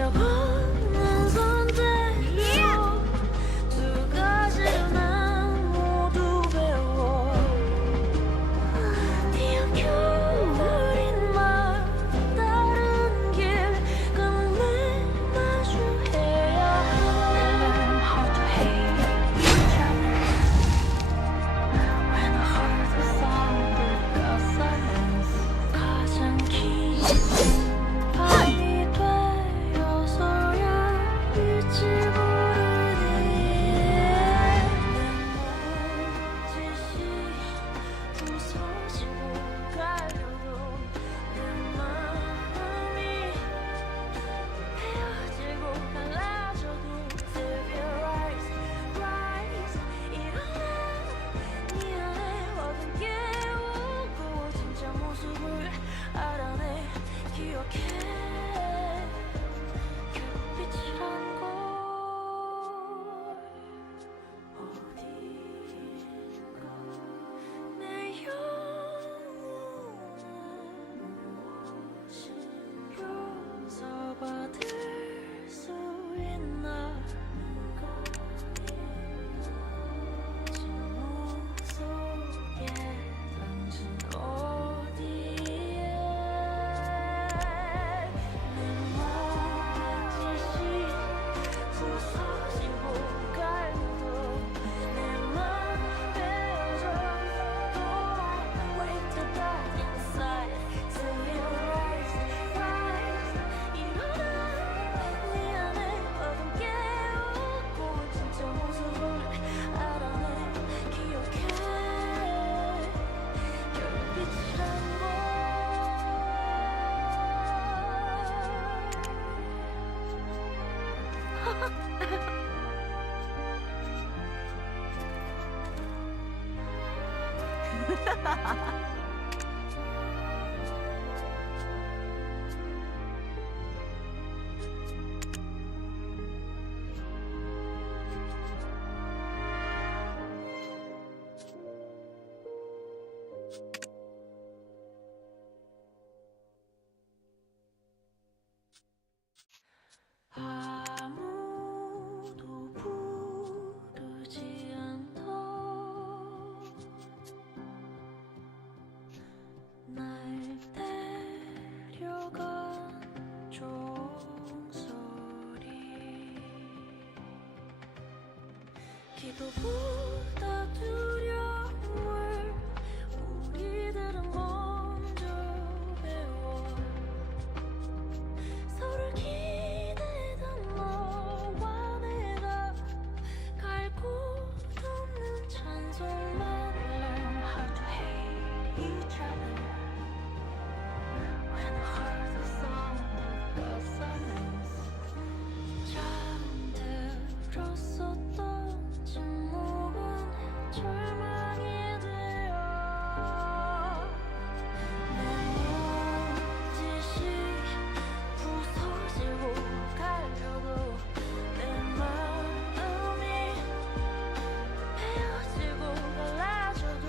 적 없는 선택으로 두 가지를 난 모두 배워 네 안겨버린 말 다른 길 끝내 마주해야 Learn how to hate each other When I heard the sound of silence 가장 깊은 밤이 되어서야 일지 모르니 내 몸짓이 부서지고 가려도 내 마음이 헤어지고 갈라져도 Save your eyes, rise 일어나 네 안에 어둠 깨우고 진짜 모습을 알아내 기억해 결국 빛이란 걸 어딘가 내 영혼은 무엇이 용서받을 수 있나 침묵 속에 당신 어디에 내 몸짓이 부서지고 갈려도 내 맘 베어져도 Wake the dark inside Save your eyes, rise 일어나 네 안에 어둠 깨우고 진짜 모습을 알아내 기억해 결국 빛이란 걸 아무도 부르지 않던 날 데려간 종소리 기도보다 두려움을 우리들은 먼저 배워 서로를 기대던 너와 내가 갈 곳 없는 찬송만 Learn how to hate each other When I heard the sound of silence 잠들었었던 침묵은 절망이 되어 내 몸짓이 부서지고 갈려도 내 마음이 헤어지고 갈라져도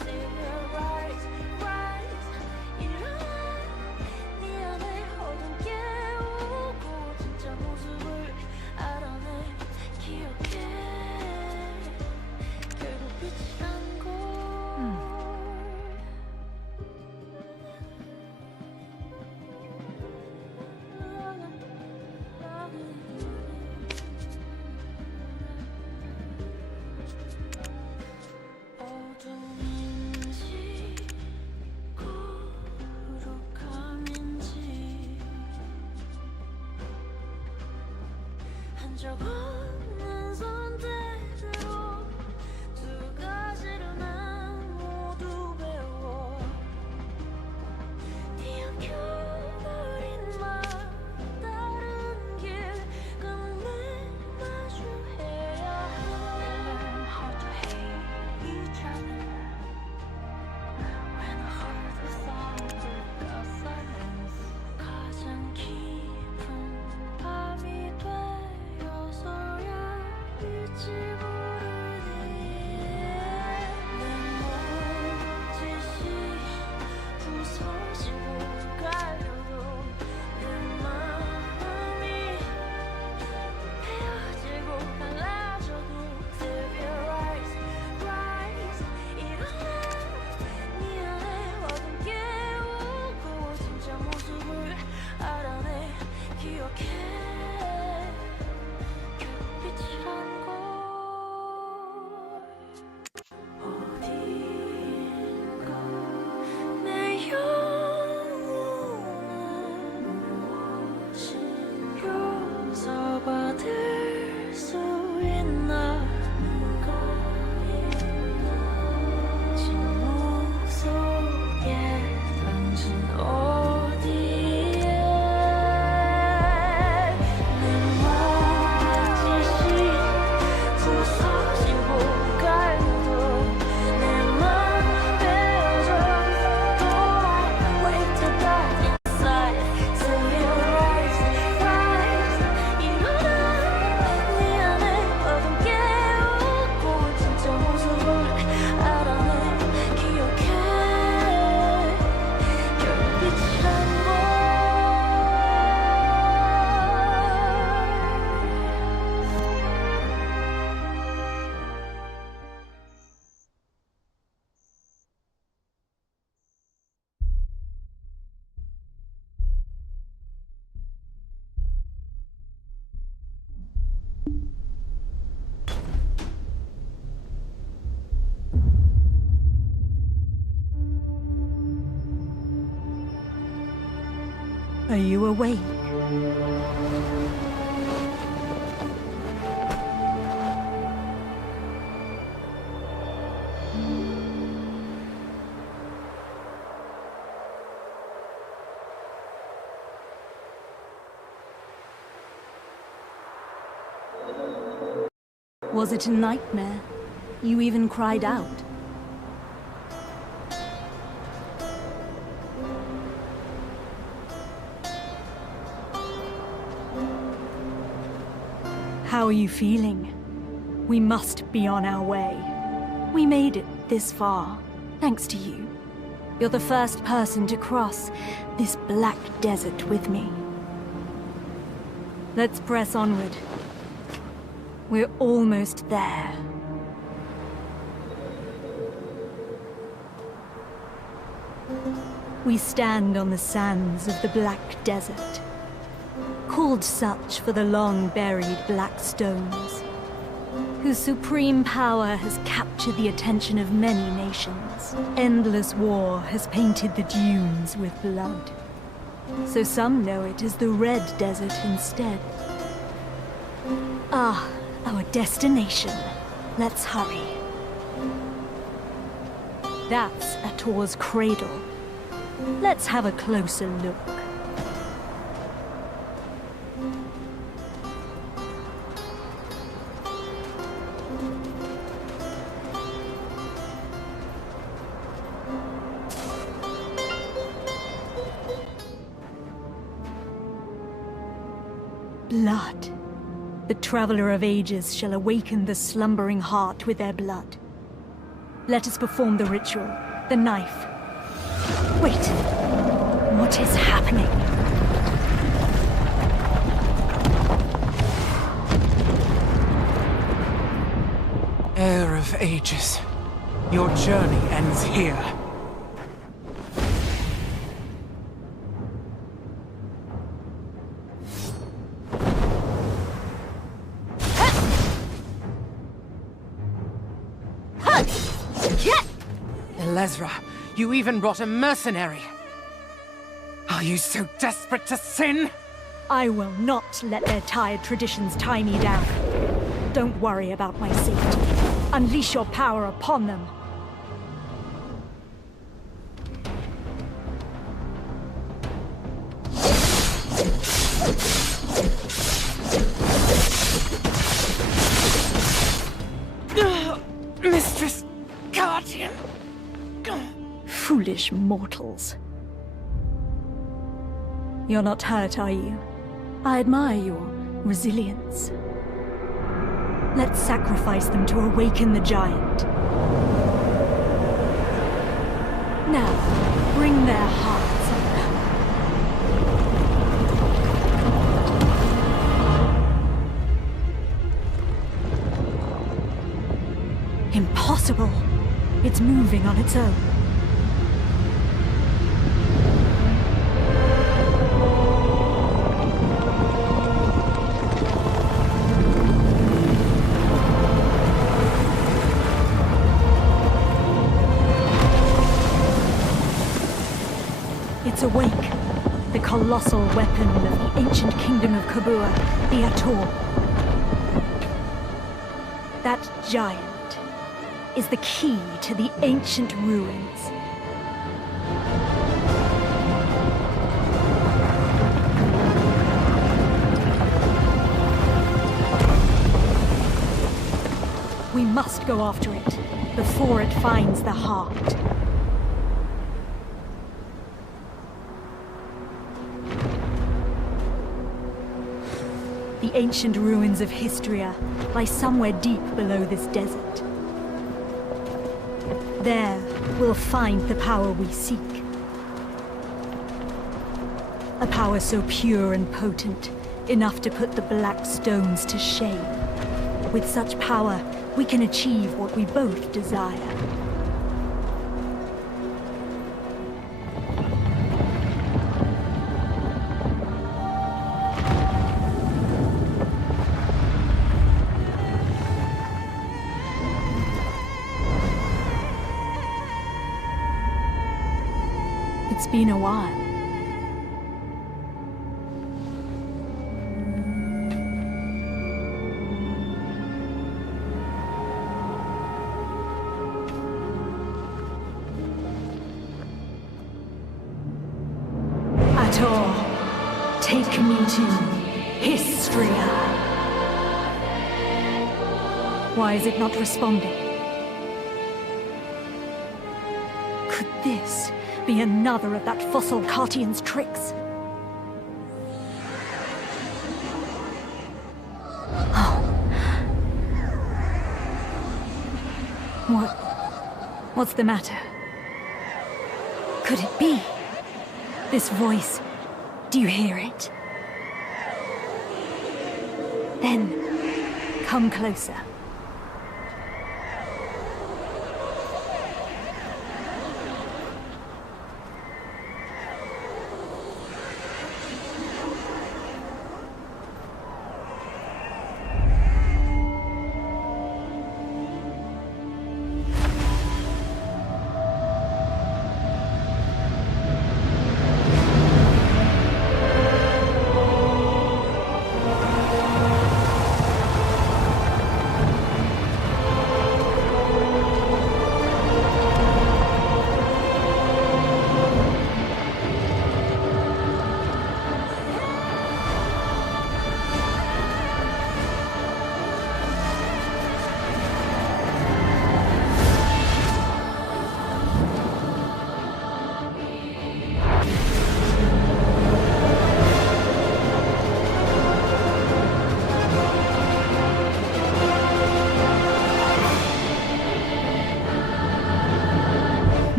Save your eyes, rise 일어나 네 안에 어둠 깨우고 진짜 모습을 알아내 기억해 결국 빛이란 걸 어둠인지 거룩함인지 한 적 없는 선택으로 두 가지를 난 모두 배워 네 안겨버린 말 다른 길 끝내 마주해야 Learn how to hate each other When I heard the sound of silence 가장 깊은 밤이 되어서 Are you awake? Was it a nightmare? You even cried out. How are you feeling? We must be on our way. We made it this far, thanks to you. You're the first person to cross this black desert with me. Let's press onward. We're almost there. We stand on the sands of the Black Desert, called such for the long-buried black stones, whose supreme power has captured the attention of many nations. Endless war has painted the dunes with blood, so some know it as the Red Desert instead. Ah, our destination. Let's hurry. That's Ator's cradle. Let's have a closer look. Blood. The Traveler of Ages shall awaken the slumbering heart with their blood. Let us perform the ritual. The knife. Wait. What is happening? Heir of Ages, your journey ends here. Elezra, you even brought a mercenary. Are you so desperate to sin? I will not let their tired traditions tie me down. Don't worry about my safety. Unleash your power upon them. Mistress Guardian. Foolish mortals. You're not hurt, are you? I admire your resilience. Let's sacrifice them to awaken the giant. Now, bring their hearts up. Impossible! It's moving on its own. It's awake. The colossal weapon of the ancient kingdom of Kabua, the Ator. That giant is the key to the ancient ruins. We must go after it before it finds the heart. The ancient ruins of Histria lie somewhere deep below this desert. There, we'll find the power we seek. A power so pure and potent, enough to put the black stones to shame. With such power, we can achieve what we both desire. It's been a while. Traitor, take me to Histria. Why is it not responding? Could this be another of that fossil Cartian's tricks? Oh. What's the matter? Could it be? This voice, do you hear it? Then, come closer.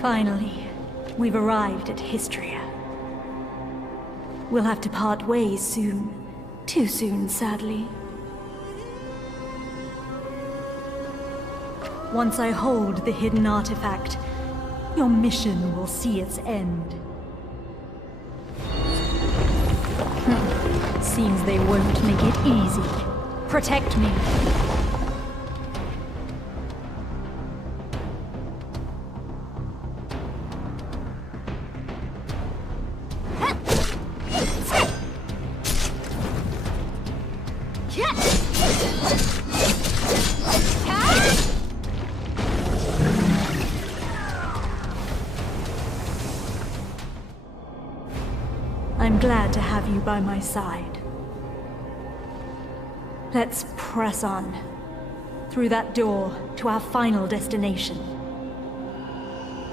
Finally, we've arrived at Histria. We'll have to part ways soon. Too soon, sadly. Once I hold the hidden artifact, your mission will see its end. Seems they won't make it easy. Protect me. I'm glad to have you by my side. Let's press on. Through that door, to our final destination.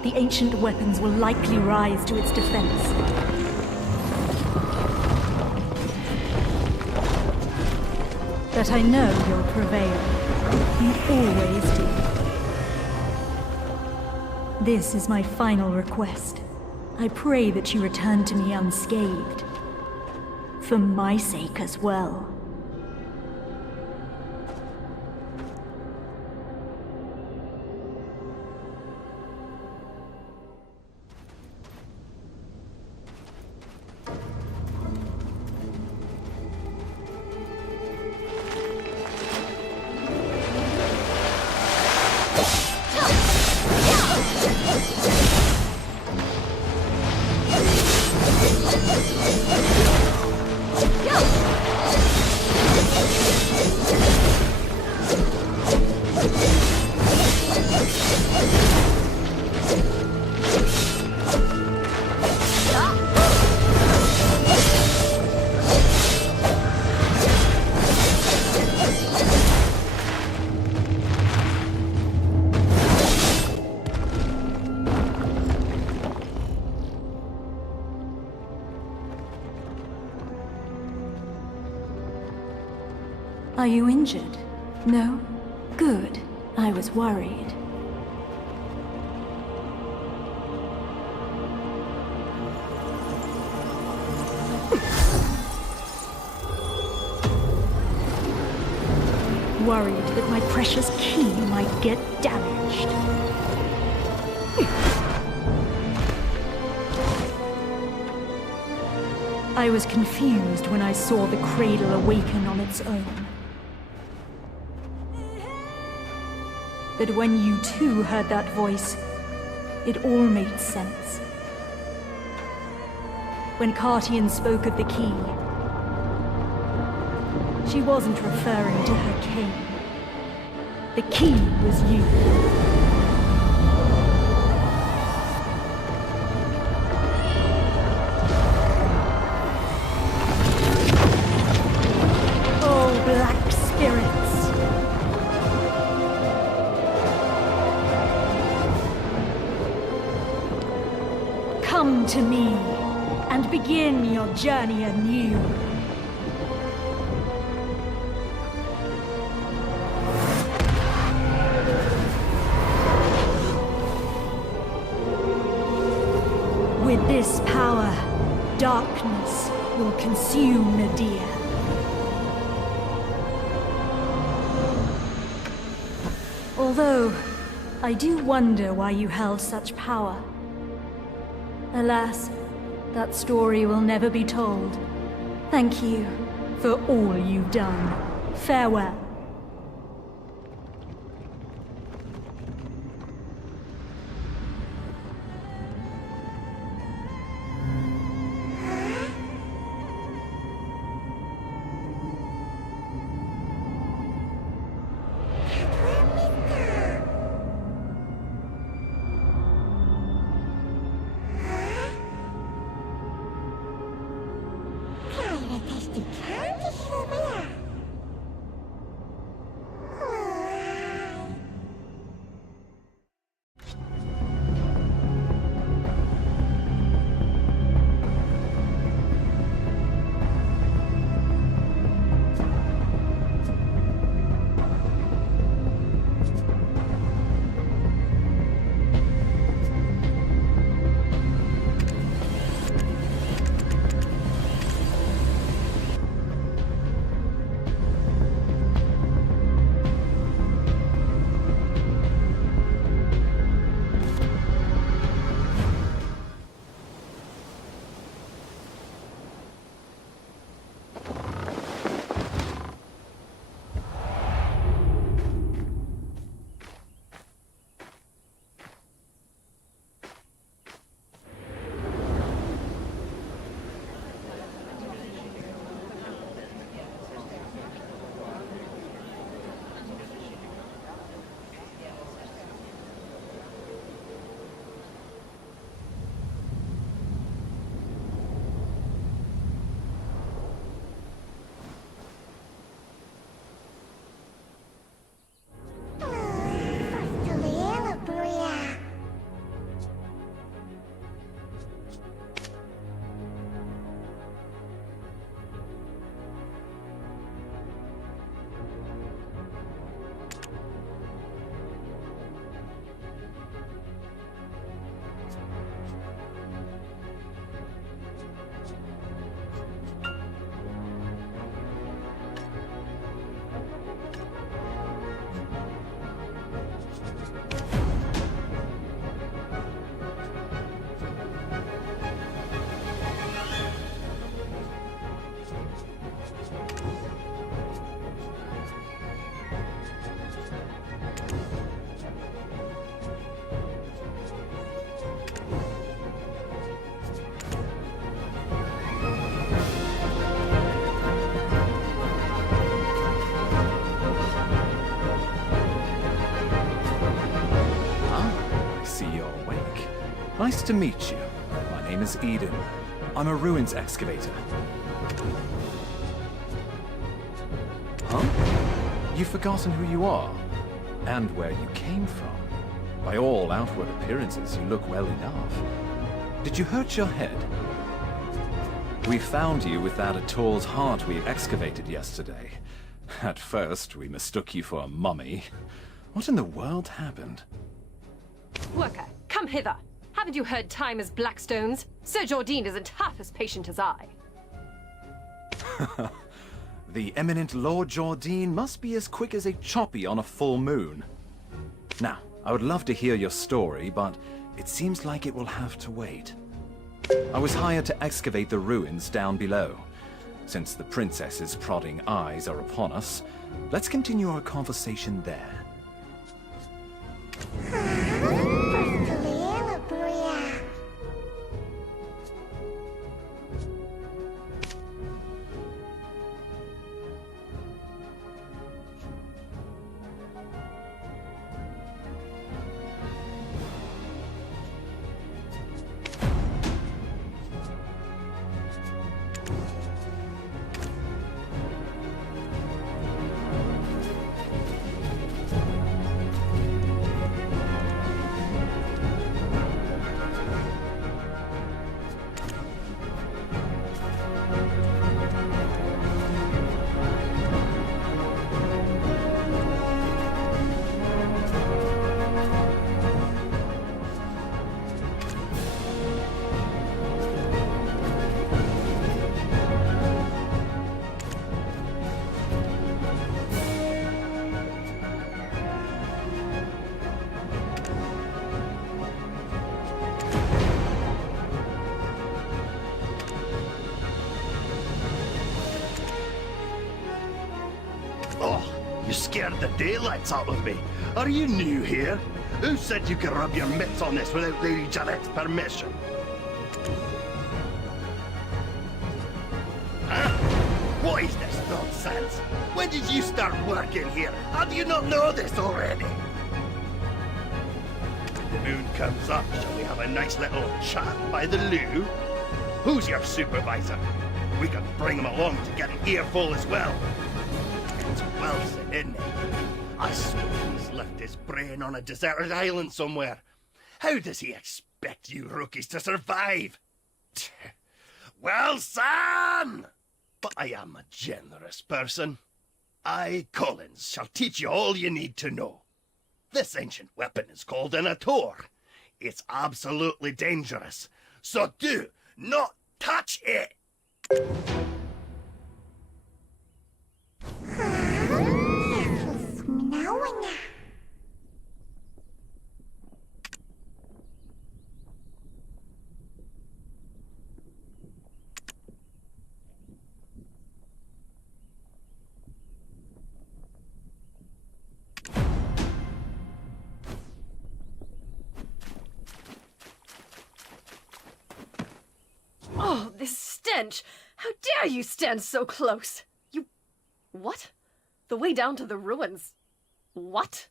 The ancient weapons will likely rise to its defense. But I know you'll prevail. You always do. This is my final request. I pray that you return to me unscathed. For my sake as well. Are you injured? No? Good. I was worried. Worried that my precious key might get damaged. I was confused when I saw the cradle awaken on its own. But when you too heard that voice, it all made sense. When Cartian spoke of the key, she wasn't referring to her cane. The key was you. Oh, black spirits. Come to me and begin your journey anew. With this power, darkness will consume Nadir. Although, I do wonder why you held such power. Alas, that story will never be told. Thank you for all you've done. Farewell. Nice to meet you. My name is Eden. I'm a ruins excavator. Huh? You've forgotten who you are, and where you came from. By all outward appearances, you look well enough. Did you hurt your head? We found you with that Ator's heart we excavated yesterday. At first, we mistook you for a mummy. What in the world happened? Worker, come hither. Haven't you heard time as Blackstones? Sir Jordine isn't half as patient as I. The eminent Lord Jordine must be as quick as a choppy on a full moon. Now, I would love to hear your story, but it seems like it will have to wait. I was hired to excavate the ruins down below. Since the princess's prodding eyes are upon us, let's continue our conversation there. You scared the daylights out of me. Are you new here? Who said you could rub your mitts on this without Lady Jarette's permission? Huh? What is this nonsense? When did you start working here? How do you not know this already? When the moon comes up, shall we have a nice little chat by the loo? Who's your supervisor? We could bring him along to get an earful as well. It's Wilson, isn't it? I swear he's left his brain on a deserted island somewhere. How does he expect you rookies to survive? Well, son! But I am a generous person. I, Collins, shall teach you all you need to know. This ancient weapon is called an ator. It's absolutely dangerous, so do not touch it! Oh, this stench! How dare you stand so close? You... what? The way down to the ruins? What?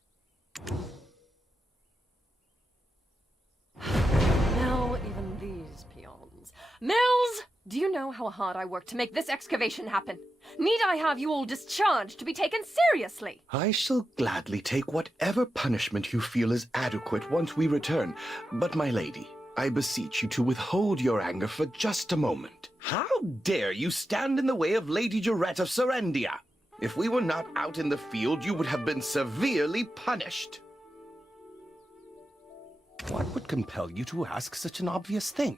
Now, even these peons. Mills! Do you know how hard I worked to make this excavation happen? Need I have you all discharged to be taken seriously? I shall gladly take whatever punishment you feel is adequate once we return. But, my lady, I beseech you to withhold your anger for just a moment. How dare you stand in the way of Lady Jarette of Serendia? If we were not out in the field, you would have been severely punished. What would compel you to ask such an obvious thing?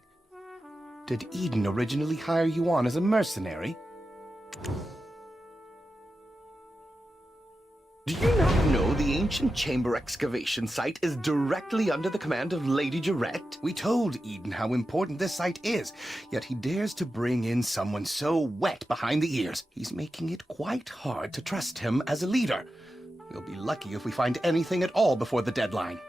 Did Eden originally hire you on as a mercenary? Do you not know the ancient chamber excavation site is directly under the command of Lady Jarette? We told Eden how important this site is, yet he dares to bring in someone so wet behind the ears. He's making it quite hard to trust him as a leader. We'll be lucky if we find anything at all before the deadline.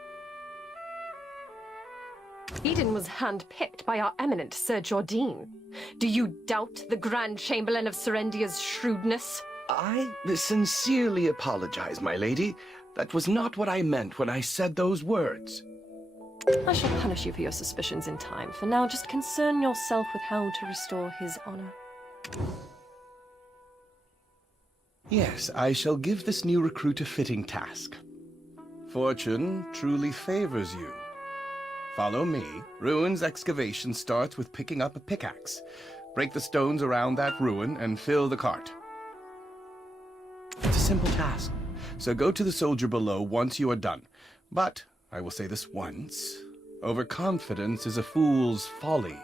Eden was handpicked by our eminent Sir Jordine. Do you doubt the Grand Chamberlain of Serendia's shrewdness? I sincerely apologize, my lady. That was not what I meant when I said those words. I shall punish you for your suspicions in time. For now, just concern yourself with how to restore his honor. Yes, I shall give this new recruit a fitting task. Fortune truly favors you. Follow me. Ruins excavation starts with picking up a pickaxe. Break the stones around that ruin and fill the cart. It's a simple task, so go to the soldier below once you are done. But, I will say this once, overconfidence is a fool's folly.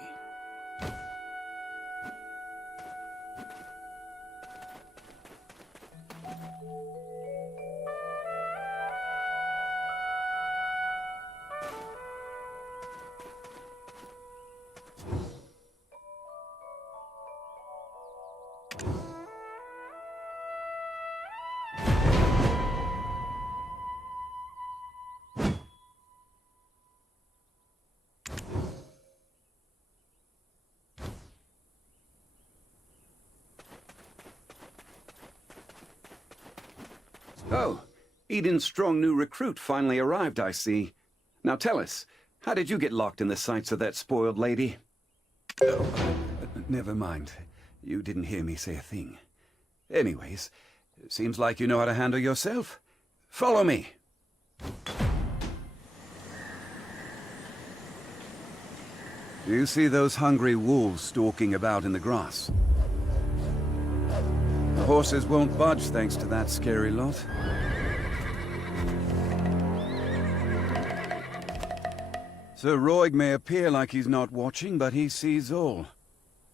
Oh, Eden's strong new recruit finally arrived, I see. Now tell us, how did you get locked in the sights of that spoiled lady? Oh, never mind. You didn't hear me say a thing. Anyways, it seems like you know how to handle yourself. Follow me. Do you see those hungry wolves stalking about in the grass? The horses won't budge thanks to that scary lot. Sir Roig may appear like he's not watching, but he sees all.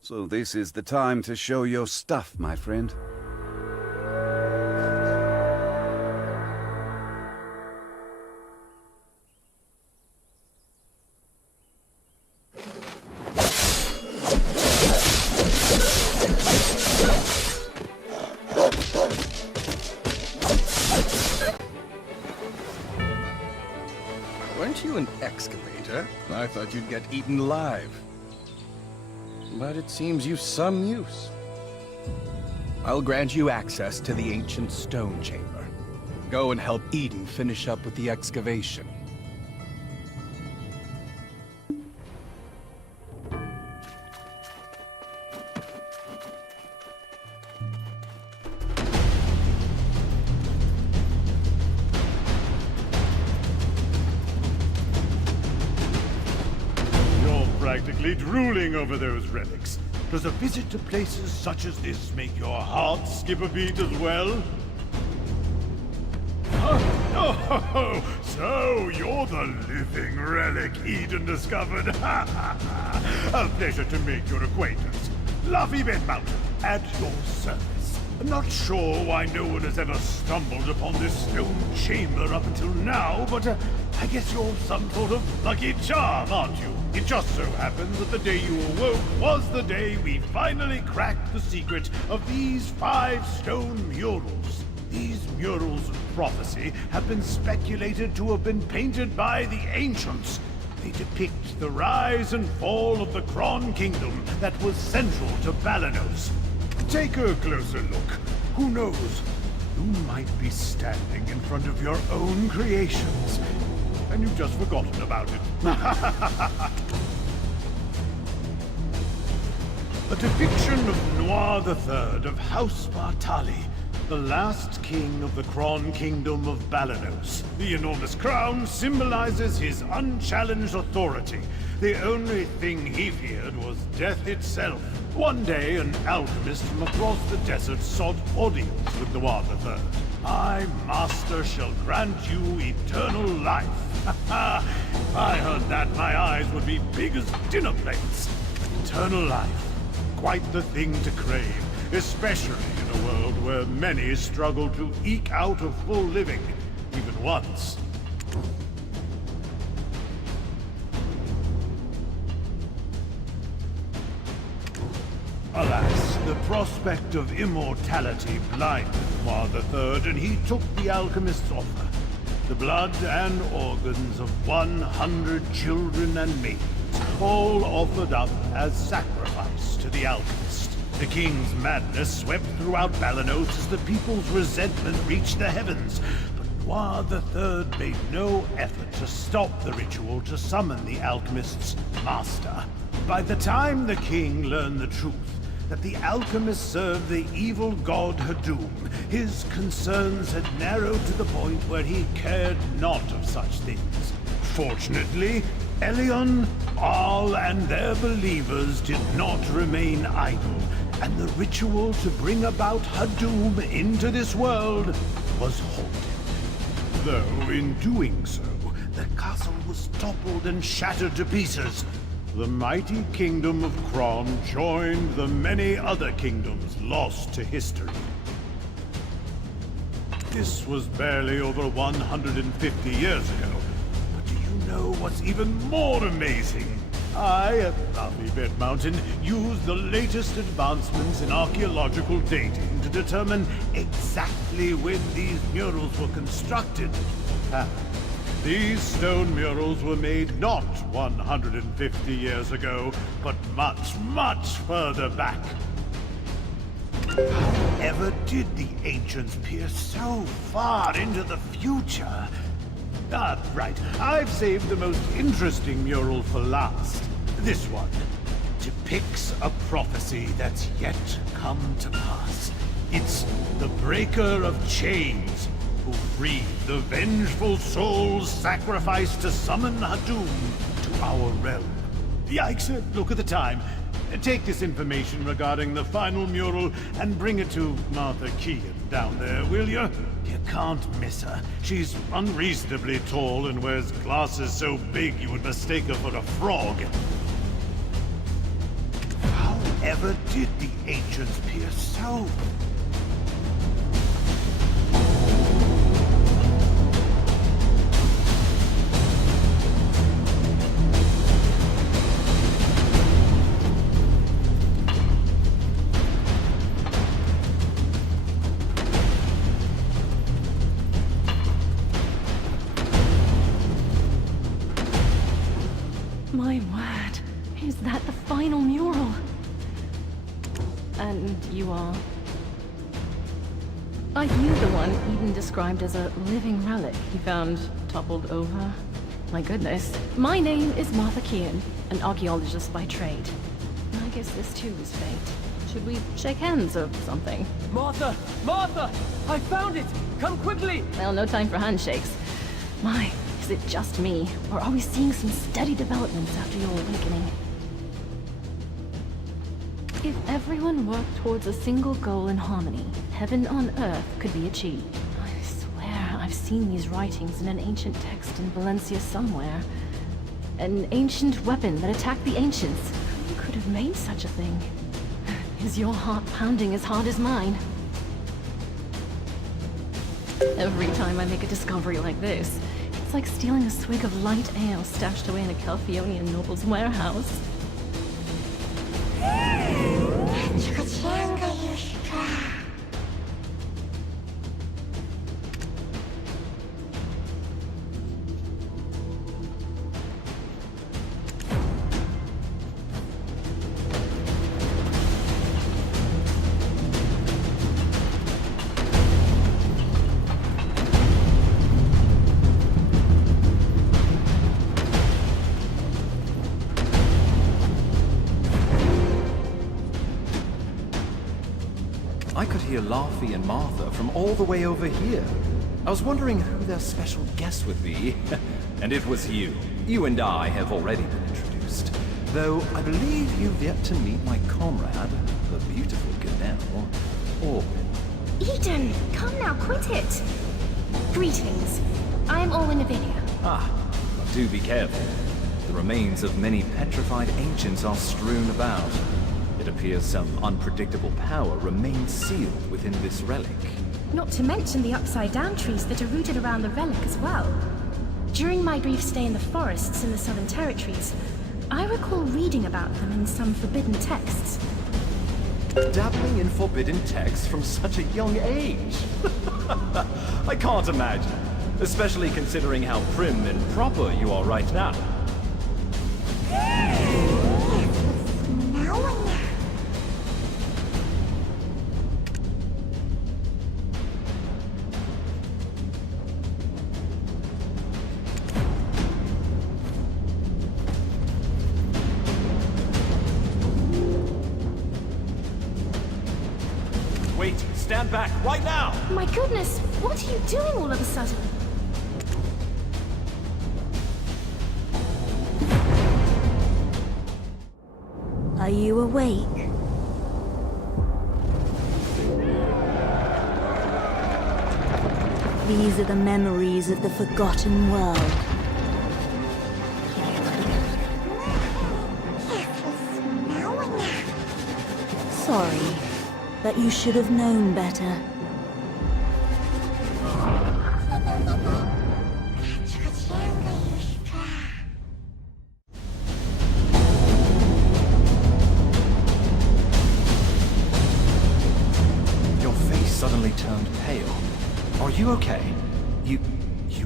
So this is the time to show your stuff, my friend. Weren't you an excavator? I thought you'd get eaten alive. But it seems you've some use. I'll grant you access to the ancient stone chamber. Go and help Eden finish up with the excavation. Practically drooling over those relics. Does a visit to places such as this make your heart skip a beat as well? Oh, so you're the living relic Eden discovered. A pleasure to make your acquaintance. Luffy Bed Mountain, at your service. I'm not sure why no one has ever stumbled upon this stone chamber up until now, but I guess you're some sort of lucky charm, aren't you? It just so happens that the day you awoke was the day we finally cracked the secret of these 5 stone murals. These murals of prophecy have been speculated to have been painted by the ancients. They depict the rise and fall of the Kron Kingdom that was central to Balanos. Take a closer look. Who knows? You might be standing in front of your own creations, and you've just forgotten about it. A depiction of Noir III of House Bartali, the last king of the Kron Kingdom of Balanos. The enormous crown symbolizes his unchallenged authority. The only thing he feared was death itself. One day, an alchemist from across the desert sought audience with Noir III. My master shall grant you eternal life. If I heard that, my eyes would be big as dinner plates. Eternal life. Quite the thing to crave, especially in a world where many struggle to eke out a full living, even once. Alas, the prospect of immortality blinded Noir III, and he took the alchemist's offer. The blood and organs of 100 children and maidens, all offered up as sacrifice to the alchemist. The king's madness swept throughout Balanos as the people's resentment reached the heavens. But Noir III made no effort to stop the ritual to summon the alchemist's master. By the time the king learned the truth, that the alchemist served the evil god Hadum, his concerns had narrowed to the point where he cared not of such things. Fortunately, Elion, Arl, and their believers did not remain idle, and the ritual to bring about Hadum into this world was halted. Though in doing so, the castle was toppled and shattered to pieces. The mighty kingdom of Kron joined the many other kingdoms lost to history. This was barely over 150 years ago. But do you know what's even more amazing? I, at Luffy Bed Mountain, used the latest advancements in archaeological dating to determine exactly when these murals were constructed. These stone murals were made not 150 years ago, but much, much further back. Ever did the ancients peer so far into the future? Ah, right. I've saved the most interesting mural for last. This one depicts a prophecy that's yet come to pass. It's the breaker of chains, who freed the vengeful souls sacrificed to summon Hadum to our realm. Yikes, look at the time. Take this information regarding the final mural and bring it to Martha Kean down there, will you? You can't miss her. She's unreasonably tall and wears glasses so big you would mistake her for a frog. How ever did the ancients peer so? My word, is that the final mural? And you are? Are you the one Eden described as a living relic he found toppled over? My goodness. My name is Martha Kean, an archaeologist by trade. I guess this too is fate. Should we shake hands or something? Martha! Martha! I found it! Come quickly! Well, no time for handshakes. My, is it just me? Or are we seeing some steady developments after your awakening? If everyone worked towards a single goal in harmony, heaven on earth could be achieved. I swear I've seen these writings in an ancient text in Valencia somewhere. An ancient weapon that attacked the ancients. Who could have made such a thing? Is your heart pounding as hard as mine? Every time I make a discovery like this, it's like stealing a swig of light ale stashed away in a Calphionian noble's warehouse. I could hear Laffy and Martha from all the way over here. I was wondering who their special guest would be. And it was you. You and I have already been introduced. Though I believe you've yet to meet my comrade, the beautiful Ganelle, Orwin. Eden, come now, quit it! Greetings. I'm Orwin Avinia. Ah, but do be careful. The remains of many petrified ancients are strewn about. It appears some unpredictable power remains sealed within this relic. Not to mention the upside-down trees that are rooted around the relic as well. During my brief stay in the forests in the Southern Territories, I recall reading about them in some forbidden texts. Dabbling in forbidden texts from such a young age? I can't imagine, especially considering how prim and proper you are right now. Wait, stand back, right now! My goodness, what are you doing all of a sudden? Are you awake? These are the memories of the forgotten world. Sorry, but you should have known better. Your face suddenly turned pale. Are you okay? You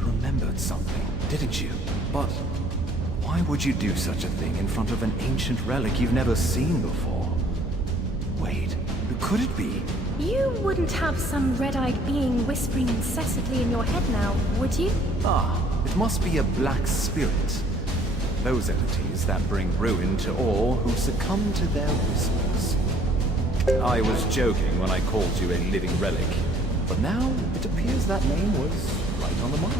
remembered something, didn't you? But why would you do such a thing in front of an ancient relic you've never seen before? Wait, could it be? You wouldn't have some red-eyed being whispering incessantly in your head now, would you? Ah, it must be a black spirit. Those entities that bring ruin to all who succumb to their whispers. I was joking when I called you a living relic, but now it appears that name was right on the mark.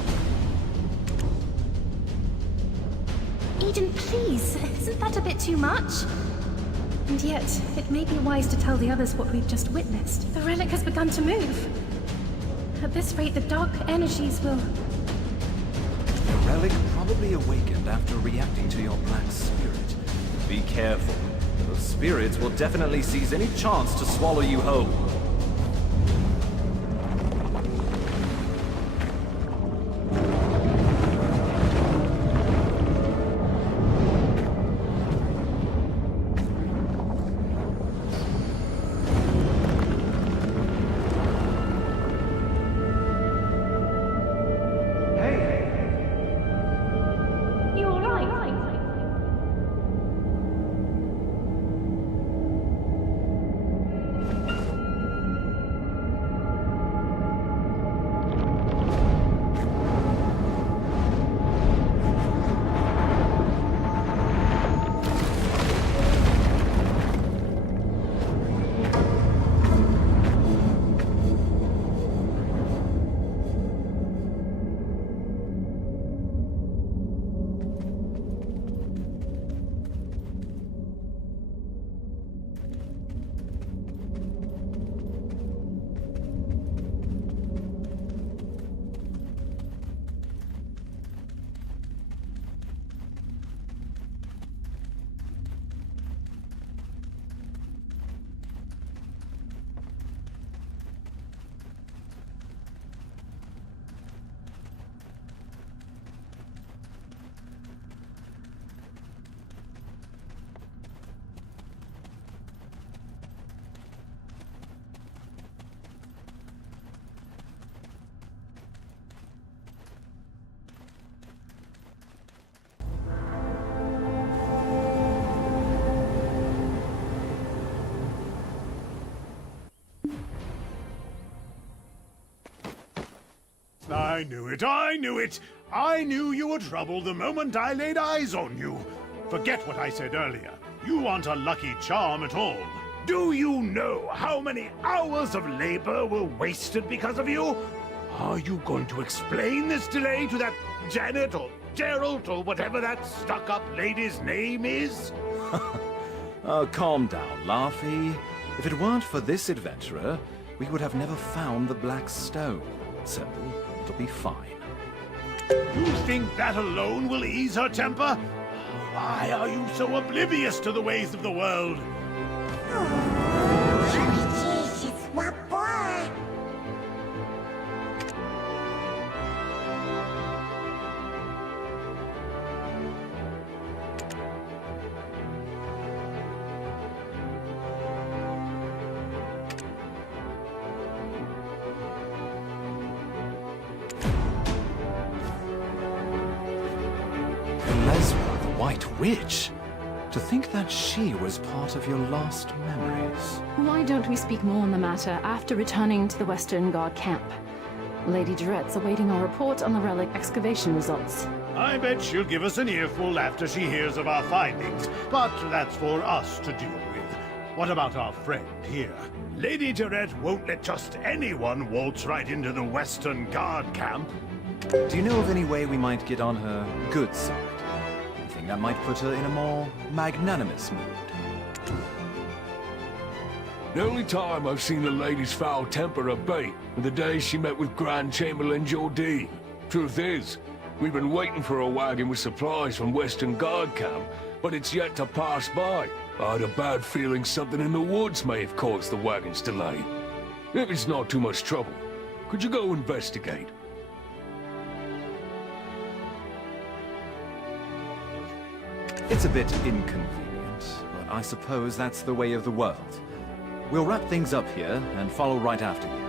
Eden, please, isn't that a bit too much? And yet, it may be wise to tell the others what we've just witnessed. The relic has begun to move. At this rate, the dark energies will... The relic probably awakened after reacting to your black spirit. Be careful. Those spirits will definitely seize any chance to swallow you whole. You alright? I knew it, I knew it! I knew you were trouble the moment I laid eyes on you. Forget what I said earlier. You aren't a lucky charm at all. Do you know how many hours of labor were wasted because of you? Are you going to explain this delay to that Janet or Gerald or whatever that stuck-up lady's name is? Oh, calm down, Laufey. If it weren't for this adventurer, we would have never found the Black Stone. So, it'll be fine. You think that alone will ease her temper? Why are you so oblivious to the ways of the world? Lesra, the White Witch? To think that she was part of your last memories. Why don't we speak more on the matter after returning to the Western Guard camp? Lady Durette's awaiting our report on the relic excavation results. I bet she'll give us an earful after she hears of our findings, but that's for us to deal with. What about our friend here? Lady Durette won't let just anyone waltz right into the Western Guard camp. Do you know of any way we might get on her good side? Anything that might put her in a more magnanimous mood? The only time I've seen the lady's foul temper abate were the day she met with Grand Chamberlain Jordine. Truth is, we've been waiting for a wagon with supplies from Western Guard camp, but it's yet to pass by. I had a bad feeling something in the woods may have caused the wagon's delay. If it's not too much trouble, could you go investigate? It's a bit inconvenient, but I suppose that's the way of the world. We'll wrap things up here and follow right after you.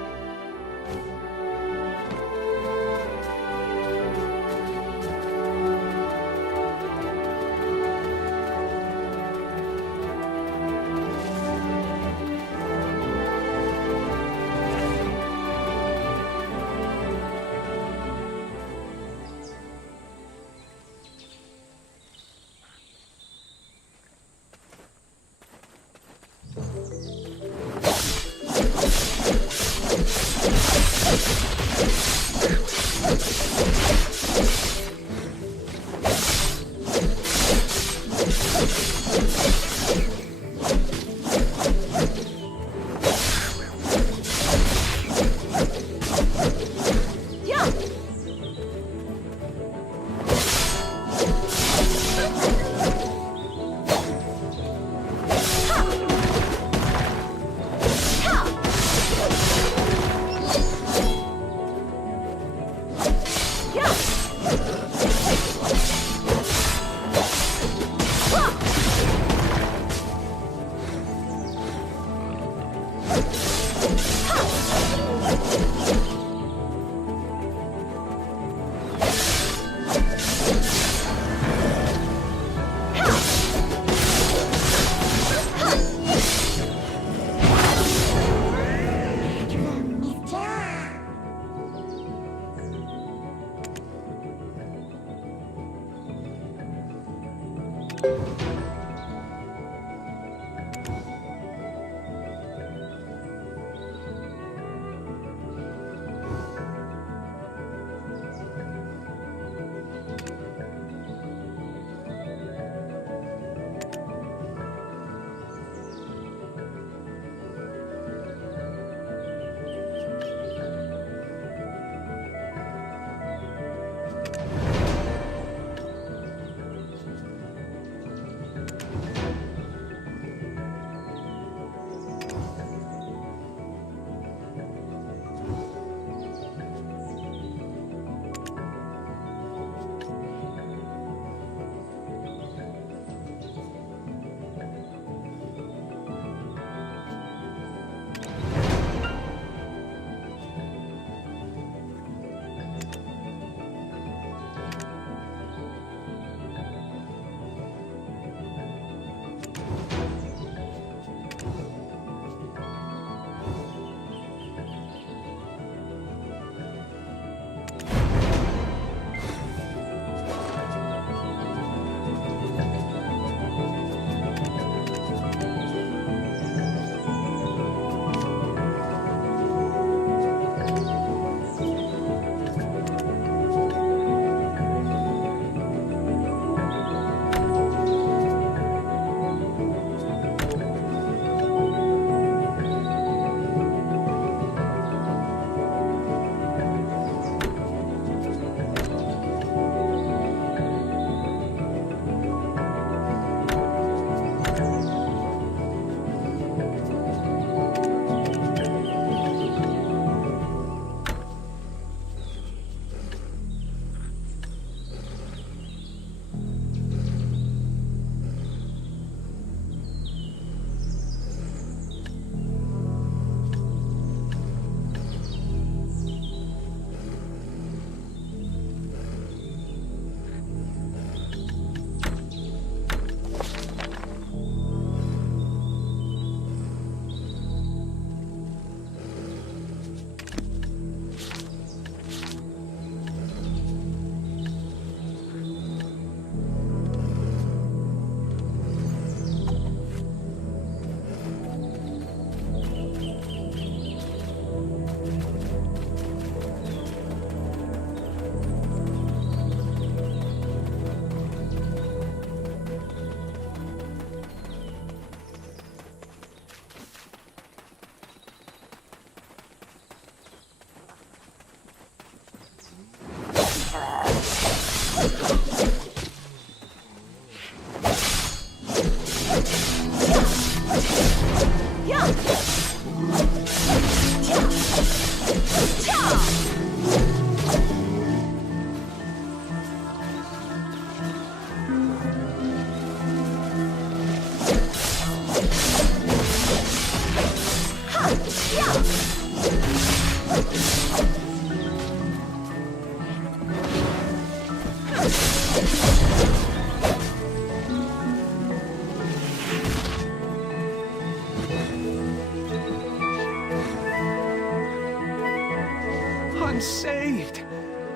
I'm saved.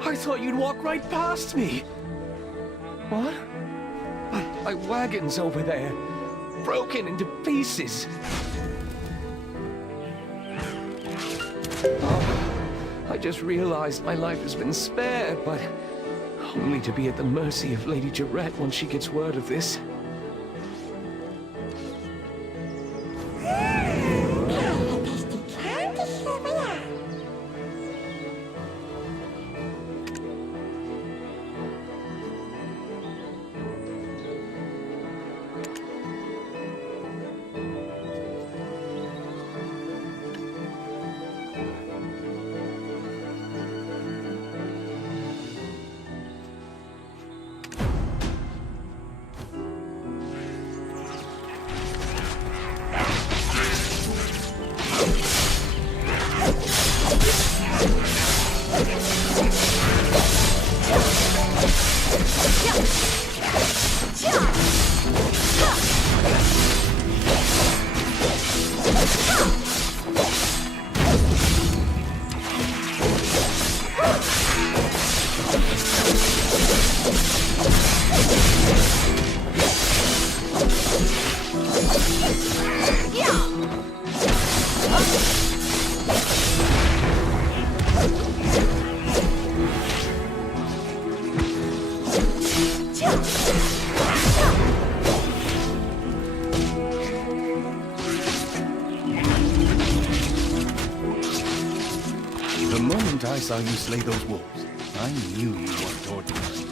I thought you'd walk right past me. What? My wagon's over there, broken into pieces. I just realized my life has been spared, but only to be at the mercy of Lady Jarrett when she gets word of this. The moment I saw you slay those wolves, I knew you weren't ordinary.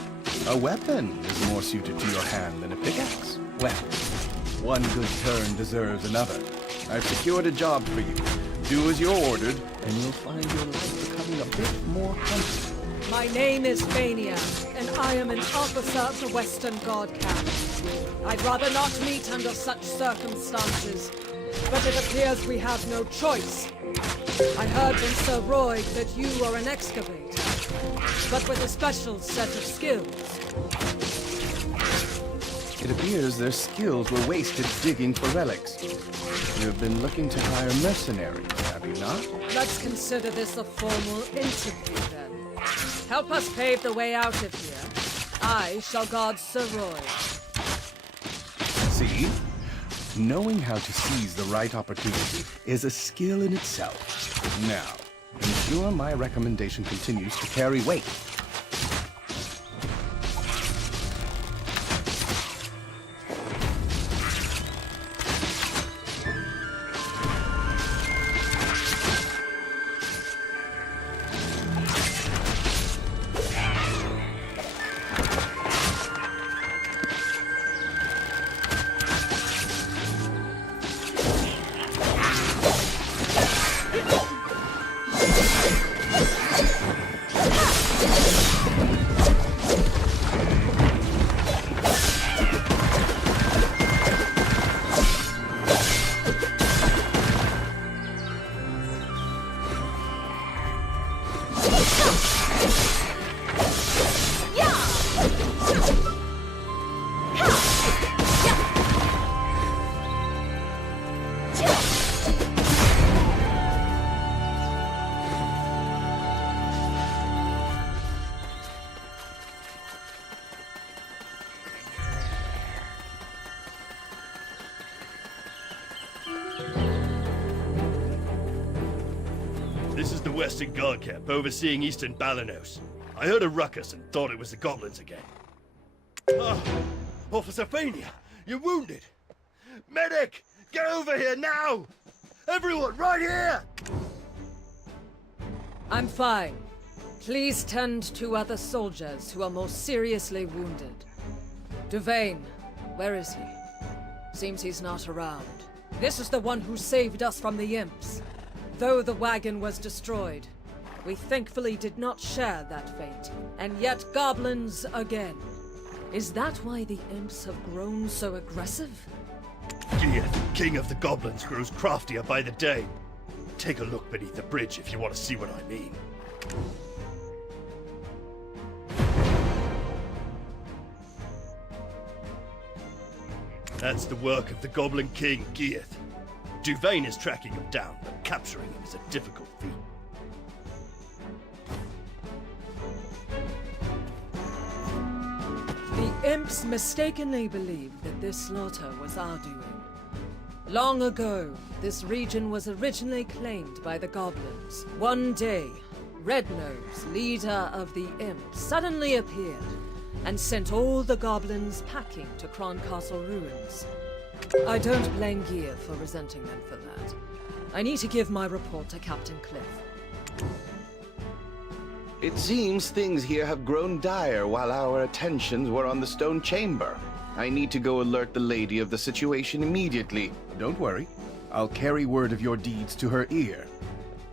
A weapon is more suited to your hand than a pickaxe. Well, one good turn deserves another. I've secured a job for you. Do as you're ordered, and you'll find your life becoming a bit more comfortable. My name is Vania, and I am an officer of the Western Guard camp. I'd rather not meet under such circumstances, but it appears we have no choice. I heard from Sir Roy that you are an excavator, but with a special set of skills. It appears their skills were wasted digging for relics. You have been looking to hire mercenaries, have you not? Let's consider this a formal interview, then. Help us pave the way out of here. I shall guard Sir Roy. See? Knowing how to seize the right opportunity is a skill in itself. Now, ensure my recommendation continues to carry weight. This is the Western Guard camp overseeing Eastern Balanos. I heard a ruckus and thought it was the goblins again. Oh, Officer Vania, you're wounded. Medic, get over here now! Everyone, right here! I'm fine. Please tend to other soldiers who are more seriously wounded. Duvain, where is he? Seems he's not around. This is the one who saved us from the imps. Though the wagon was destroyed, we thankfully did not share that fate. And yet goblins again. Is that why the imps have grown so aggressive? Geath, king of the goblins, grows craftier by the day. Take a look beneath the bridge if you want to see what I mean. That's the work of the Goblin King, Geath. Duvain is tracking him down, but capturing him is a difficult feat. The imps mistakenly believed that this slaughter was our doing. Long ago, this region was originally claimed by the goblins. One day, Rednose, leader of the Imps, suddenly appeared and sent all the goblins packing to Kron Castle ruins. I don't blame Gear for resenting them for that. I need to give my report to Captain Cliff. It seems things here have grown dire while our attentions were on the stone chamber. I need to go alert the lady of the situation immediately. Don't worry. I'll carry word of your deeds to her ear.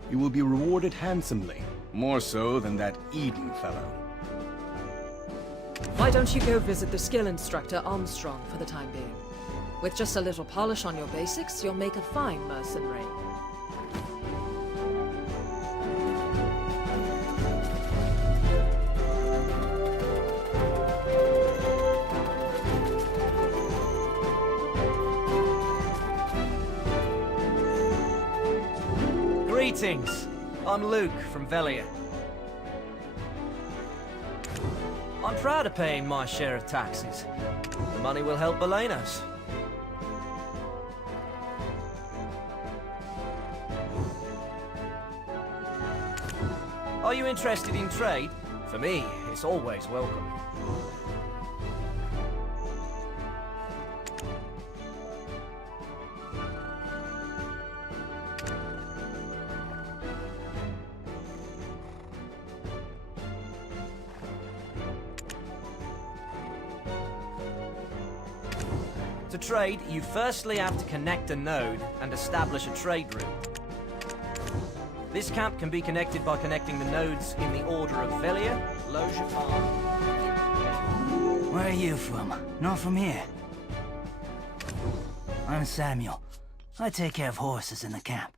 You will be rewarded handsomely, more so than that Eden fellow. Why don't you go visit the skill instructor Armstrong for the time being? With just a little polish on your basics, you'll make a fine mercenary. Greetings. I'm Luke from Velia. I'm proud of paying my share of taxes. The money will help Belenos. Are you interested in trade? For me, it's always welcome. To trade, you firstly have to connect a node and establish a trade route. This camp can be connected by connecting the nodes in the order of Velia, Lojafar. Where are you from? Not from here. I'm Samuel. I take care of horses in the camp.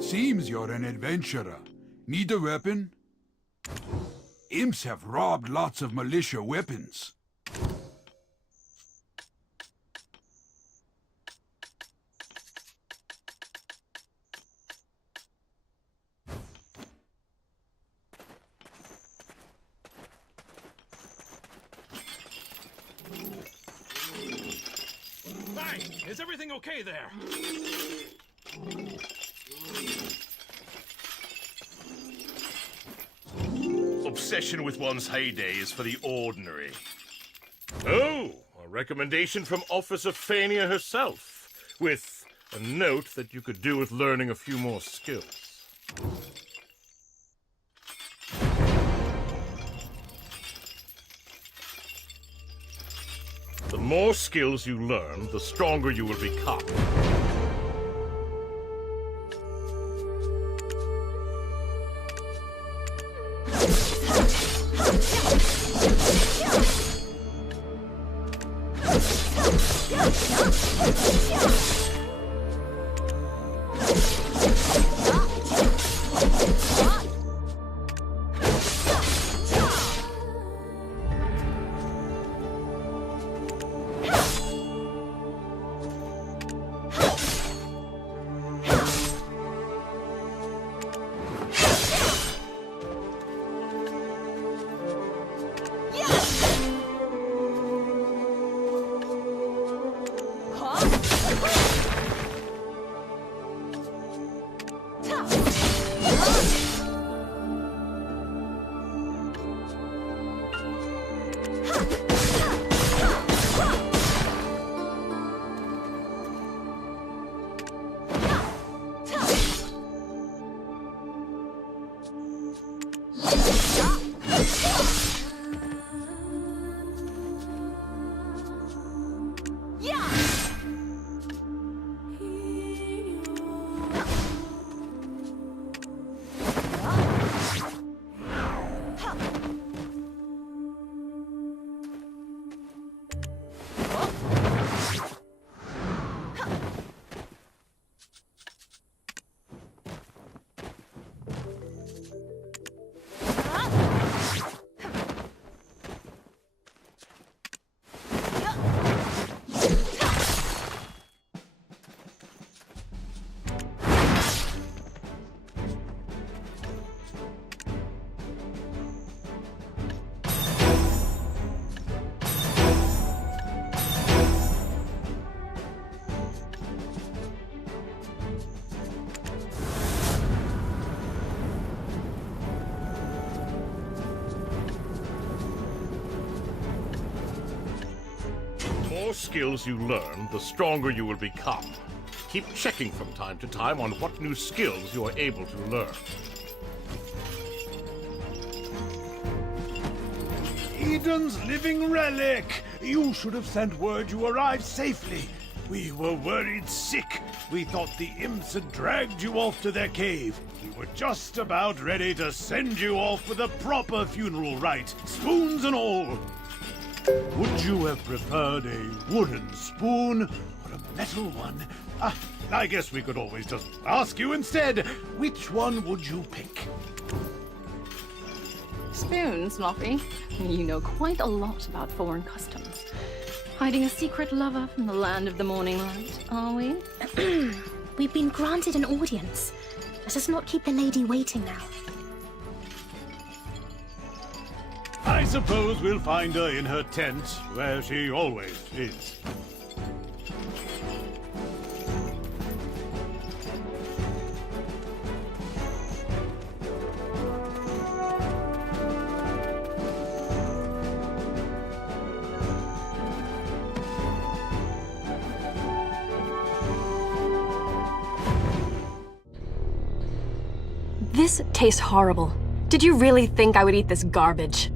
Seems you're an adventurer. Need a weapon? Imps have robbed lots of militia weapons. Hey, is everything okay there? Obsession with one's heyday is for the ordinary. Oh, a recommendation from Officer Fania herself, with a note that you could do with learning a few more skills. The more skills you learn, the stronger you will become. skills you learn, the stronger you will become. Keep checking from time to time on what new skills you are able to learn. Eden's living relic! You should have sent word you arrived safely. We were worried sick. We thought the imps had dragged you off to their cave. We were just about ready to send you off with a proper funeral rite, spoons and all. Would you have preferred a wooden spoon or a metal one? I guess we could always just ask you instead. Which one would you pick? Spoons, Loppy. You know quite a lot about foreign customs. Hiding a secret lover from the land of the morning light, are we? We've been granted an audience. Let us not keep the lady waiting now. I suppose we'll find her in her tent, where she always is. This tastes horrible. Did you really think I would eat this garbage?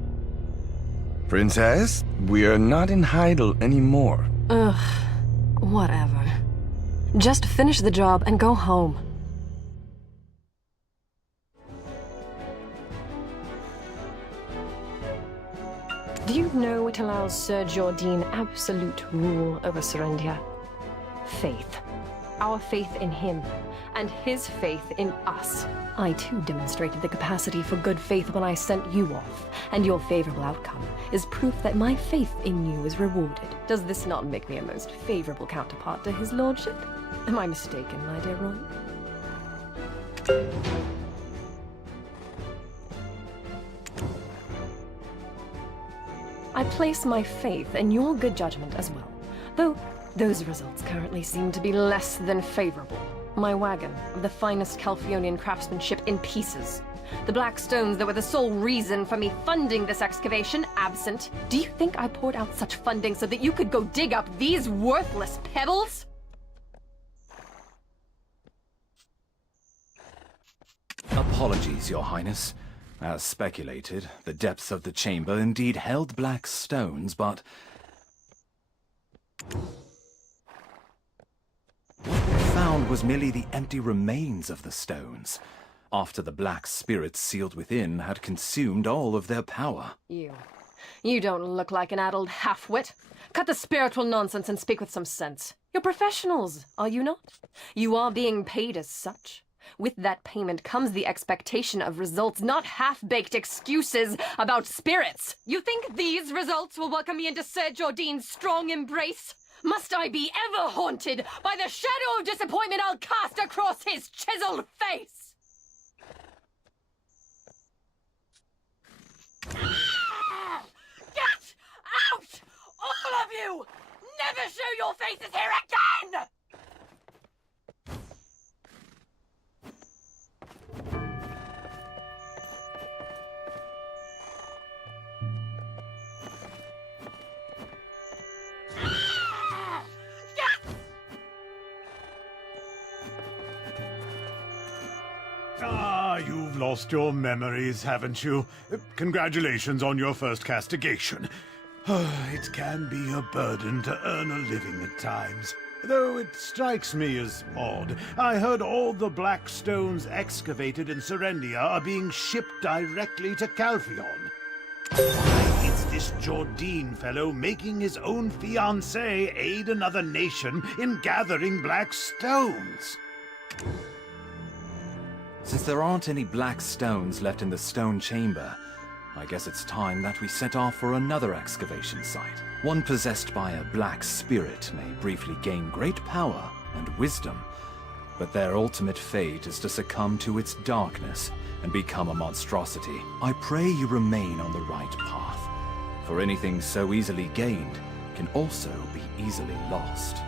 Princess, we are not in Heidel anymore. Ugh, whatever. Just finish the job and go home. Do you know it allows Sir Jordan absolute rule over Serendia? Faith. Our faith in him, and his faith in us. I too demonstrated the capacity for good faith when I sent you off, and your favorable outcome is proof that my faith in you is rewarded. Does this not make me a most favorable counterpart to his lordship? Am I mistaken, my dear Roy? I place my faith in your good judgment as well, though those results currently seem to be less than favorable. My wagon of the finest Calphionian craftsmanship in pieces. The black stones that were the sole reason for me funding this excavation absent. Do you think I poured out such funding so that you could go dig up these worthless pebbles? Apologies, Your Highness. As speculated, the depths of the chamber indeed held black stones, but what we found was merely the empty remains of the stones, after the black spirits sealed within had consumed all of their power. You don't look like an addled half-wit. Cut the spiritual nonsense and speak with some sense. You're professionals, are you not? You are being paid as such. With that payment comes the expectation of results, not half-baked excuses about spirits. You think these results will welcome me into Sir Jordan's strong embrace? Must I be ever haunted by the shadow of disappointment I'll cast across his chiseled face? Get out! All of you! Never show your faces here again! You've lost your memories, haven't you? Congratulations on your first castigation. It can be a burden to earn a living at times. Though it strikes me as odd. I heard all the black stones excavated in Serendia are being shipped directly to Calphion. Why, it's this Jordan fellow making his own fiancée aid another nation in gathering black stones. Since there aren't any black stones left in the stone chamber, I guess it's time that we set off for another excavation site. One possessed by a black spirit may briefly gain great power and wisdom, but their ultimate fate is to succumb to its darkness and become a monstrosity. I pray you remain on the right path, for anything so easily gained can also be easily lost.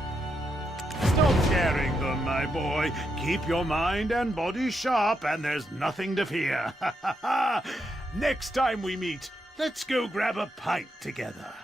Stop scaring them, my boy. Keep your mind and body sharp, and there's nothing to fear. Next time we meet, let's go grab a pint together.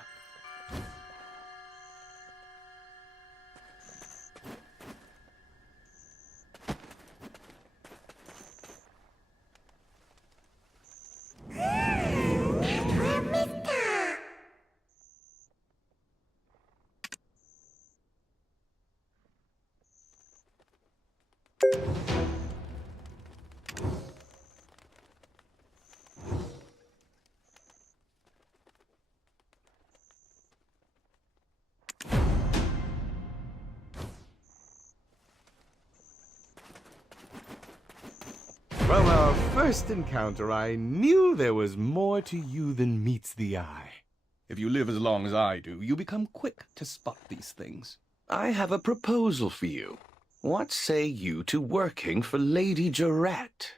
first encounter, I knew there was more to you than meets the eye. If you live as long as I do, you become quick to spot these things. I have a proposal for you. What say you to working for Lady Jarrett?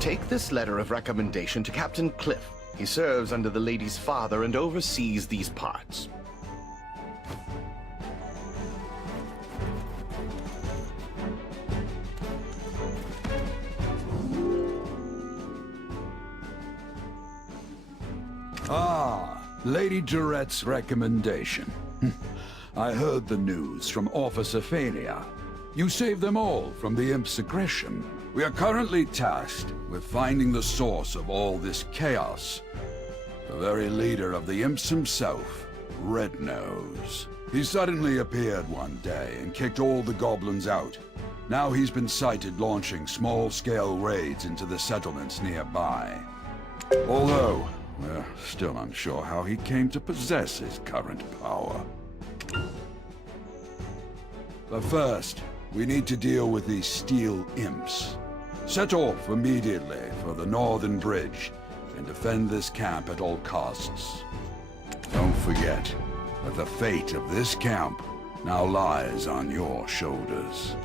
Take this letter of recommendation to Captain Cliff. He serves under the lady's father and oversees these parts. Ah, Lady Jarrett's recommendation. I heard the news from Officer Fania. You saved them all from the Imp's aggression. We are currently tasked with finding the source of all this chaos. The very leader of the Imps himself, Red Nose. He suddenly appeared one day and kicked all the goblins out. Now he's been sighted launching small-scale raids into the settlements nearby. Although, we're still unsure how he came to possess his current power. But first, we need to deal with these steel imps. Set off immediately for the northern bridge and defend this camp at all costs. Don't forget that the fate of this camp now lies on your shoulders.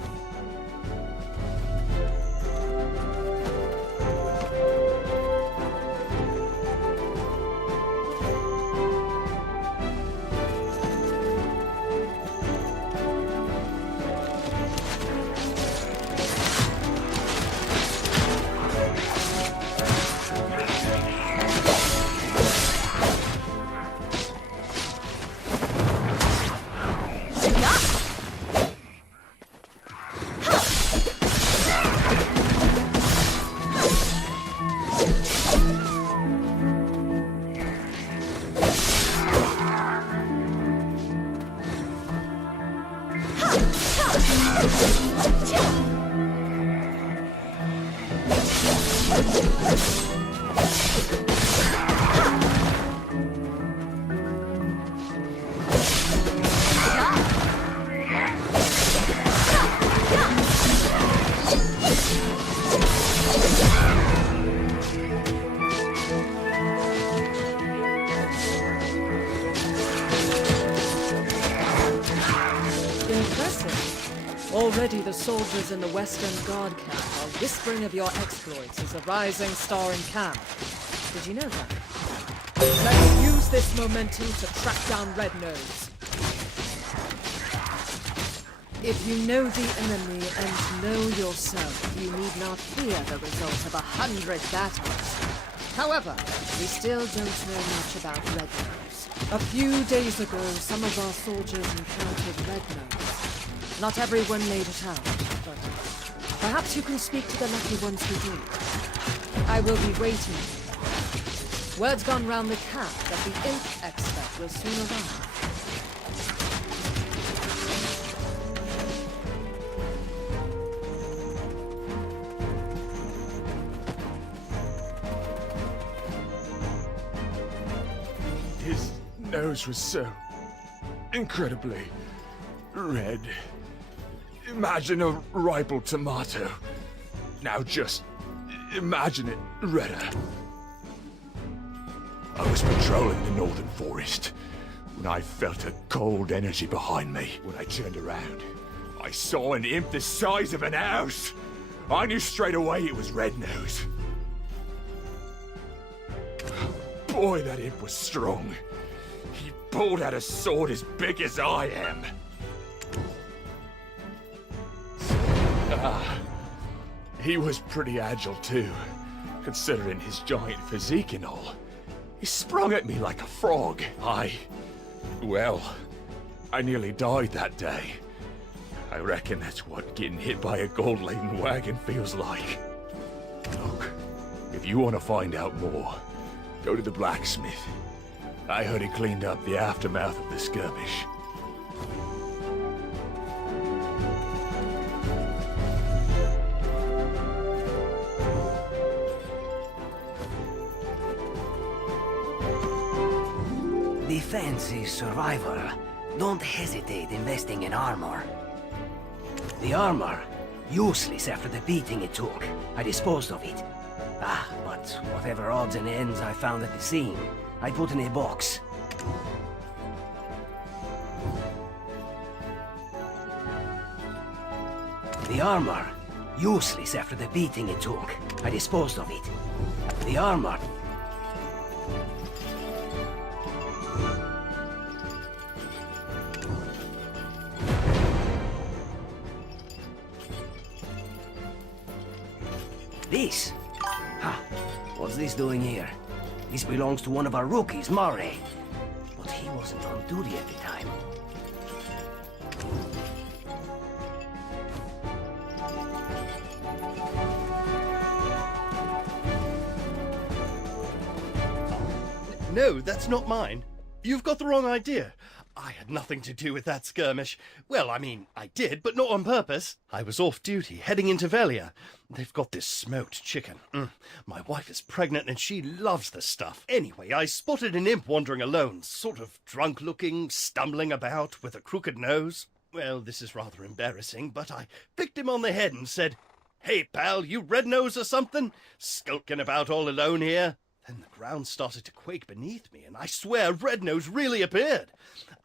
Already the soldiers in the Western Guard camp are whispering of your exploits as a rising star in camp. Did you know that? Let's use this momentum to track down Red Nose. If you know the enemy and know yourself, you need not fear the result of 100 battles. However, we still don't know much about Red Nose. A few days ago, some of our soldiers encountered Red Nose. Not everyone made it out, but perhaps you can speak to the lucky ones who do. I will be waiting. Word's gone round the camp that the Imp expert will soon arrive. His nose was so incredibly red. Imagine a ripe tomato. Now just imagine it redder. I was patrolling the northern forest when I felt a cold energy behind me. When I turned around, I saw an imp the size of an house. I knew straight away it was Red Nose. Boy, that imp was strong. He pulled out a sword as big as I am. He was pretty agile too, considering his giant physique and all. He sprung at me like a frog. Well, I nearly died that day. I reckon that's what getting hit by a gold-laden wagon feels like. Look, if you want to find out more, go to the blacksmith. I heard he cleaned up the aftermath of the skirmish. Defense is survival. Don't hesitate investing in armor. The armor, useless after the beating it took. I disposed of it. But whatever odds and ends I found at the scene, I put in a box. The armor, useless after the beating it took. I disposed of it. The armor... This? What's this doing here? This belongs to one of our rookies, Murray. But he wasn't on duty at the time. No, that's not mine. You've got the wrong idea. I had nothing to do with that skirmish. Well, I mean, I did, but not on purpose. I was off duty, heading into Velia. They've got this smoked chicken. My wife is pregnant and she loves the stuff. Anyway, I spotted an imp wandering alone, sort of drunk-looking, stumbling about, with a crooked nose. Well, this is rather embarrassing, but I flicked him on the head and said, "Hey, pal, you red nose or something? Skulking about all alone here?" Then the ground started to quake beneath me, and I swear Red Nose really appeared.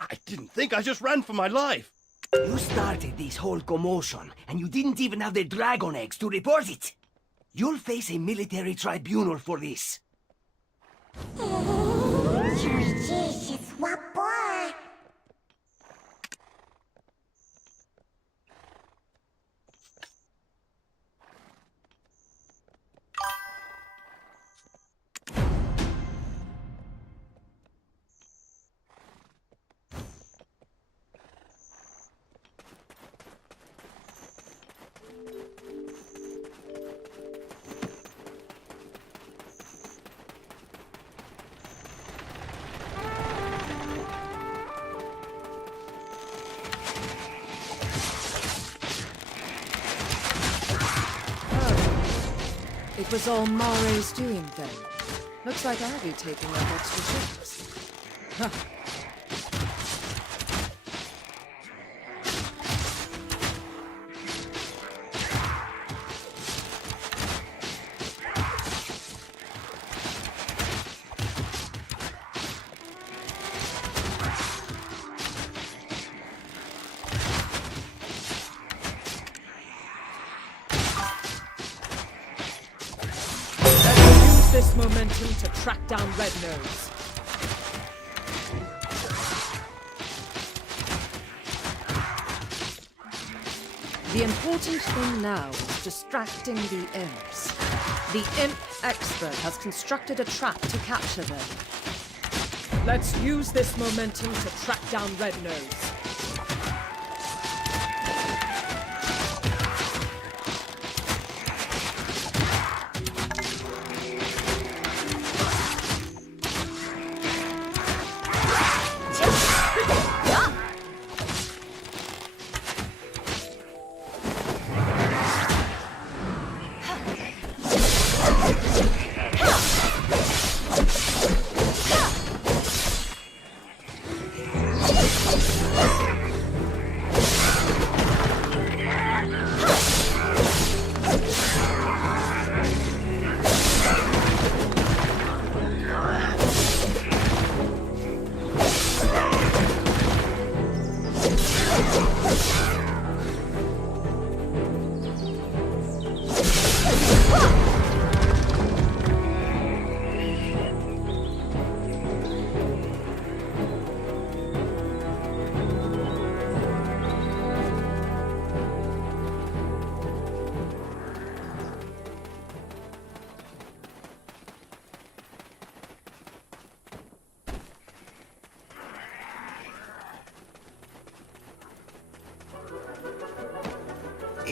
I didn't think, I just ran for my life. You started this whole commotion, and you didn't even have the dragon eggs to report it. You'll face a military tribunal for this. It was all Mare's doing then. Looks like I'll be taking up extra shifts. Huh. This momentum to track down Red Nose. The important thing now is distracting the imps. The imp expert has constructed a trap to capture them. Let's use this momentum to track down Red Nose.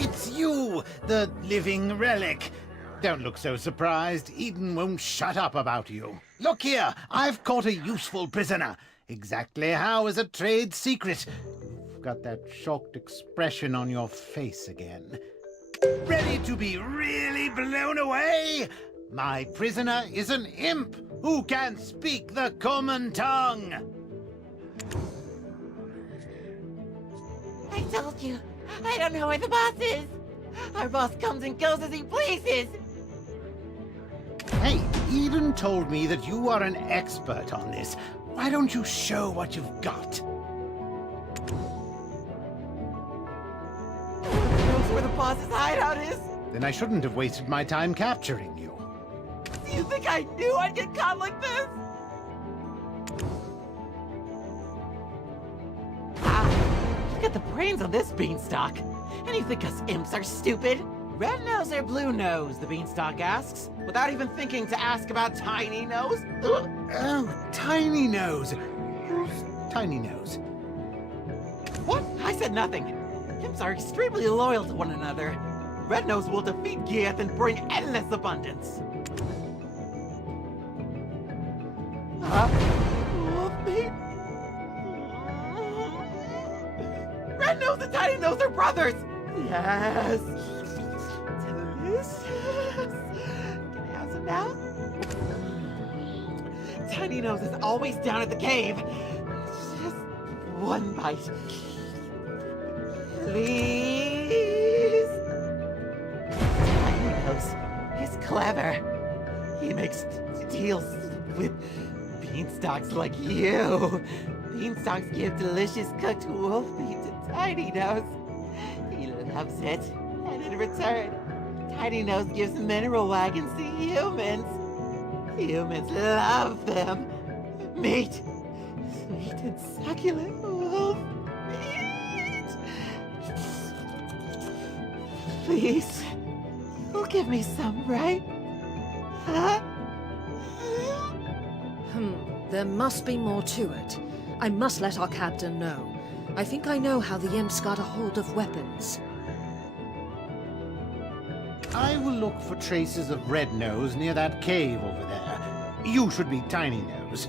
It's you, the living relic. Don't look so surprised. Eden won't shut up about you. Look here, I've caught a useful prisoner. Exactly how is a trade secret. You've got that shocked expression on your face again. Ready to be really blown away? My prisoner is an imp who can speak the common tongue. I told you, I don't know where the boss is. Our boss comes and goes as he pleases. Hey, Eden told me that you are an expert on this. Why don't you show what you've got? Knows where the boss's hideout is? Then I shouldn't have wasted my time capturing you. Do you think I knew I'd get caught like this? Look at the brains on this beanstalk. And you think us imps are stupid? Red nose or blue nose, the beanstalk asks, without even thinking to ask about Tiny Nose. Oh, Tiny Nose. Who's Tiny Nose? What? I said nothing. Imps are extremely loyal to one another. Red Nose will defeat Gieth and bring endless abundance. Wolfmeat? Red Nose and Tiny Nose are brothers! Yes. Delicious. Can I have some now? Tiny Nose is always down at the cave. Just one bite. Please. Tiny Nose is clever. He makes deals with beanstalks like you. Beanstalks give delicious cooked wolf meat to Tiny Nose. He loves it. And in return, Tiny Nose gives mineral wagons to humans. Humans love them. Meat. Sweet and succulent wolf meat. Please. You'll give me some, right? Huh? There must be more to it. I must let our captain know. I think I know how the imps got a hold of weapons. I will look for traces of Red Nose near that cave over there. You should be Tiny Nose.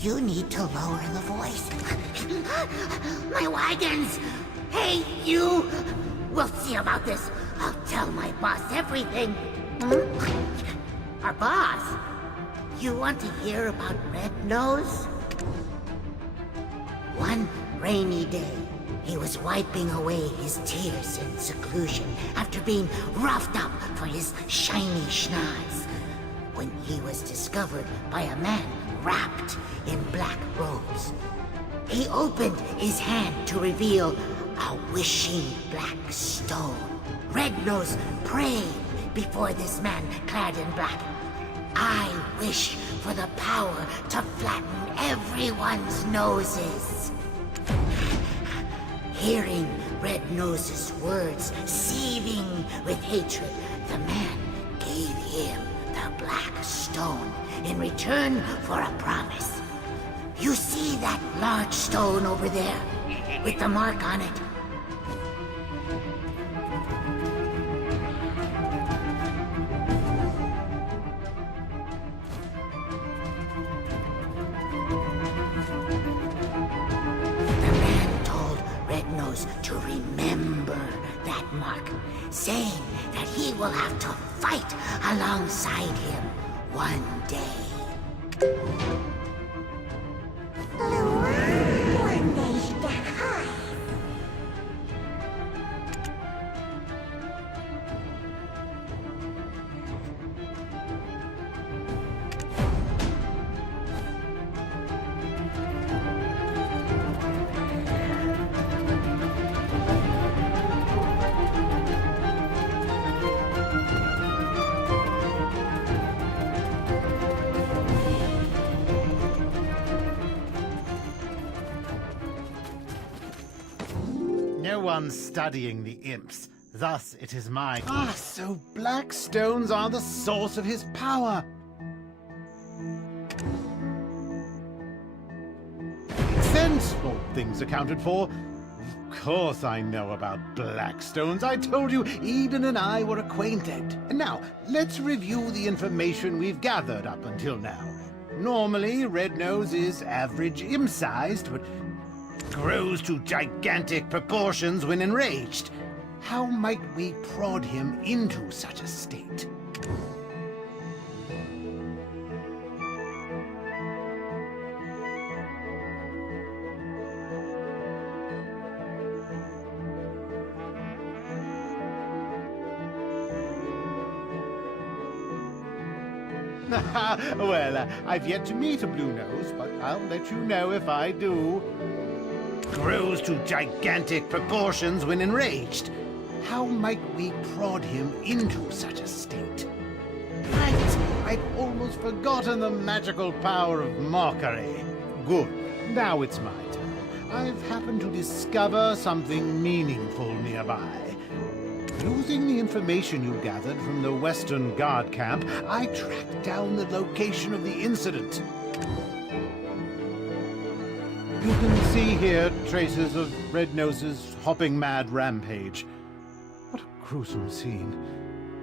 You need to lower the voice. My wagons! Hey, you! We'll see about this. I'll tell my boss everything. Our boss? You want to hear about Red Nose? One rainy day, He was wiping away his tears in seclusion after being roughed up for his shiny schnoz, when he was discovered by a man wrapped in black robes. He opened his hand to reveal a wishing black stone. Red-Nose prayed before this man clad in black. I wish for the power to flatten everyone's noses. Hearing Red-Nose's words seething with hatred, the man gave him the black stone in return for a promise. You see that large stone over there, with the mark on it? To remember that mark, saying that he will have to fight alongside him one day. No one's studying the imps. Thus, it is my... so black stones are the source of his power. Sense, all things accounted for. Of course I know about black stones. I told you Eden and I were acquainted. And now, let's review the information we've gathered up until now. Normally, Red-Nose is average imp-sized, but grows to gigantic proportions when enraged. How might we prod him into such a state? Well, I've yet to meet a blue nose, but I'll let you know if I do. Grows to gigantic proportions when enraged. How might we prod him into such a state? Right! I'd almost forgotten the magical power of mockery. Good. Now it's my turn. I've happened to discover something meaningful nearby. Using the information you gathered from the Western Guard camp, I tracked down the location of the incident. You can see here traces of Red-Nose's hopping mad rampage. What a gruesome scene.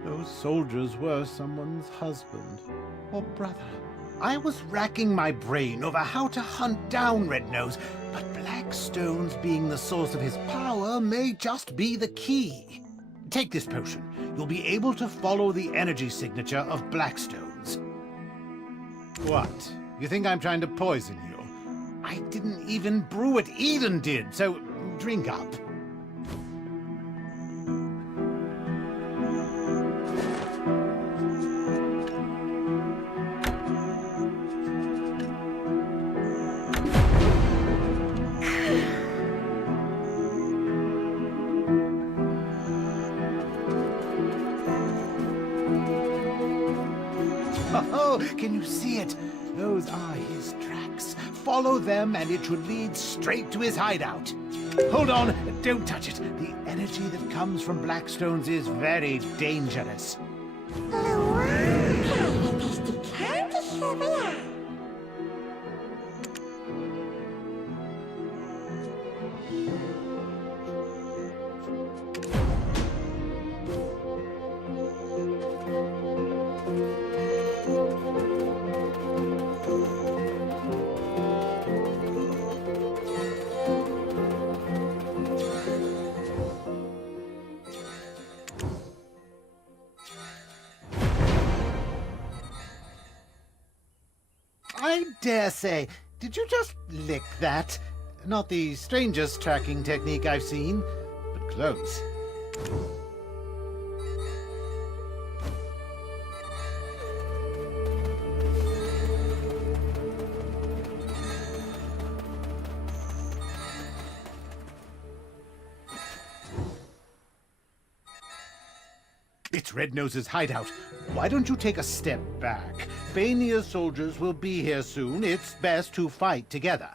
Those soldiers were someone's husband or brother. I was racking my brain over how to hunt down Red-Nose, but black stones being the source of his power may just be the key. Take this potion. You'll be able to follow the energy signature of black stones. What? You think I'm trying to poison you? I didn't even brew it. Eden did, so drink up. Oh, can you see it? Those are his tracks. Follow them and it should lead straight to his hideout. Hold on, don't touch it. The energy that comes from Blackstones is very dangerous. I dare say, did you just lick that? Not the strangest tracking technique I've seen, but close. It's Red Nose's hideout. Why don't you take a step back? Fania's soldiers will be here soon. It's best to fight together.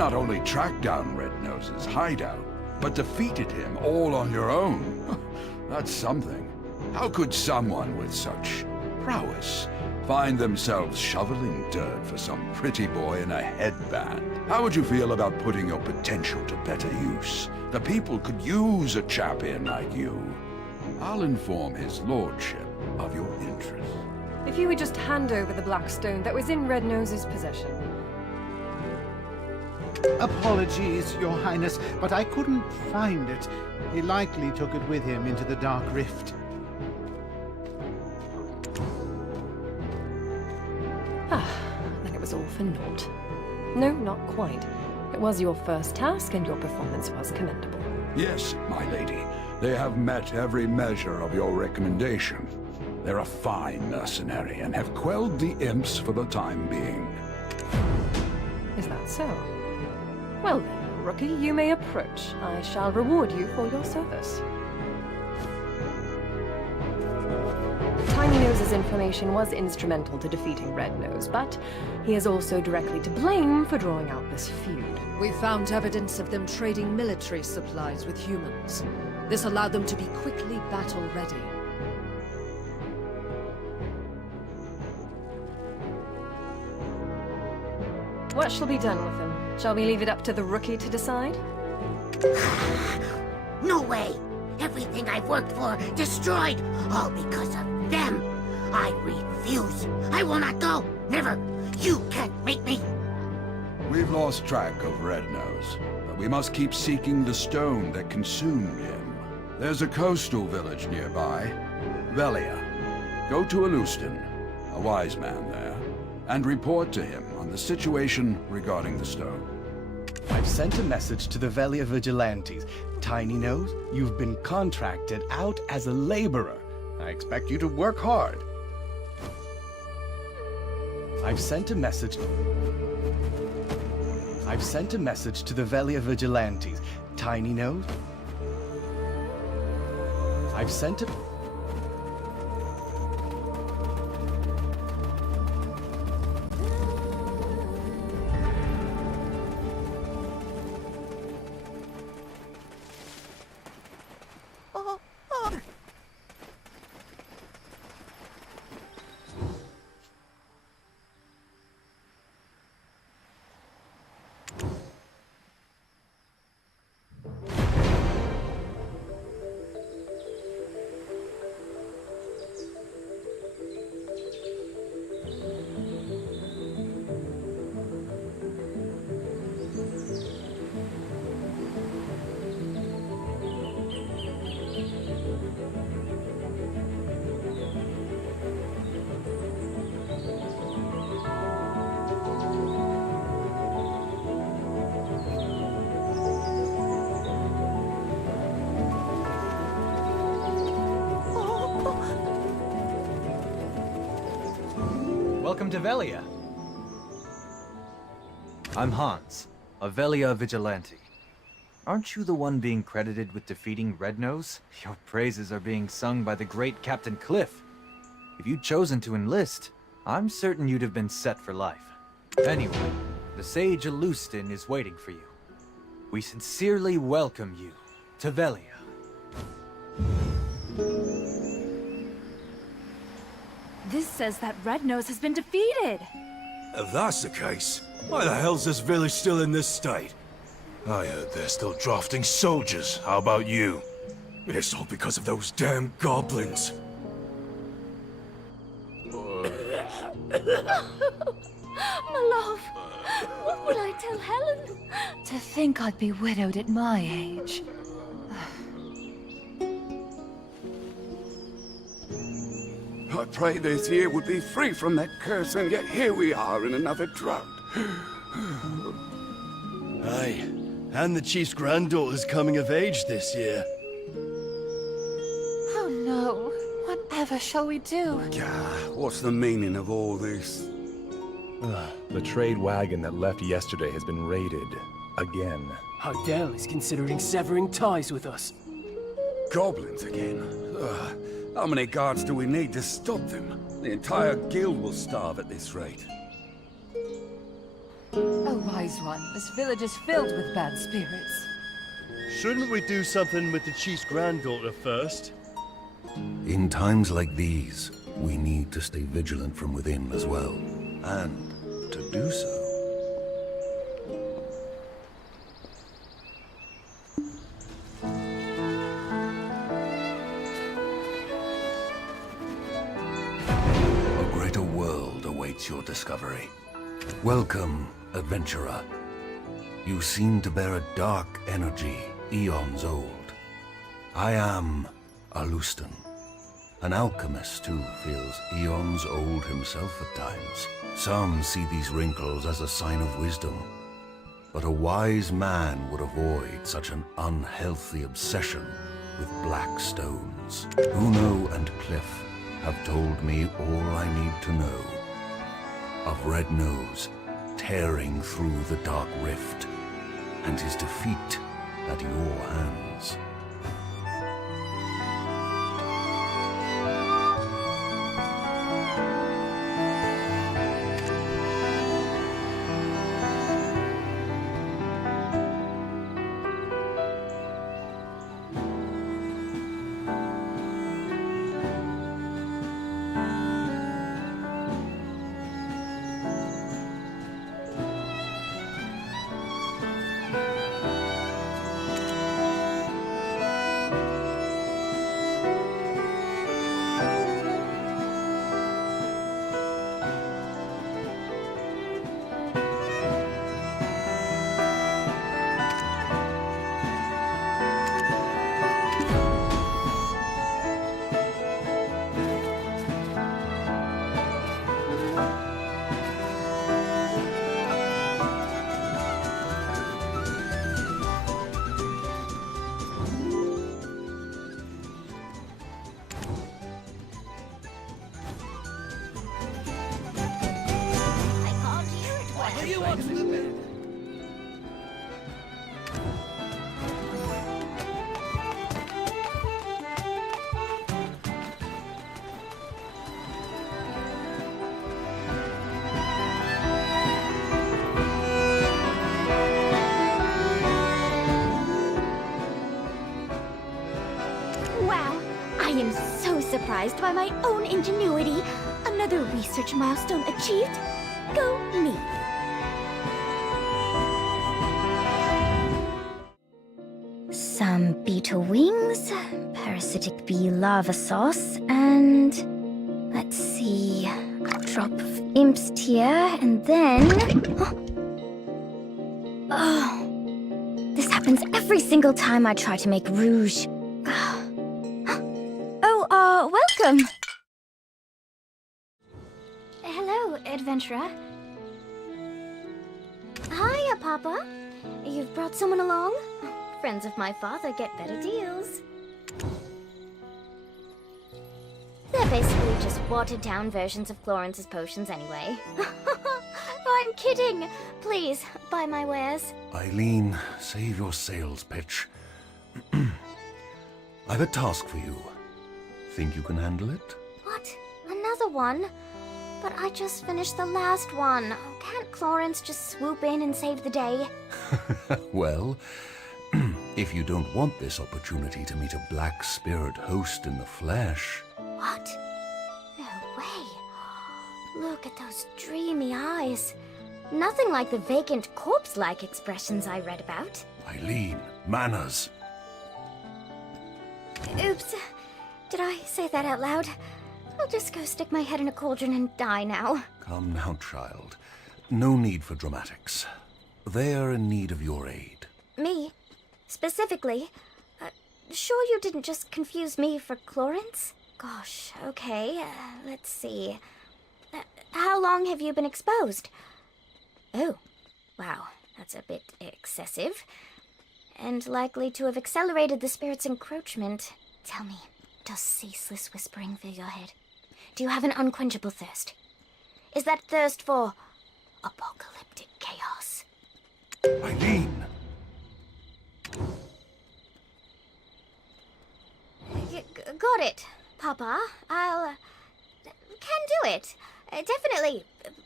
not only tracked down Red Nose's hideout, but defeated him all on your own. That's something. How could someone with such prowess find themselves shoveling dirt for some pretty boy in a headband? How would you feel about putting your potential to better use? The people could use a chap-in like you. I'll inform his lordship of your interest. If you would just hand over the black stone that was in Red Nose's possession. Apologies, Your Highness, but I couldn't find it. He likely took it with him into the Dark Rift. Then it was all for naught. No, not quite. It was your first task, and your performance was commendable. Yes, my lady. They have met every measure of your recommendation. They're a fine mercenary and have quelled the imps for the time being. Is that so? Well then, Rookie, you may approach. I shall reward you for your service. Tiny Nose's information was instrumental to defeating Red Nose, but he is also directly to blame for drawing out this feud. We found evidence of them trading military supplies with humans. This allowed them to be quickly battle-ready. What shall be done with them? Shall we leave it up to the Rookie to decide? No way! Everything I've worked for, destroyed! All because of them! I refuse! I will not go! Never! You can't make me! We've lost track of Red Nose, but we must keep seeking the stone that consumed him. There's a coastal village nearby, Velia. Go to Alustin, a wise man there, and report to him on the situation regarding the stone. I've sent a message to the Velia Vigilantes. Tiny Nose, you've been contracted out as a laborer. I expect you to work hard. I've sent a message to the Velia Vigilantes. Tiny Nose? I've sent a... Welcome to Velia. I'm Hans, a Velia Vigilante. Aren't you the one being credited with defeating Red Nose? Your praises are being sung by the great Captain Cliff. If you'd chosen to enlist, I'm certain you'd have been set for life. Anyway, the sage Alustin is waiting for you. We sincerely welcome you to Velia. This says that Red Nose has been defeated. If that's the case, why the hell's this village still in this state? I heard they're still drafting soldiers. How about you? It's all because of those damn goblins. My love, what will I tell Helen? To think I'd be widowed at my age. I prayed this year would be free from that curse, and yet here we are in another drought. Aye, and the chief's granddaughter's coming of age this year. Oh no, whatever shall we do? What's the meaning of all this? The trade wagon that left yesterday has been raided. Again. Hardell is considering severing ties with us. Goblins again? How many guards do we need to stop them? The entire guild will starve at this rate. Oh, wise one, this village is filled with bad spirits. Shouldn't we do something with the chief's granddaughter first? In times like these, we need to stay vigilant from within as well. And to do so... A greater world awaits your discovery. Welcome, adventurer. You seem to bear a dark energy, eons old. I am Alustan, an alchemist who feels eons old himself at times. Some see these wrinkles as a sign of wisdom, but a wise man would avoid such an unhealthy obsession with black stones. Uno and Cliff have told me all I need to know. Of Red Nose tearing through the dark rift, and his defeat at your hands. Wow, I am so surprised by my own ingenuity. Another research milestone achieved. Go me. Some beetle wings, parasitic bee lava sauce, and let's see, a drop of imp's tear, and then... Oh, this happens every single time I try to make rouge. Welcome! Hello, adventurer. Hiya, Papa. You've brought someone along? Friends of my father get better deals. They're basically just watered-down versions of Florence's potions anyway. Oh, I'm kidding! Please, buy my wares. Eileen, save your sales pitch. I've a task for you. Think you can handle it? What? Another one? But I just finished the last one. Can't Florence just swoop in and save the day? Well, if you don't want this opportunity to meet a black spirit host in the flesh... What? No way. Look at those dreamy eyes. Nothing like the vacant corpse-like expressions I read about. Eileen, manners. Oops. Did I say that out loud? I'll just go stick my head in a cauldron and die now. Come now, child. No need for dramatics. They are in need of your aid. Me? Specifically? Sure you didn't just confuse me for Florence? Gosh, okay. Let's see. How long have you been exposed? Oh, wow. That's a bit excessive. And likely to have accelerated the spirit's encroachment. Tell me. Does ceaseless whispering fill your head? Do you have an unquenchable thirst? Is that thirst for apocalyptic chaos? Eileen! Got it, Papa. I'll... can do it. Definitely.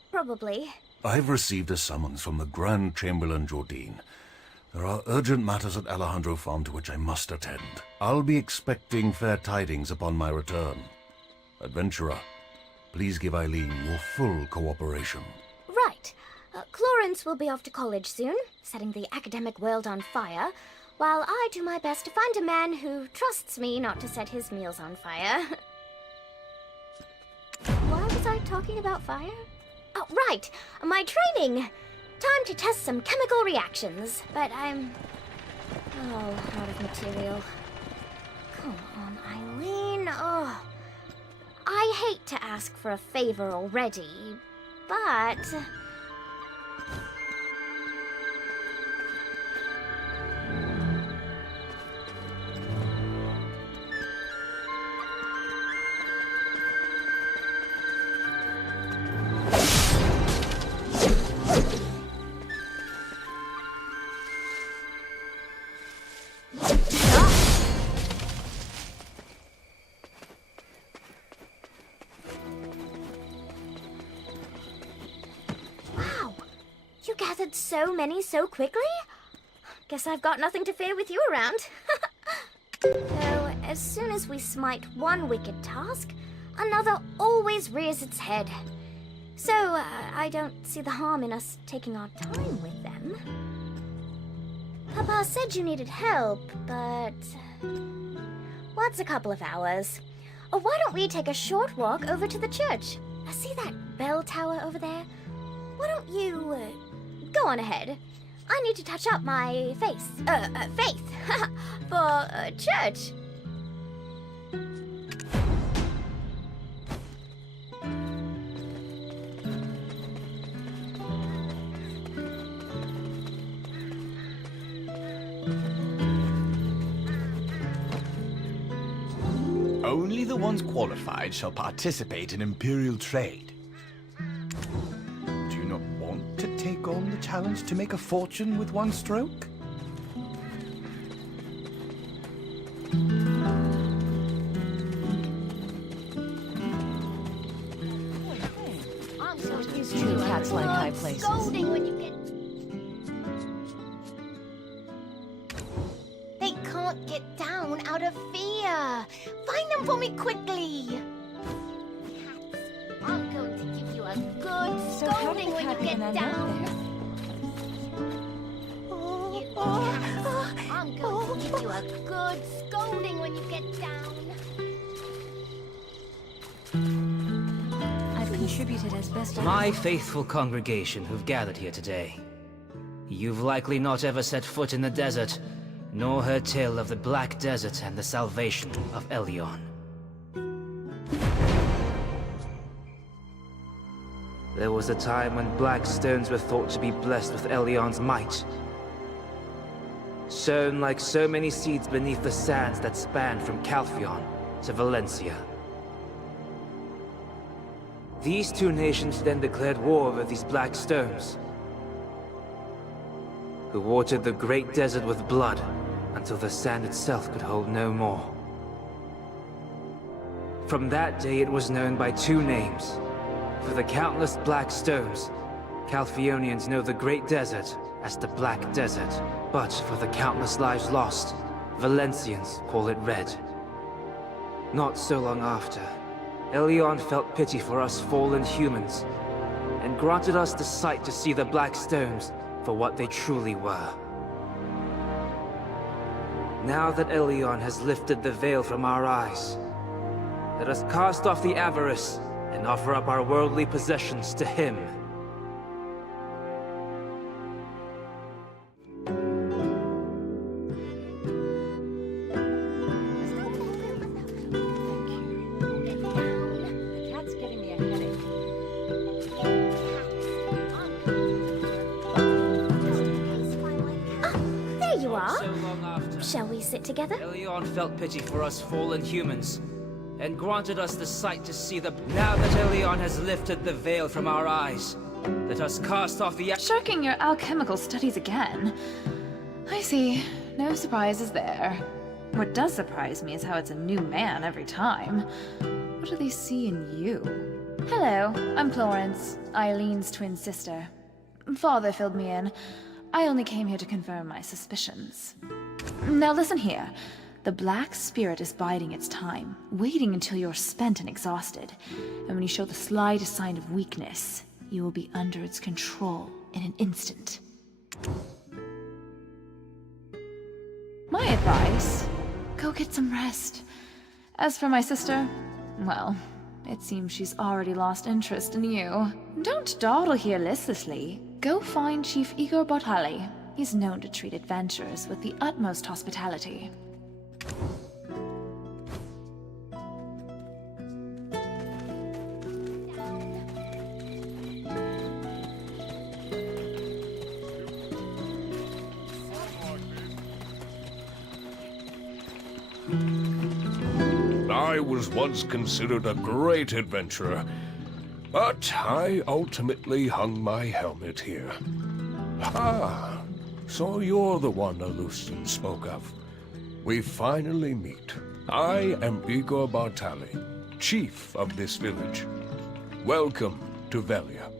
Probably. I've received a summons from the Grand Chamberlain Jordine. There are urgent matters at Alejandro Farm to which I must attend. I'll be expecting fair tidings upon my return. Adventurer, please give Eileen your full cooperation. Right. Clarence will be off to college soon, setting the academic world on fire, while I do my best to find a man who trusts me not to set his meals on fire. Why was I talking about fire? Oh, right! My training! Time to test some chemical reactions, but I'm... out of material. Come on, Eileen. Oh, I hate to ask for a favor already, but... So many so quickly? Guess I've got nothing to fear with you around. Though, as soon as we smite one wicked task, another always rears its head. So, I don't see the harm in us taking our time with them. Papa said you needed help, but... what's a couple of hours? Or why don't we take a short walk over to the church? See that bell tower over there? Why don't you... go on ahead. I need to touch up my faith for church. Only the ones qualified shall participate in Imperial trade. Do you not want to take on the challenge to make a fortune with one stroke? I'm so used to cats like high places. Scolding when you get... They can't get down out of fear. Find them for me quickly. Cats, I'm going to give you a good scolding when you get down. I'm going to give you a good scolding when you get down. I've contributed as best I can. My faithful congregation who've gathered here today. You've likely not ever set foot in the desert, nor heard tale of the Black Desert and the salvation of Elion. There was a time when black stones were thought to be blessed with Elion's might. Sown like so many seeds beneath the sands that span from Calphion to Valencia. These two nations then declared war over these black stones, who watered the great desert with blood until the sand itself could hold no more. From that day it was known by two names. For the countless black stones, Calphionians know the great desert as the Black Desert. But for the countless lives lost, Valencians call it Red. Not so long after, Elion felt pity for us fallen humans, and granted us the sight to see the black stones for what they truly were. Now that Elion has lifted the veil from our eyes, let us cast off the avarice and offer up our worldly possessions to him. The cat's giving me a headache. There you are. Shall we sit together? Elion felt pity for us fallen humans, and granted us the sight to see the... Now that Elion has lifted the veil from our eyes, let us cast off the... Shirking your alchemical studies again. I see. No surprises there. What does surprise me is how it's a new man every time. What do they see in you? Hello, I'm Florence, Eileen's twin sister. Father filled me in. I only came here to confirm my suspicions. Now listen here. The Black Spirit is biding its time, waiting until you're spent and exhausted. And when you show the slightest sign of weakness, you will be under its control in an instant. My advice, go get some rest. As for my sister, well, it seems she's already lost interest in you. Don't dawdle here listlessly. Go find Chief Igor Bartali. He's known to treat adventurers with the utmost hospitality. I was once considered a great adventurer, but I ultimately hung my helmet here. Ah, so you're the one Alustin spoke of. We finally meet. I am Igor Bartali, chief of this village. Welcome to Velia.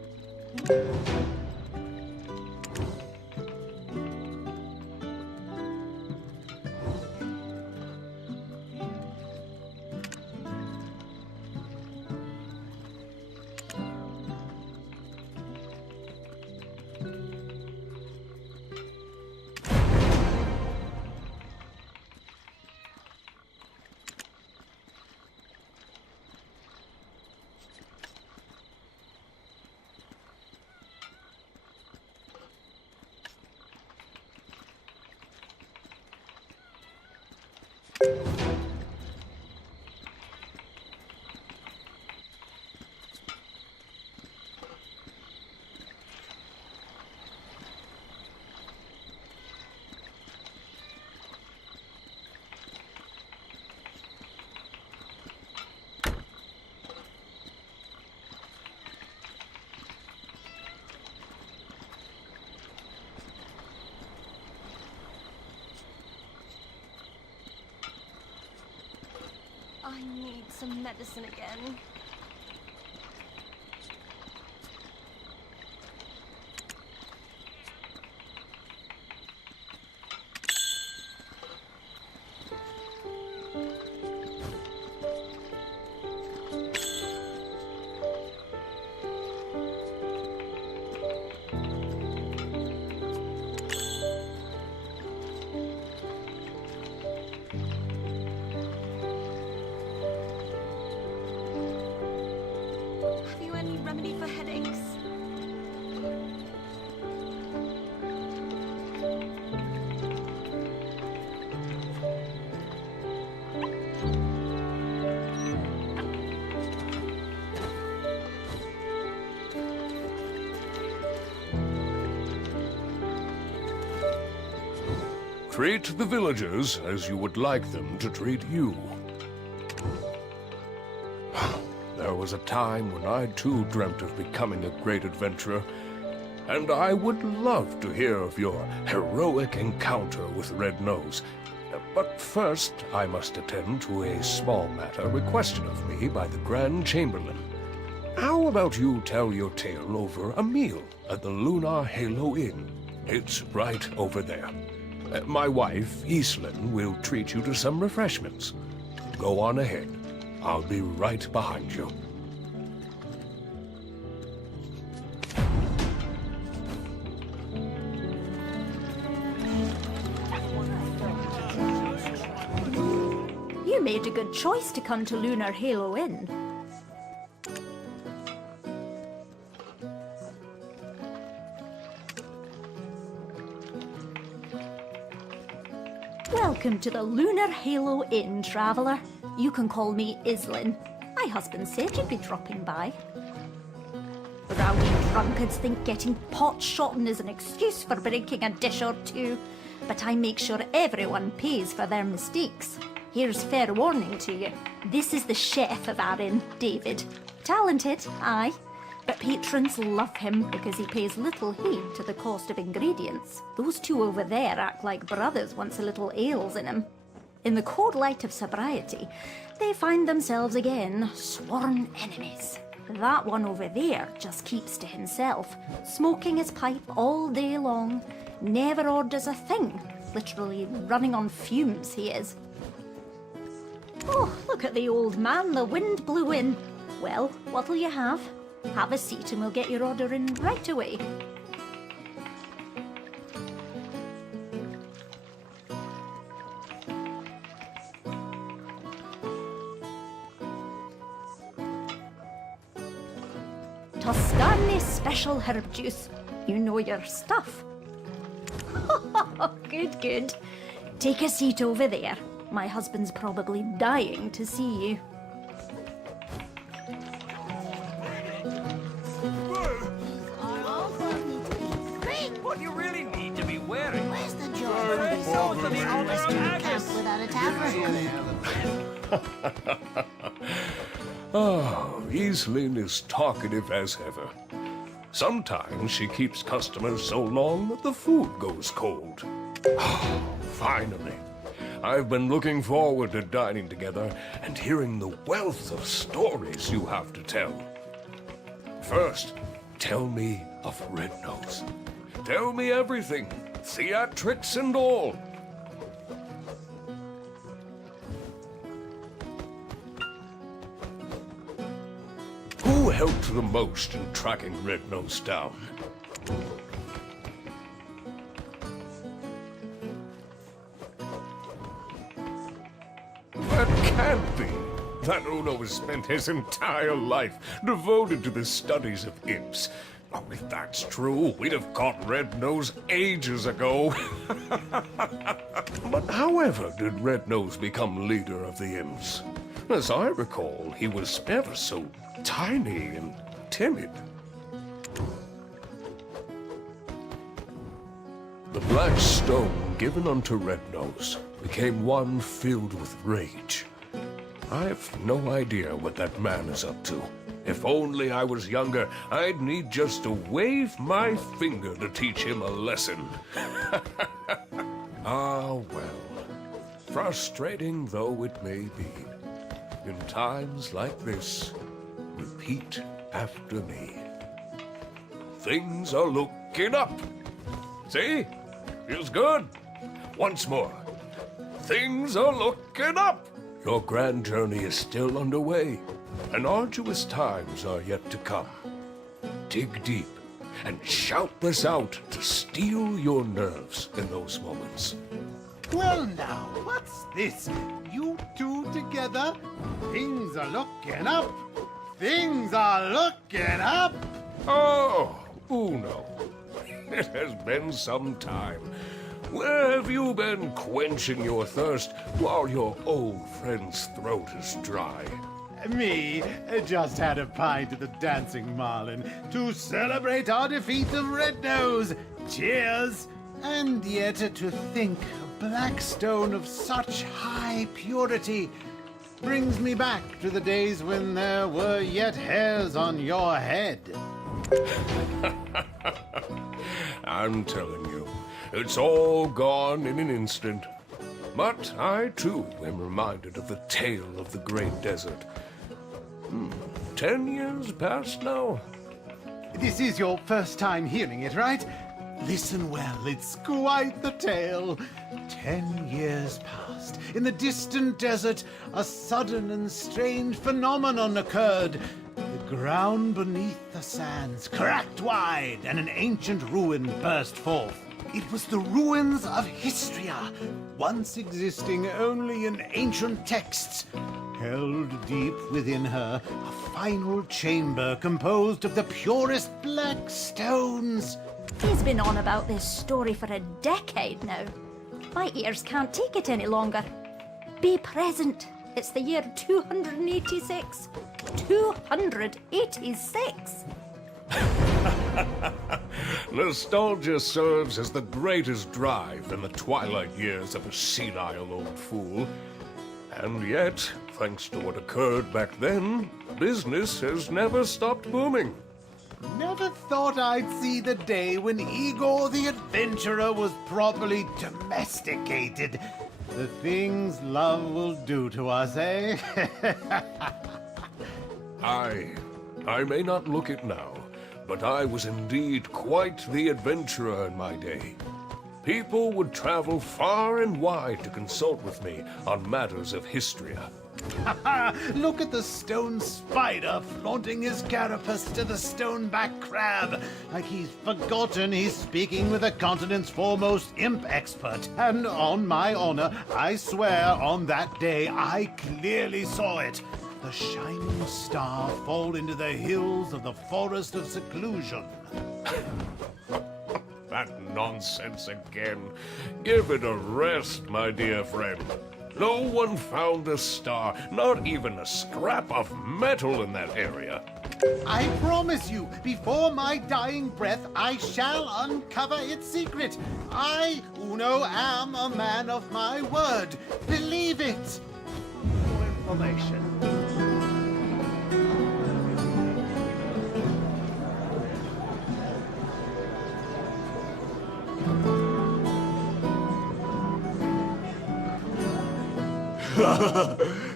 I need some medicine again. Remedy for headaches. Treat the villagers as you would like them to treat you. There was a time when I too dreamt of becoming a great adventurer, and I would love to hear of your heroic encounter with Red Nose. But first, I must attend to a small matter requested of me by the Grand Chamberlain. How about you tell your tale over a meal at the Lunar Halo Inn? It's right over there. My wife, Iselin, will treat you to some refreshments. Go on ahead. I'll be right behind you. You made a good choice to come to Lunar Halo Inn. Welcome to the Lunar Halo Inn, traveler. You can call me Islin. My husband said you'd be dropping by. Rowdy drunkards think getting pot-shotting is an excuse for breaking a dish or two, but I make sure everyone pays for their mistakes. Here's fair warning to you. This is the chef of our inn, David. Talented, aye, but patrons love him because he pays little heed to the cost of ingredients. Those two over there act like brothers once a little ale's in them. In the cold light of sobriety, they find themselves again sworn enemies. That one over there just keeps to himself, smoking his pipe all day long, never orders a thing, literally running on fumes he is. Oh, look at the old man, the wind blew in. Well, what'll you have? Have a seat and we'll get your order in right away. Toscani special herb juice. You know your stuff. Good, good. Take a seat over there. My husband's probably dying to see you. What you really need to be wearing. Where's the joy of this old Western camp without a tavern? Oh, Evelyn is talkative as ever. Sometimes she keeps customers so long that the food goes cold. Finally. I've been looking forward to dining together and hearing the wealth of stories you have to tell. First, tell me of Red Nose. Tell me everything, theatrics and all. Who helped the most in tracking Red Nose down? That can't be. That Uno has spent his entire life devoted to the studies of imps. Oh, if that's true, we'd have caught Red Nose ages ago. But however did Red Nose become leader of the imps? As I recall, he was ever so tiny and timid. The black stone given unto Red Nose became one filled with rage. I've no idea what that man is up to. If only I was younger, I'd need just to wave my finger to teach him a lesson. Ah, well. Frustrating though it may be, in times like this, repeat after me. Things are looking up. See? Feels good. Once more. Things are looking up. Your grand journey is still underway, and arduous times are yet to come. Dig deep and shout this out to steel your nerves in those moments. Well now, what's this? You two together? Things are looking up. Things are looking up. Oh, Uno. It has been some time. Where have you been quenching your thirst while your old friend's throat is dry? Me just had a pint at the Dancing Marlin to celebrate our defeat of Red Nose. Cheers! And yet to think a black stone of such high purity brings me back to the days when there were yet hairs on your head. I'm telling you, it's all gone in an instant. But I, too, am reminded of the tale of the Great Desert. 10 years past now? This is your first time hearing it, right? Listen well, it's quite the tale. 10 years past. In the distant desert, a sudden and strange phenomenon occurred. The ground beneath the sands cracked wide, and an ancient ruin burst forth. It was the ruins of Histria, once existing only in ancient texts. Held deep within her, a final chamber composed of the purest black stones. He's been on about this story for a decade now. My ears can't take it any longer. Be present. It's the year 286. 286! Nostalgia serves as the greatest drive in the twilight years of a senile old fool. And yet, thanks to what occurred back then, business has never stopped booming. Never thought I'd see the day when Igor the Adventurer was properly domesticated. The things love will do to us, eh? Aye. I may not look it now, but I was indeed quite the adventurer in my day. People would travel far and wide to consult with me on matters of history. Look at the stone spider flaunting his carapace to the stoneback crab, like he's forgotten he's speaking with the continent's foremost imp expert. And on my honor, I swear on that day I clearly saw it. The shining star fall into the hills of the Forest of Seclusion. That nonsense again. Give it a rest, my dear friend. No one found a star, not even a scrap of metal in that area. I promise you, before my dying breath, I shall uncover its secret. I, Uno, am a man of my word. Believe it. For information.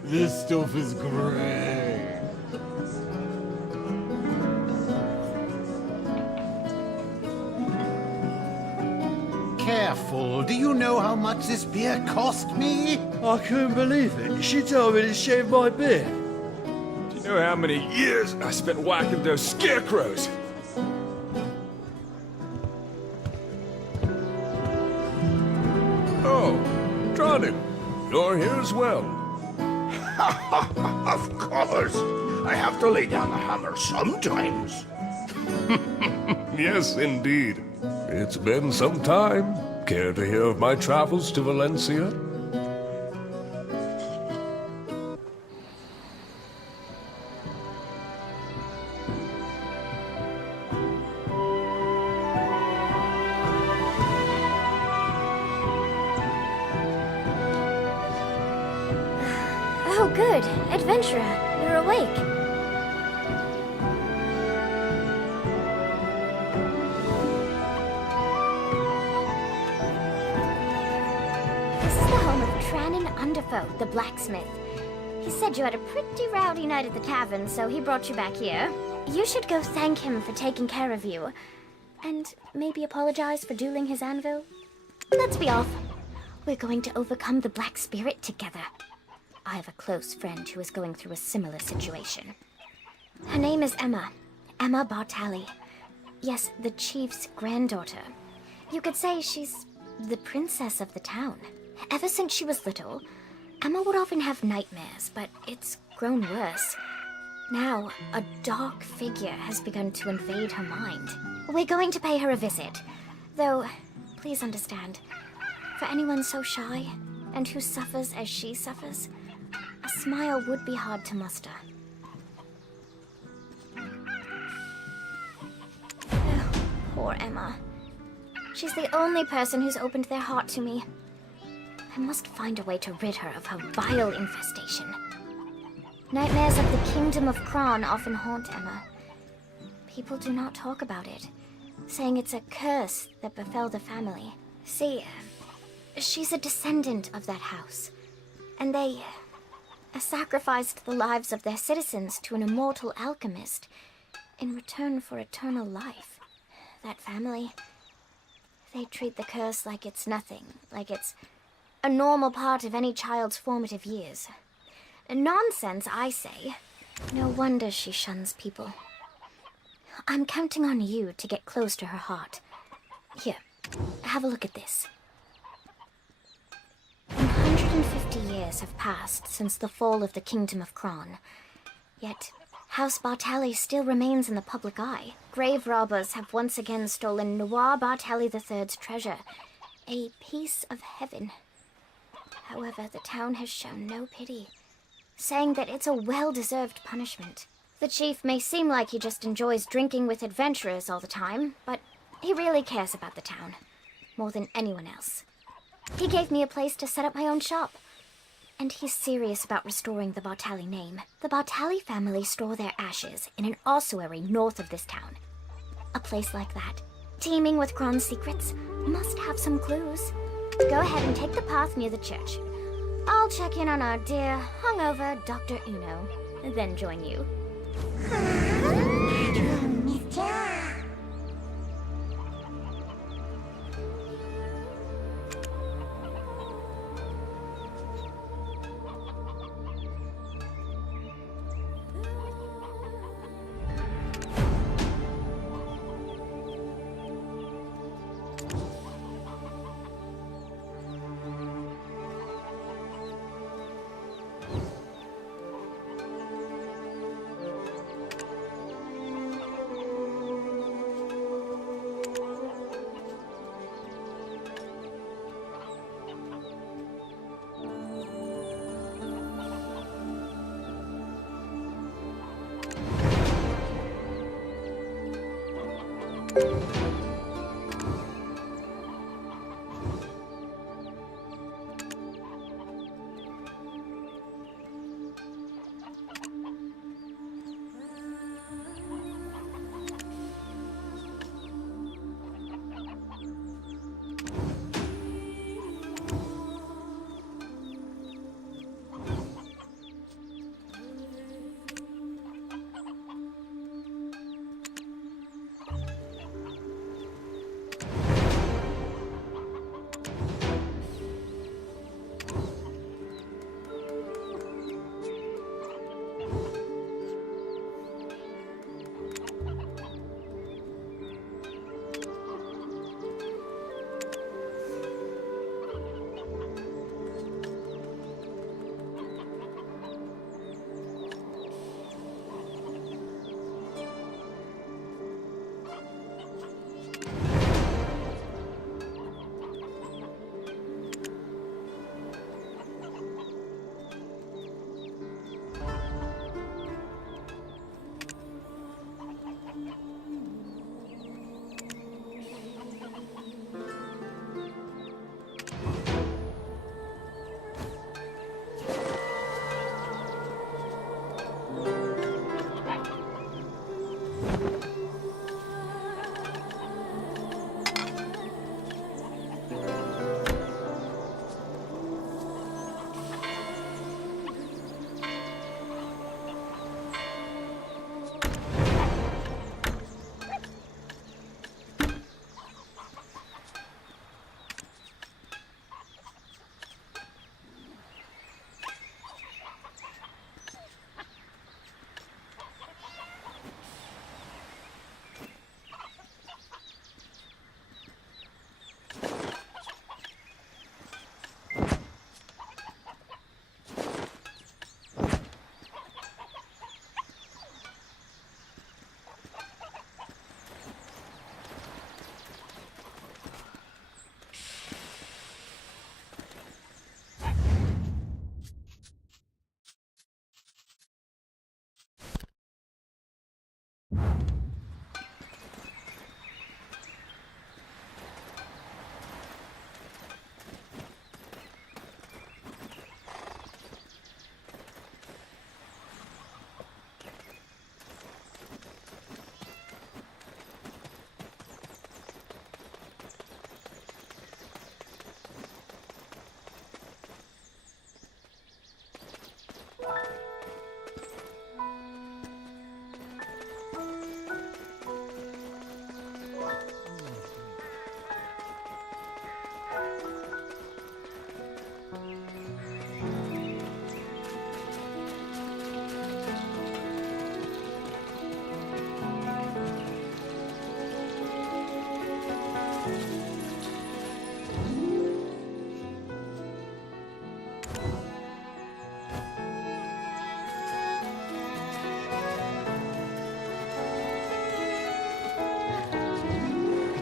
This stuff is great. Careful. Do you know how much this beer cost me? I couldn't believe it. She told me to shave my beard. Do you know how many years I spent whacking those scarecrows? Oh, Tronin, you're here as well. Of course. I have to lay down the hammer sometimes. Yes, indeed. It's been some time. Care to hear of my travels to Valencia? Oh, good. Adventurer, you're awake. This is the home of Trannon Underfoe, the blacksmith. He said you had a pretty rowdy night at the tavern, so he brought you back here. You should go thank him for taking care of you. And maybe apologize for dueling his anvil. Let's be off. We're going to overcome the Black Spirit together. I have a close friend who is going through a similar situation. Her name is Emma. Emma Bartali. Yes, the chief's granddaughter. You could say she's the princess of the town. Ever since she was little, Emma would often have nightmares, but it's grown worse. Now, a dark figure has begun to invade her mind. We're going to pay her a visit. Though, please understand, for anyone so shy, and who suffers as she suffers, a smile would be hard to muster. Oh, poor Emma. She's the only person who's opened their heart to me. I must find a way to rid her of her vile infestation. Nightmares of the Kingdom of Kron often haunt Emma. People do not talk about it, saying it's a curse that befell the family. See, she's a descendant of that house, and they sacrificed the lives of their citizens to an immortal alchemist in return for eternal life. That family, they treat the curse like it's nothing, like it's a normal part of any child's formative years. Nonsense, I say. No wonder she shuns people. I'm counting on you to get close to her heart. Here, have a look at this. 150 years have passed since the fall of the Kingdom of Kron. Yet, House Bartali still remains in the public eye. Grave robbers have once again stolen Noir Bartali III's treasure, a piece of heaven. However, the town has shown no pity, saying that it's a well-deserved punishment. The chief may seem like he just enjoys drinking with adventurers all the time, but he really cares about the town, more than anyone else. He gave me a place to set up my own shop, and he's serious about restoring the Bartali name. The Bartali family store their ashes in an ossuary north of this town. A place like that, teeming with Kron's secrets, must have some clues. Go ahead and take the path near the church. I'll check in on our dear, hungover Dr. Uno, then join you.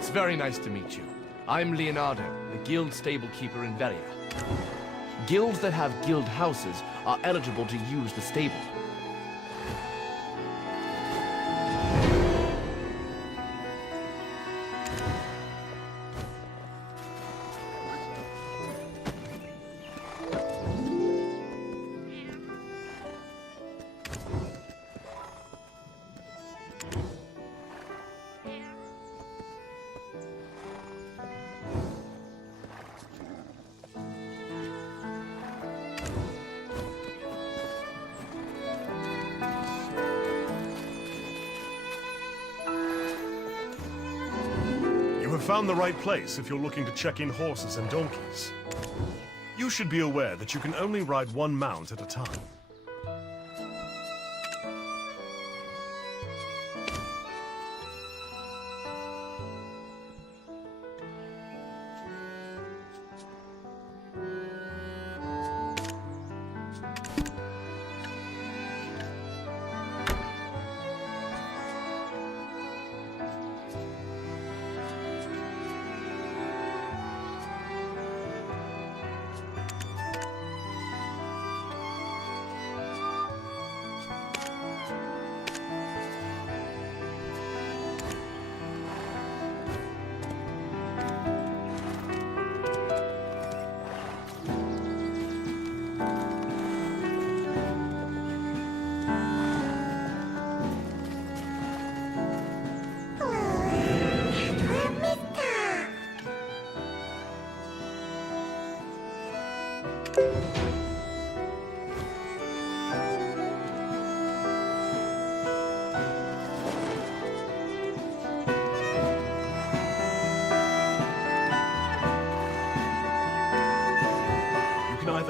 It's very nice to meet you. I'm Leonardo, the guild stable keeper in Velia. Guilds that have guild houses are eligible to use the stable. You have found the right place if you're looking to check in horses and donkeys. You should be aware that you can only ride one mount at a time.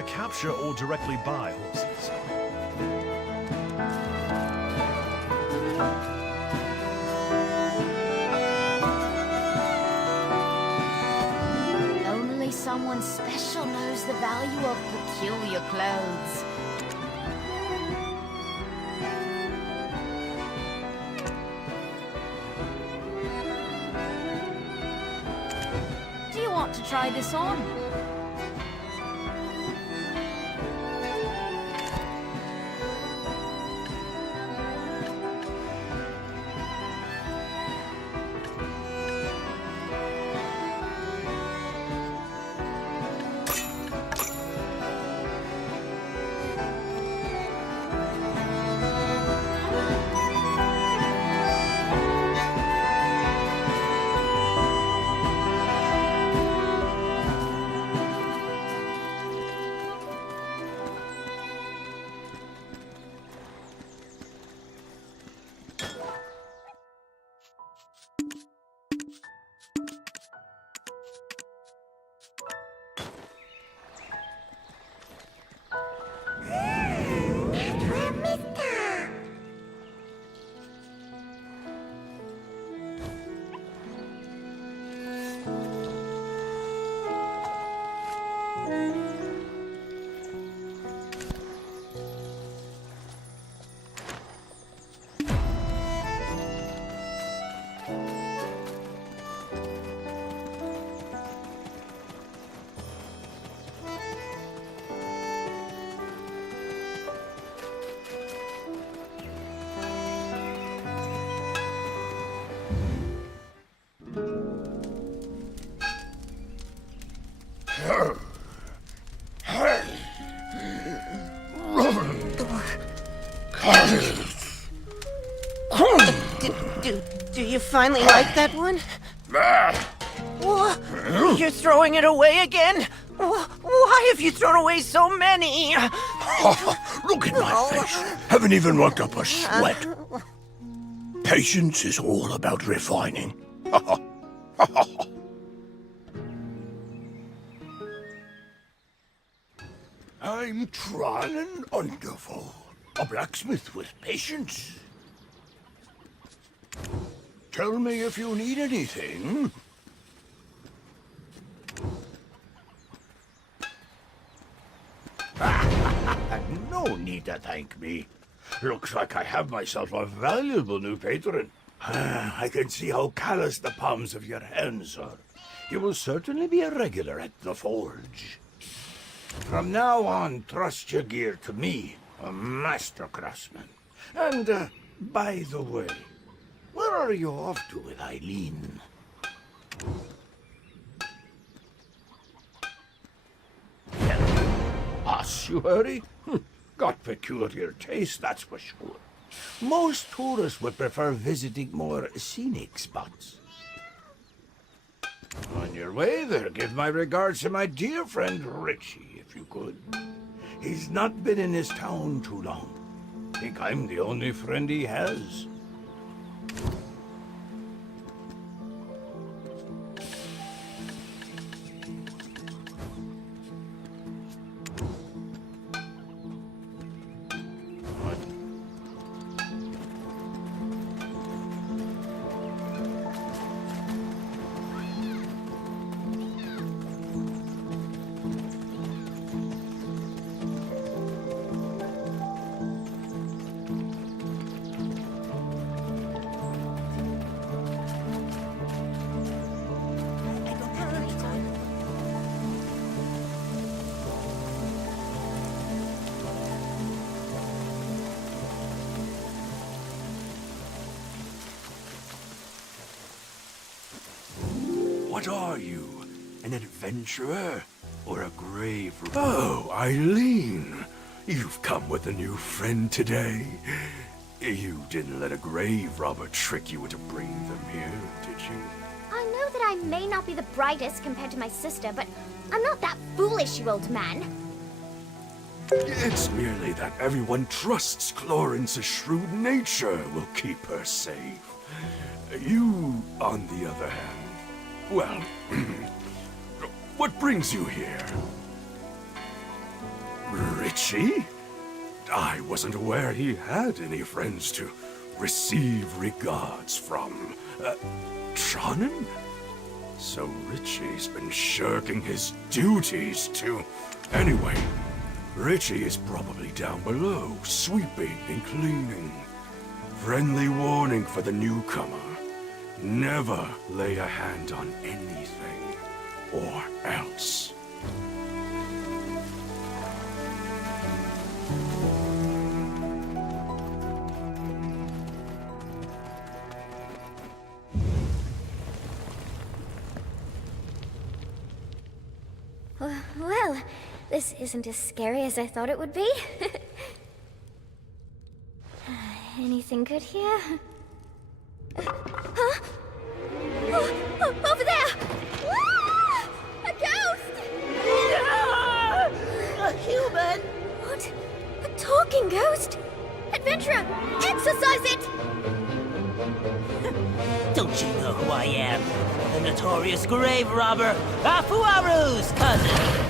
capture or directly buy horses. Only someone special knows the value of peculiar clothes. Do you want to try this on? Do you finally like that one? What? You're throwing it away again? Why have you thrown away so many? Look at my face. Haven't even worked up a sweat. Patience is all about refining. I'm Tron and Underfold, a blacksmith with patience. Tell me if you need anything. No need to thank me. Looks like I have myself a valuable new patron. I can see how callous the palms of your hands are. You will certainly be a regular at the forge. From now on, trust your gear to me, a master craftsman. And, by the way, where are you off to with Eileen? Us, you hurry? Got peculiar taste, that's for sure. Most tourists would prefer visiting more scenic spots. On your way there, give my regards to my dear friend Richie, if you could. He's not been in his town too long. Think I'm the only friend he has. What are you? An adventurer? Or a grave robber? Oh, Eileen. You've come with a new friend today. You didn't let a grave robber trick you into bringing them here, did you? I know that I may not be the brightest compared to my sister, but I'm not that foolish, you old man. It's merely that everyone trusts Clorince's shrewd nature will keep her safe. You, on the other hand, well, what brings you here? Richie? I wasn't aware he had any friends to receive regards from. Tronin? So Richie's been shirking his duties too. Anyway, Richie is probably down below, sweeping and cleaning. Friendly warning for the newcomer. Never lay a hand on anything, or else. Well, this isn't as scary as I thought it would be. Anything good here? Huh? Over there! Ah! A ghost! A human! What? A talking ghost? Adventurer, exorcise it! Don't you know who I am? The notorious grave robber, Afuaru's cousin!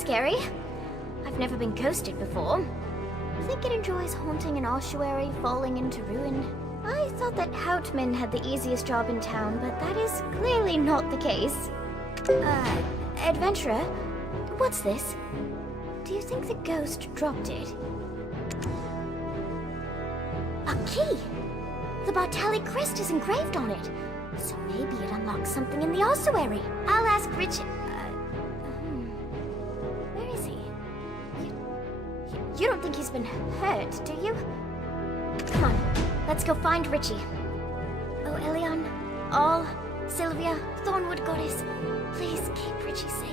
Scary. I've never been ghosted before. I think it enjoys haunting an ossuary, falling into ruin. I thought that Houtman had the easiest job in town, but that is clearly not the case. Adventurer, what's this? Do you think the ghost dropped it? A key! The Bartali crest is engraved on it. So maybe it unlocks something in the ossuary. I'll ask Richard. You don't think he's been hurt, do you? Come on, let's go find Richie. Oh, Elion, All, Sylvia, Thornwood Goddess, please keep Richie safe.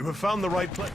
You have found the right place.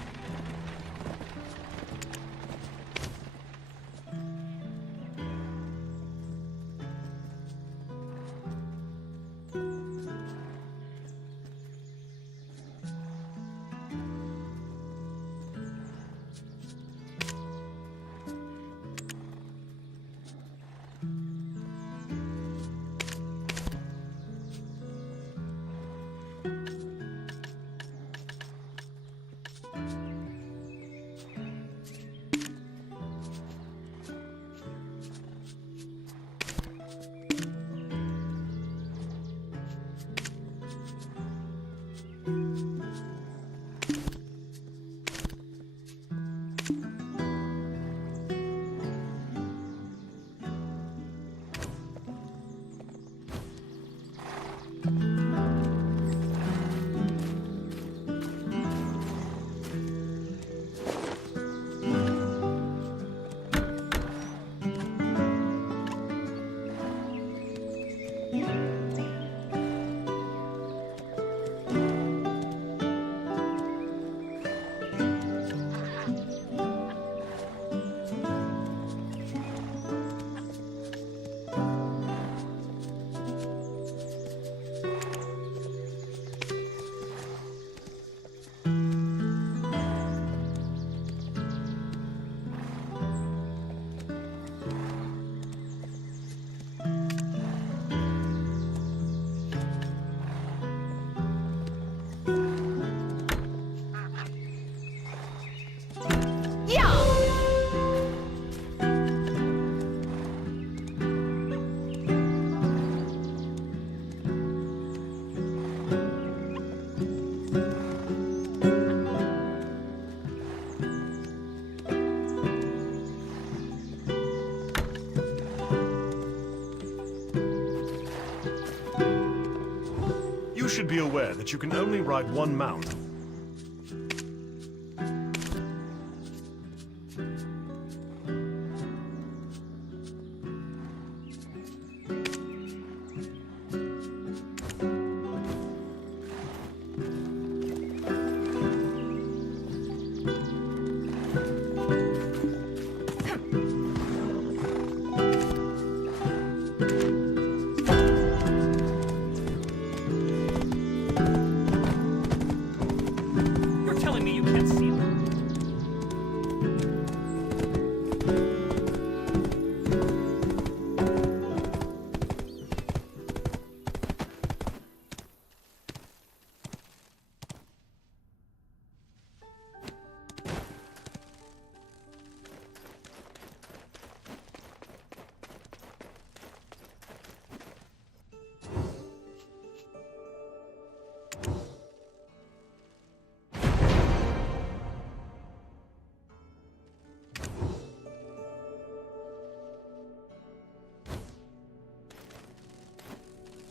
You should be aware that you can only ride one mount.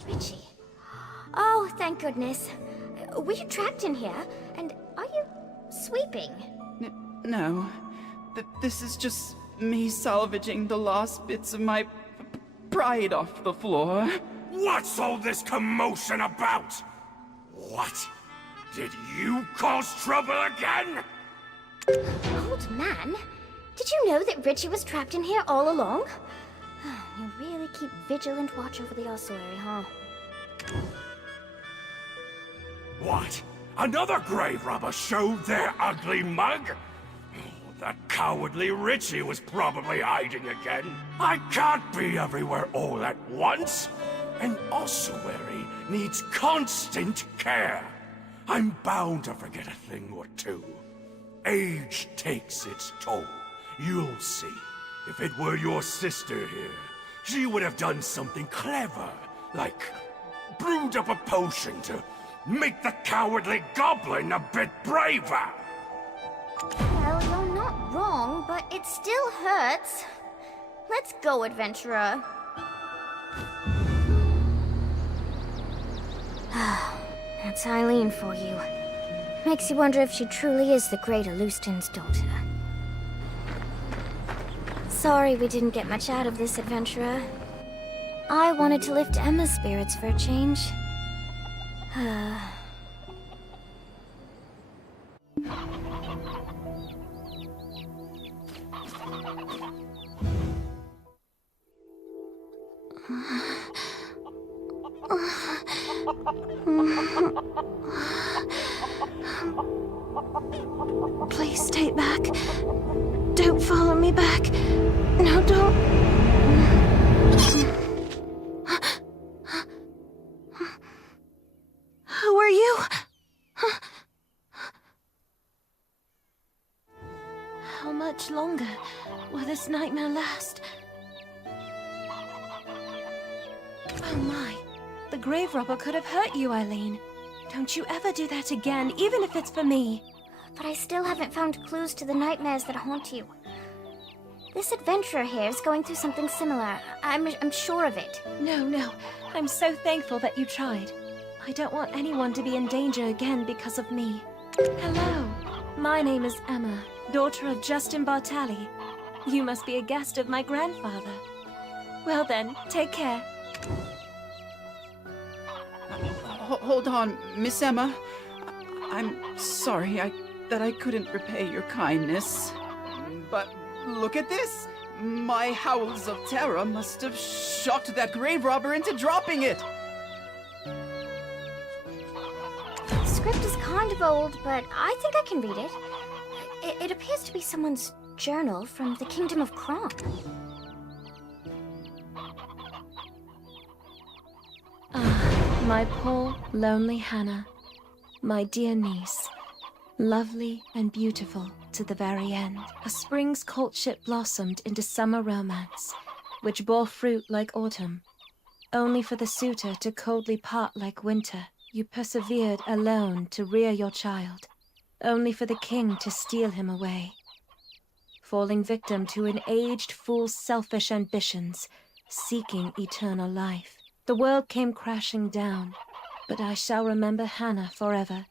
Richie. Oh, thank goodness. Were you trapped in here? And are you sweeping? No. This is just me salvaging the last bits of my pride off the floor. What's all this commotion about? What? Did you cause trouble again? Old man, did you know that Richie was trapped in here all along? You really keep vigilant watch over the ossuary, huh? What? Another grave robber showed their ugly mug? That cowardly Richie was probably hiding again. I can't be everywhere all at once. An ossuary needs constant care. I'm bound to forget a thing or two. Age takes its toll. You'll see. If it were your sister here, she would have done something clever, like brewed up a potion to make the cowardly goblin a bit braver. Well, you're not wrong, but it still hurts. Let's go, adventurer. That's Eileen for you. Makes you wonder if she truly is the great Alustin's daughter. Sorry we didn't get much out of this, adventurer. I wanted to lift Emma's spirits for a change. Please stay back. Don't follow me back. No, don't. Who are you? How much longer will this nightmare last? Oh my. The grave robber could have hurt you, Eileen. Don't you ever do that again, even if it's for me. But I still haven't found clues to the nightmares that haunt you. This adventurer here is going through something similar. I'm sure of it. No. I'm so thankful that you tried. I don't want anyone to be in danger again because of me. Hello. My name is Emma, daughter of Justin Bartali. You must be a guest of my grandfather. Well then, take care. Hold on, Miss Emma. I'm sorry that I couldn't repay your kindness. But look at this! My howls of terror must have shocked that grave robber into dropping it! The script is kind of old, but I think I can read it. It appears to be someone's journal from the Kingdom of Kron. My poor, lonely Hannah, my dear niece, lovely and beautiful to the very end. A spring's courtship blossomed into summer romance, which bore fruit like autumn. Only for the suitor to coldly part like winter, you persevered alone to rear your child. Only for the king to steal him away. Falling victim to an aged fool's selfish ambitions, seeking eternal life. The world came crashing down, but I shall remember Hannah forever,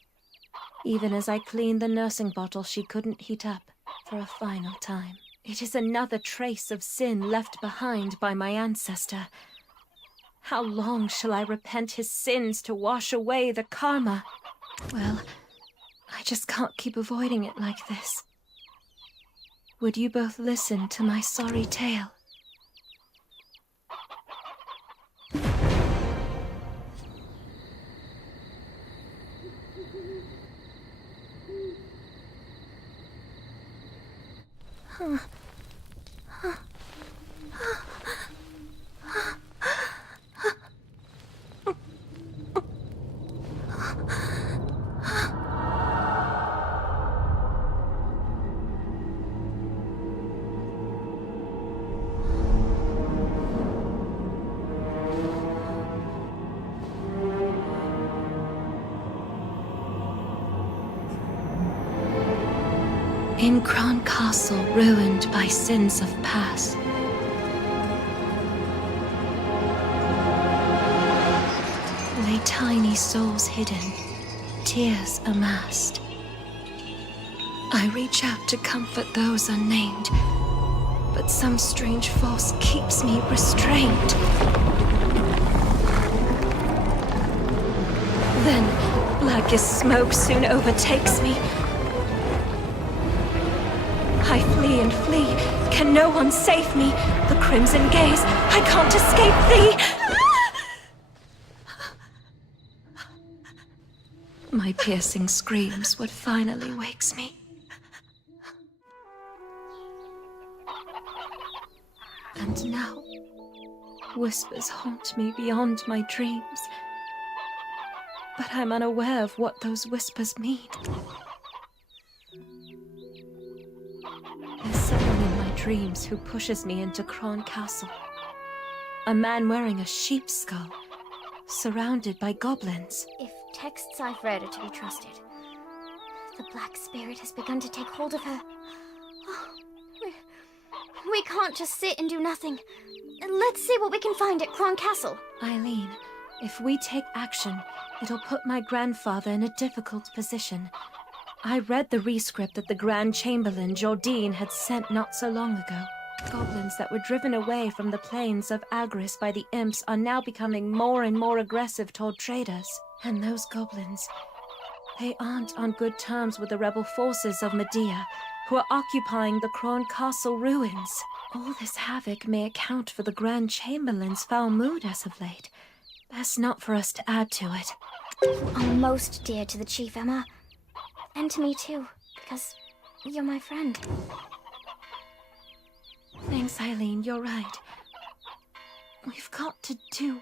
even as I cleaned the nursing bottle she couldn't heat up for a final time. It is another trace of sin left behind by my ancestor. How long shall I repent his sins to wash away the karma? Well, I just can't keep avoiding it like this. Would you both listen to my sorry tale? In Kron Castle, ruined by sins of past, lay tiny souls hidden, tears amassed. I reach out to comfort those unnamed, but some strange force keeps me restrained. Then, black as smoke soon overtakes me. I flee and flee. Can no one save me? The crimson gaze. I can't escape thee. My piercing screams what finally wakes me. And now, whispers haunt me beyond my dreams. But I'm unaware of what those whispers mean. There's someone in my dreams who pushes me into Kron Castle. A man wearing a sheep's skull, surrounded by goblins. If texts I've read are to be trusted, the Black Spirit has begun to take hold of her. Oh, we can't just sit and do nothing. Let's see what we can find at Kron Castle. Eileen, if we take action, it'll put my grandfather in a difficult position. I read the rescript that the Grand Chamberlain Jordine had sent not so long ago. Goblins that were driven away from the plains of Agris by the imps are now becoming more and more aggressive toward traders. And those goblins, they aren't on good terms with the rebel forces of Medea, who are occupying the Kron Castle ruins. All this havoc may account for the Grand Chamberlain's foul mood as of late, Best not for us to add to it. You are most dear to the Chief, Emma. And to me too, because you're my friend. Thanks, Eileen, you're right. We've got to do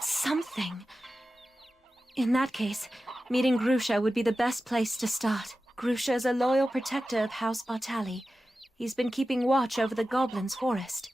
something. In that case, meeting Grusha would be the best place to start. Grusha is a loyal protector of House Bartali. He's been keeping watch over the Goblins' forest.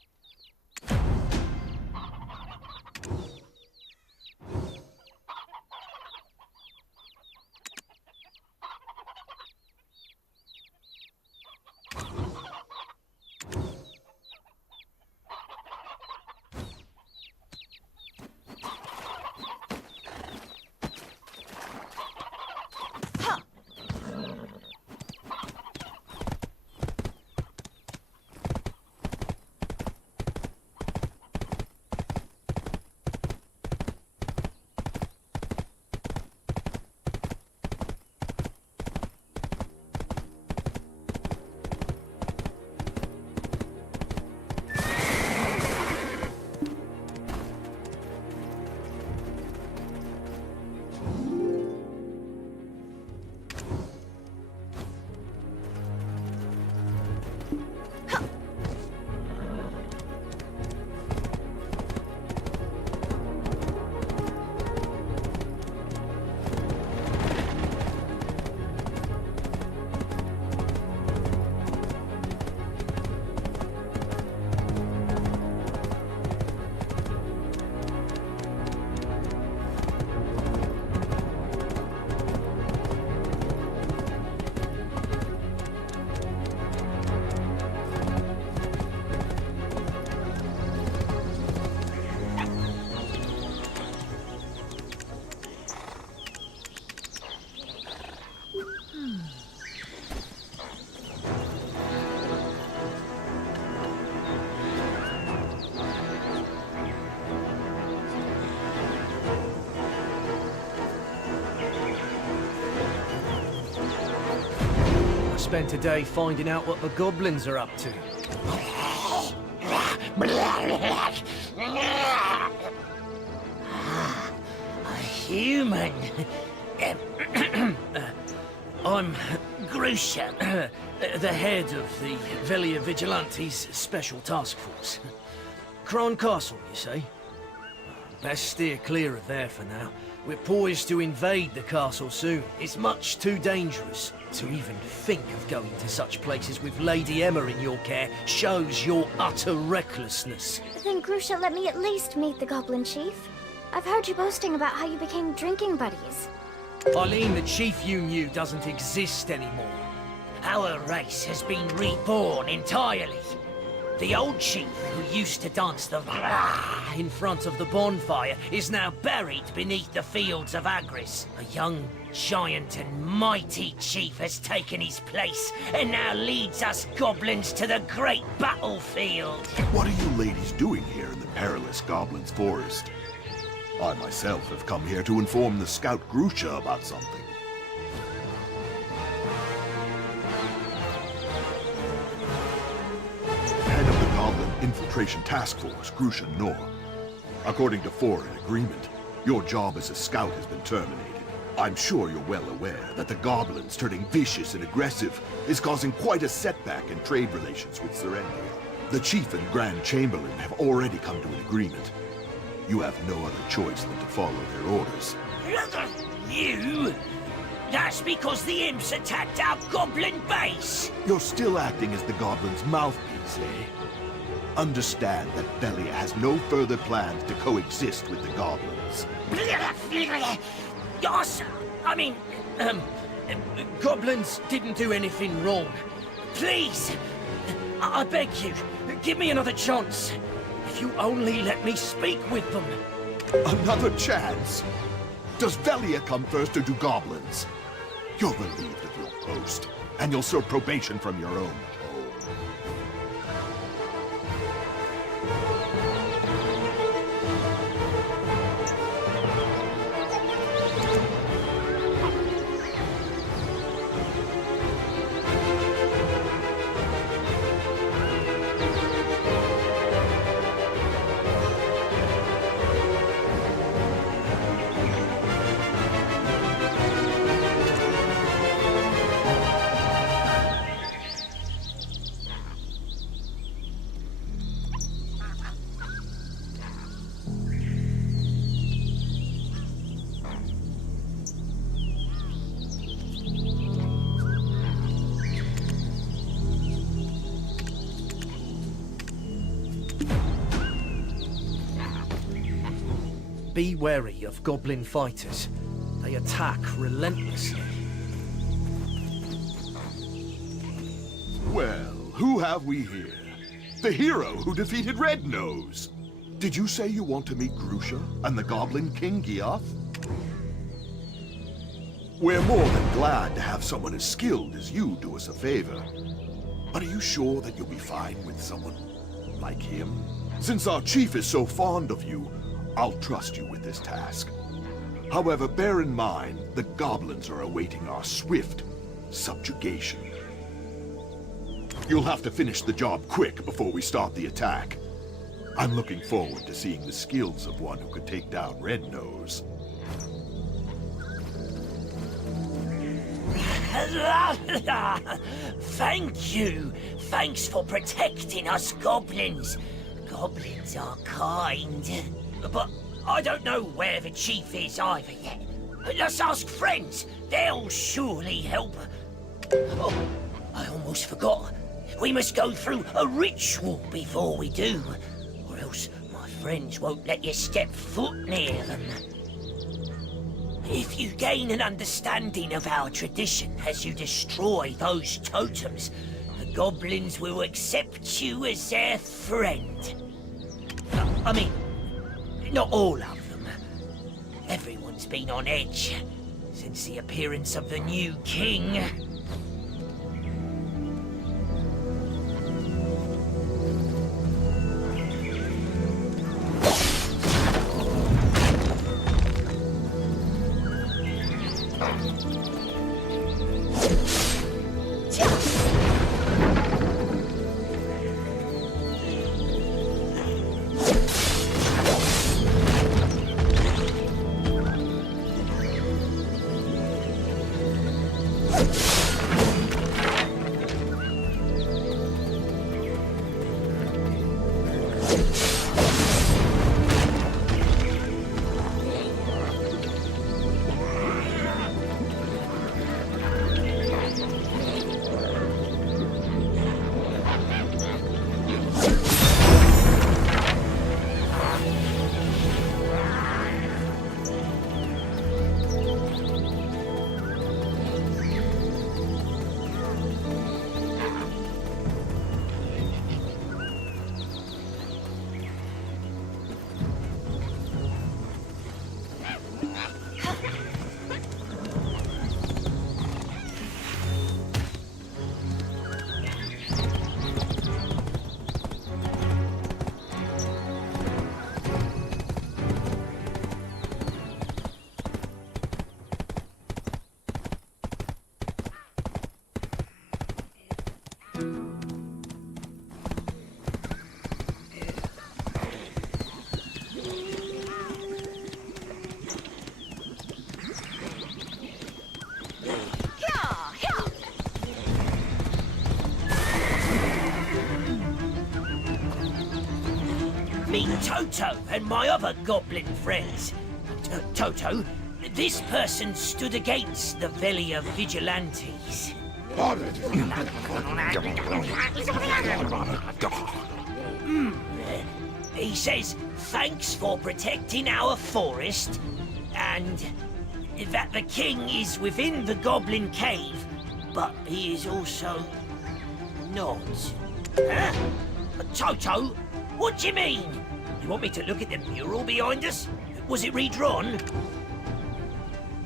Spent a day finding out what the goblins are up to. A human. I'm Grusha, the head of the Velia Vigilantes Special Task Force. Kron Castle, you say? Best steer clear of there for now. We're poised to invade the castle soon. It's much too dangerous. To even think of going to such places with Lady Emma in your care shows your utter recklessness. Then Grusha, let me at least meet the Goblin Chief. I've heard you boasting about how you became drinking buddies. Eileen, the chief you knew doesn't exist anymore. Our race has been reborn entirely. The old chief who used to dance the in front of the bonfire is now buried beneath the fields of Agris. A young, giant and mighty chief has taken his place and now leads us goblins to the great battlefield. What are you ladies doing here in the perilous Goblins' Forest? I myself have come here to inform the scout Grusha about something. Head of the Goblin Infiltration Task Force, Grusha Nor. According to foreign agreement, your job as a scout has been terminated. I'm sure you're well aware that the Goblins turning vicious and aggressive is causing quite a setback in trade relations with Serendia. The Chief and Grand Chamberlain have already come to an agreement. You have no other choice than to follow their orders. You? That's because the imps attacked our goblin base! You're still acting as the Goblin's mouthpiece, eh? Understand that Velia has no further plans to coexist with the Goblins. Yes, I mean, goblins didn't do anything wrong. Please! I beg you, give me another chance. If you only let me speak with them. Another chance? Does Velia come first or do Goblins? You're relieved of your post, and you'll serve probation from your own. Be wary of goblin fighters. They attack relentlessly. Well, who have we here? The hero who defeated Red Nose! Did you say you want to meet Grusha and the Goblin King Giath? We're more than glad to have someone as skilled as you do us a favor. But are you sure that you'll be fine with someone like him? Since our chief is so fond of you, I'll trust you with this task. However, bear in mind, the goblins are awaiting our swift subjugation. You'll have to finish the job quick before we start the attack. I'm looking forward to seeing the skills of one who could take down Red Nose. Thank you. Thanks for protecting us goblins. Goblins are kind. But I don't know where the chief is either yet. Let's ask friends. They'll surely help. Oh, I almost forgot. We must go through a ritual before we do, or else my friends won't let you step foot near them. If you gain an understanding of our tradition as you destroy those totems, the goblins will accept you as their friend. I mean, not all of them. Everyone's been on edge since the appearance of the new king. Meet Toto and my other goblin friends. Toto, this person stood against the Velia vigilantes. He says thanks for protecting our forest, and that the king is within the goblin cave, but he is also not. Huh? Toto, what do you mean? You want me to look at the mural behind us? Was it redrawn?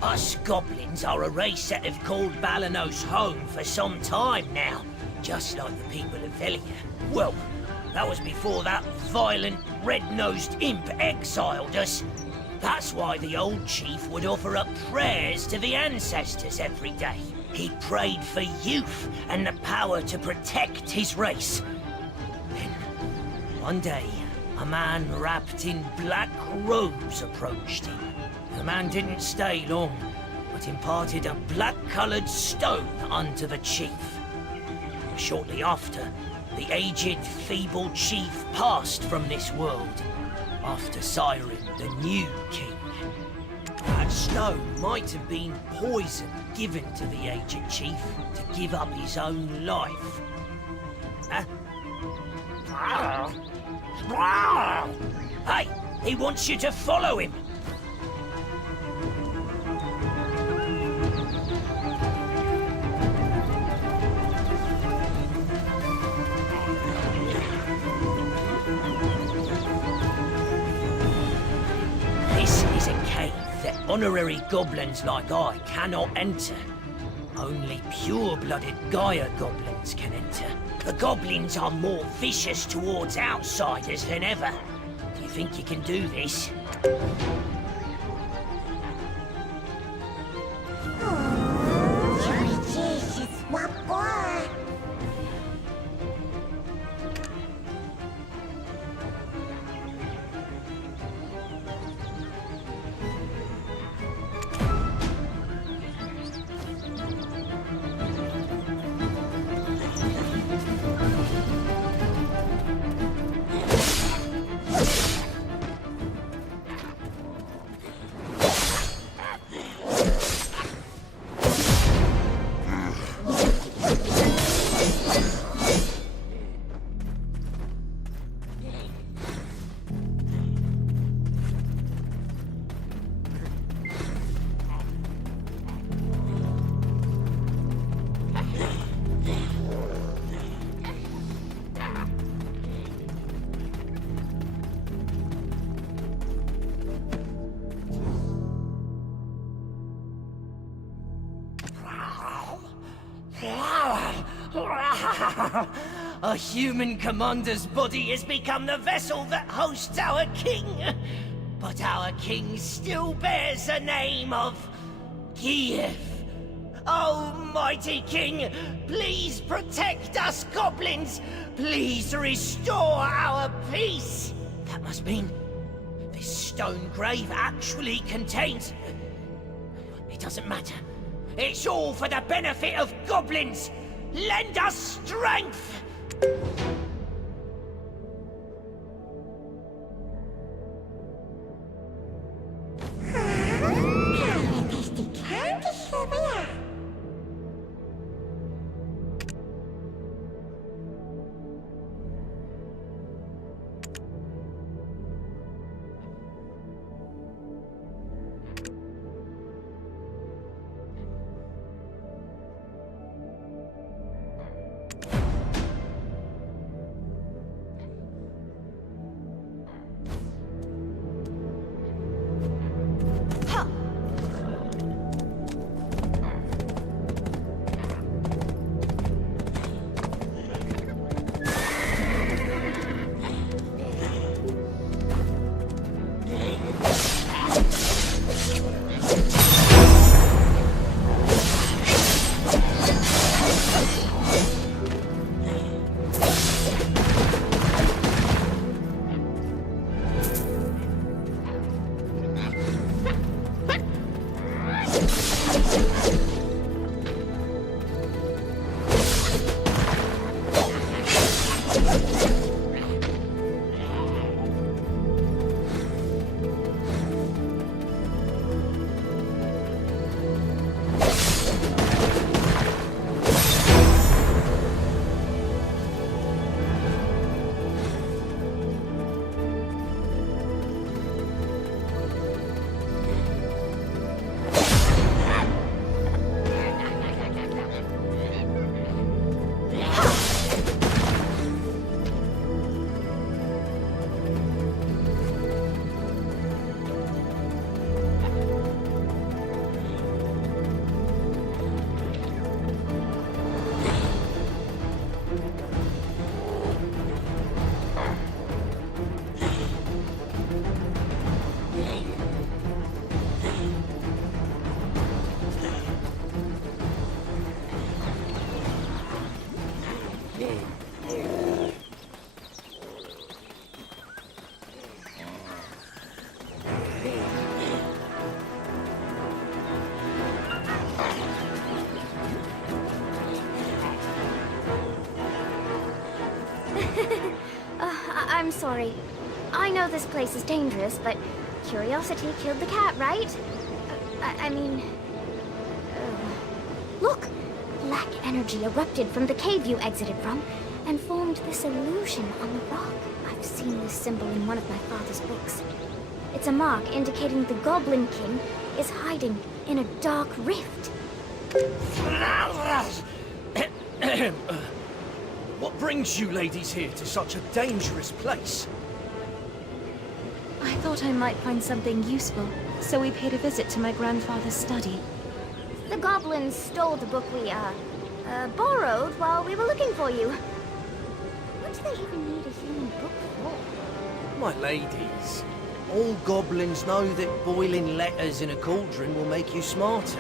Us goblins are a race that have called Balanos home for some time now, just like the people of Velia. Well, that was before that violent, red-nosed imp exiled us. That's why the old chief would offer up prayers to the ancestors every day. He prayed for youth and the power to protect his race. Then, one day, a man wrapped in black robes approached him. The man didn't stay long, but imparted a black-coloured stone unto the chief. Shortly after, the aged, feeble chief passed from this world, after siring the new king. That stone might have been poison given to the aged chief to give up his own life. Hey, he wants you to follow him. Honorary goblins like I cannot enter. Only pure-blooded Gaia goblins can enter. The goblins are more vicious towards outsiders than ever. Do you think you can do this? A human commander's body has become the vessel that hosts our king. But our king still bears the name of Kiev. Oh, mighty king, please protect us goblins. Please restore our peace. That must mean this stone grave actually contains... It doesn't matter. It's all for the benefit of goblins. Lend us strength! I'm sorry. I know this place is dangerous, but curiosity killed the cat, right? I mean... Oh. Look! Black energy erupted from the cave you exited from, and formed this illusion on the rock. I've seen this symbol in one of my father's books. It's a mark indicating the Goblin King is hiding in a dark rift. What brings you ladies here to such a dangerous place? I thought I might find something useful. so we paid a visit to my grandfather's study. The goblins stole the book we, borrowed while we were looking for you. What do they even need a human book for? My ladies, all goblins know that boiling letters in a cauldron will make you smarter.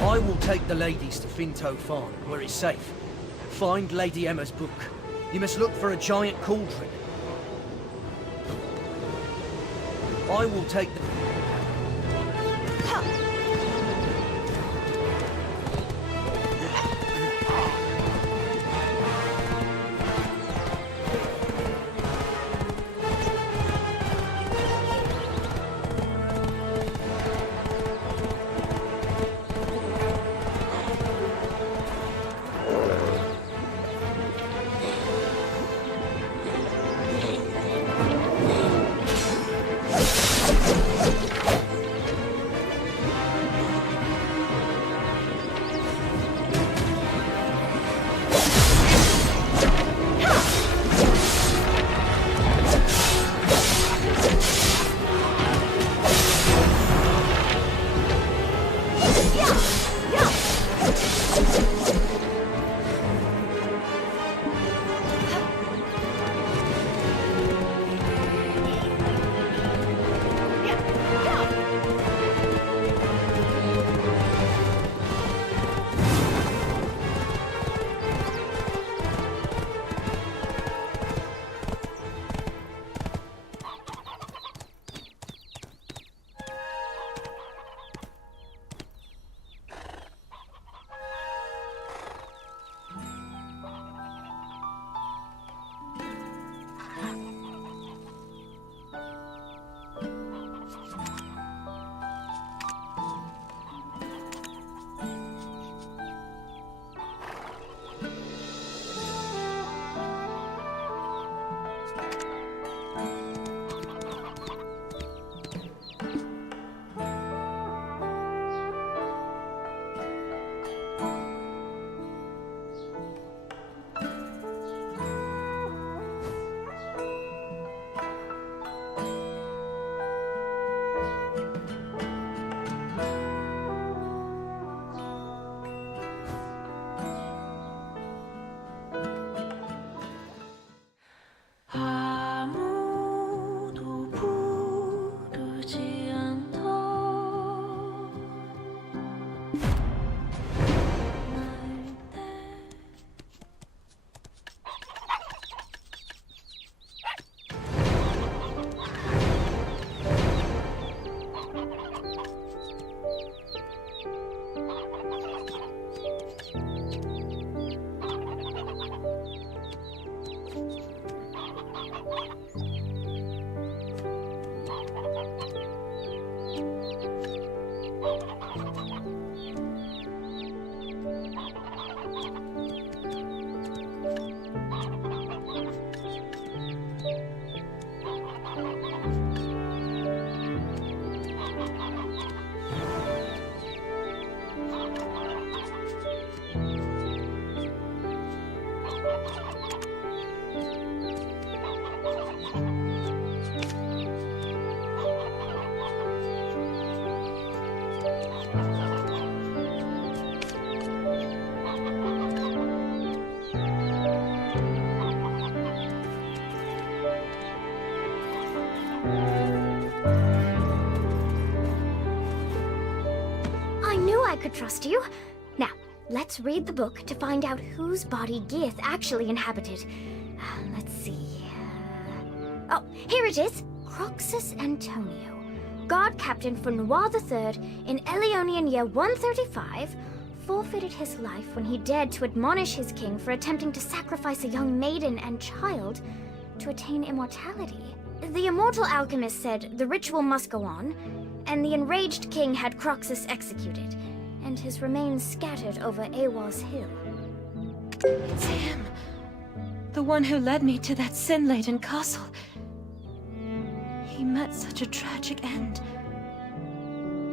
I will take the ladies to Finto Farm, where it's safe. Find Lady Emma's book. You must look for a giant cauldron. I will take the... I could trust you. Now, let's read the book to find out whose body Geath actually inhabited. Let's see. Oh, here it is. Croxus Antonio, guard captain for Noir III in Elionian year 135, forfeited his life when he dared to admonish his king for attempting to sacrifice a young maiden and child to attain immortality. The immortal alchemist said the ritual must go on, and the enraged king had Croxus executed, and his remains scattered over Awar's hill. It's him. The one who led me to that sin-laden castle. He met such a tragic end.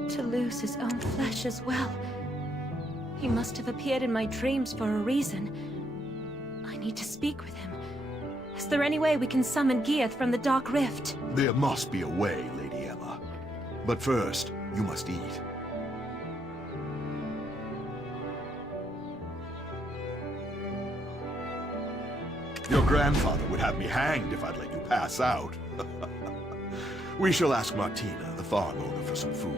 To lose his own flesh as well. He must have appeared in my dreams for a reason. I need to speak with him Is there any way we can summon Geath from the Dark Rift? There must be a way, Lady Emma. But first, you must eat. Your grandfather would have me hanged if I'd let you pass out. We shall ask Martina, the farm owner, for some food.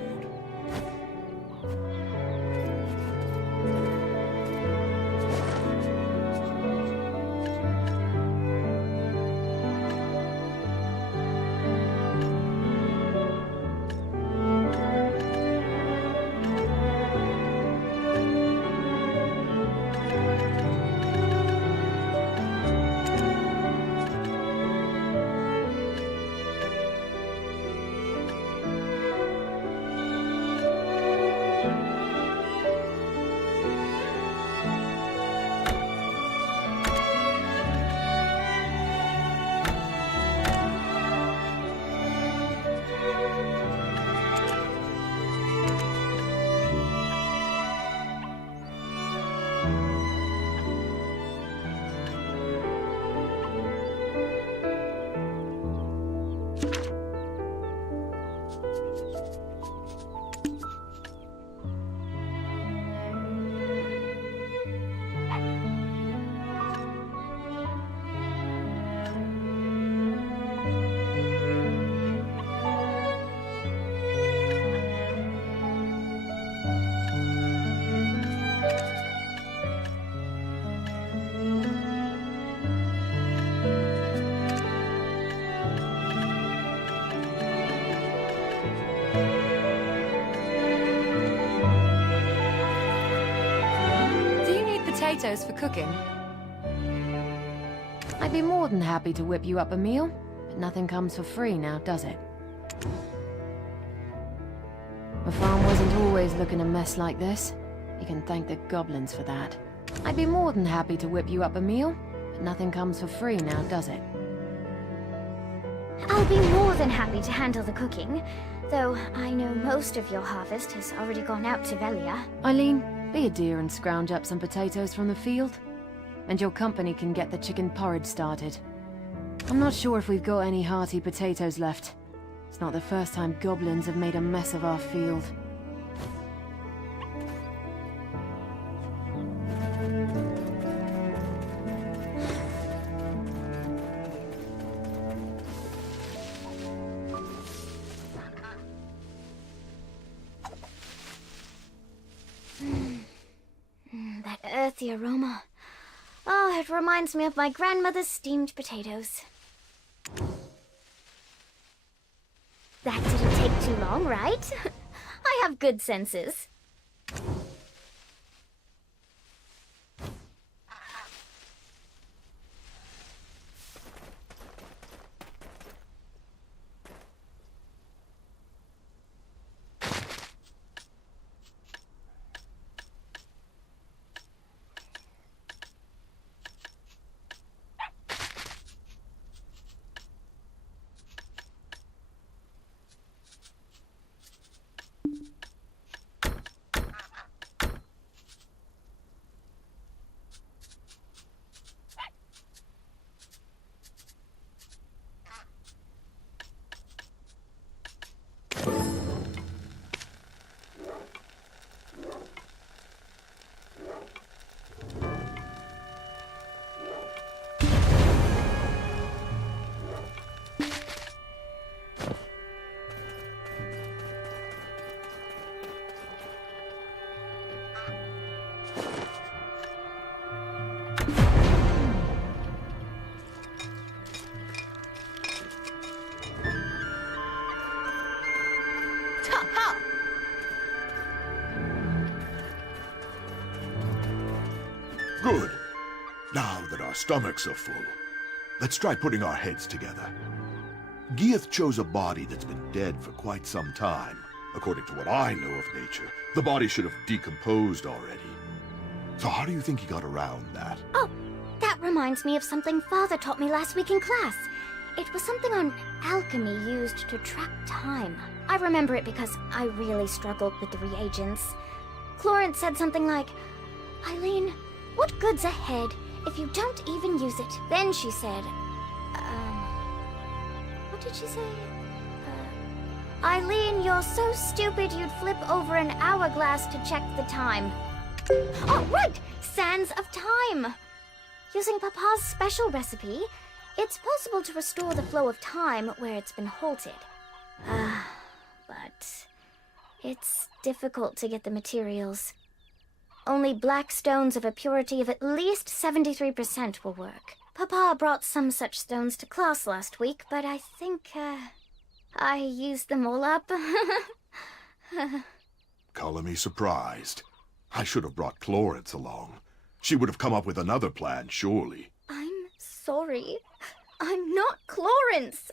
Potatoes for cooking? I'd be more than happy to whip you up a meal, but nothing comes for free now, does it? The farm wasn't always looking a mess like this. You can thank the goblins for that. I'd be more than happy to whip you up a meal, but nothing comes for free now, does it? I'll be more than happy to handle the cooking, though I know most of your harvest has already gone out to Velia. Eileen, be a dear and scrounge up some potatoes from the field, and your company can get the chicken porridge started. I'm not sure if we've got any hearty potatoes left. It's not the first time goblins have made a mess of our field. That earthy aroma. Oh, it reminds me of my grandmother's steamed potatoes. That didn't take too long, right? I have good senses. Good. Now that our stomachs are full, let's try putting our heads together. Geath chose a body that's been dead for quite some time. According to what I know of nature, the body should have decomposed already. So how do you think he got around that? Oh, that reminds me of something Father taught me last week in class. It was something on alchemy used to track time. I remember it because I really struggled with the reagents. Florence said something like, "Eileen, what good's ahead if you don't even use it?" Then she said, did she say? Eileen, you're so stupid you'd flip over an hourglass to check the time. Oh, right! Sands of Time! Using Papa's special recipe, it's possible to restore the flow of time where it's been halted. But it's difficult to get the materials. Only black stones of a purity of at least 73% will work. Papa brought some such stones to class last week, but I think, I used them all up. Color me surprised. I should have brought Clarence along. She would have come up with another plan, surely. I'm sorry. I'm not Clarence.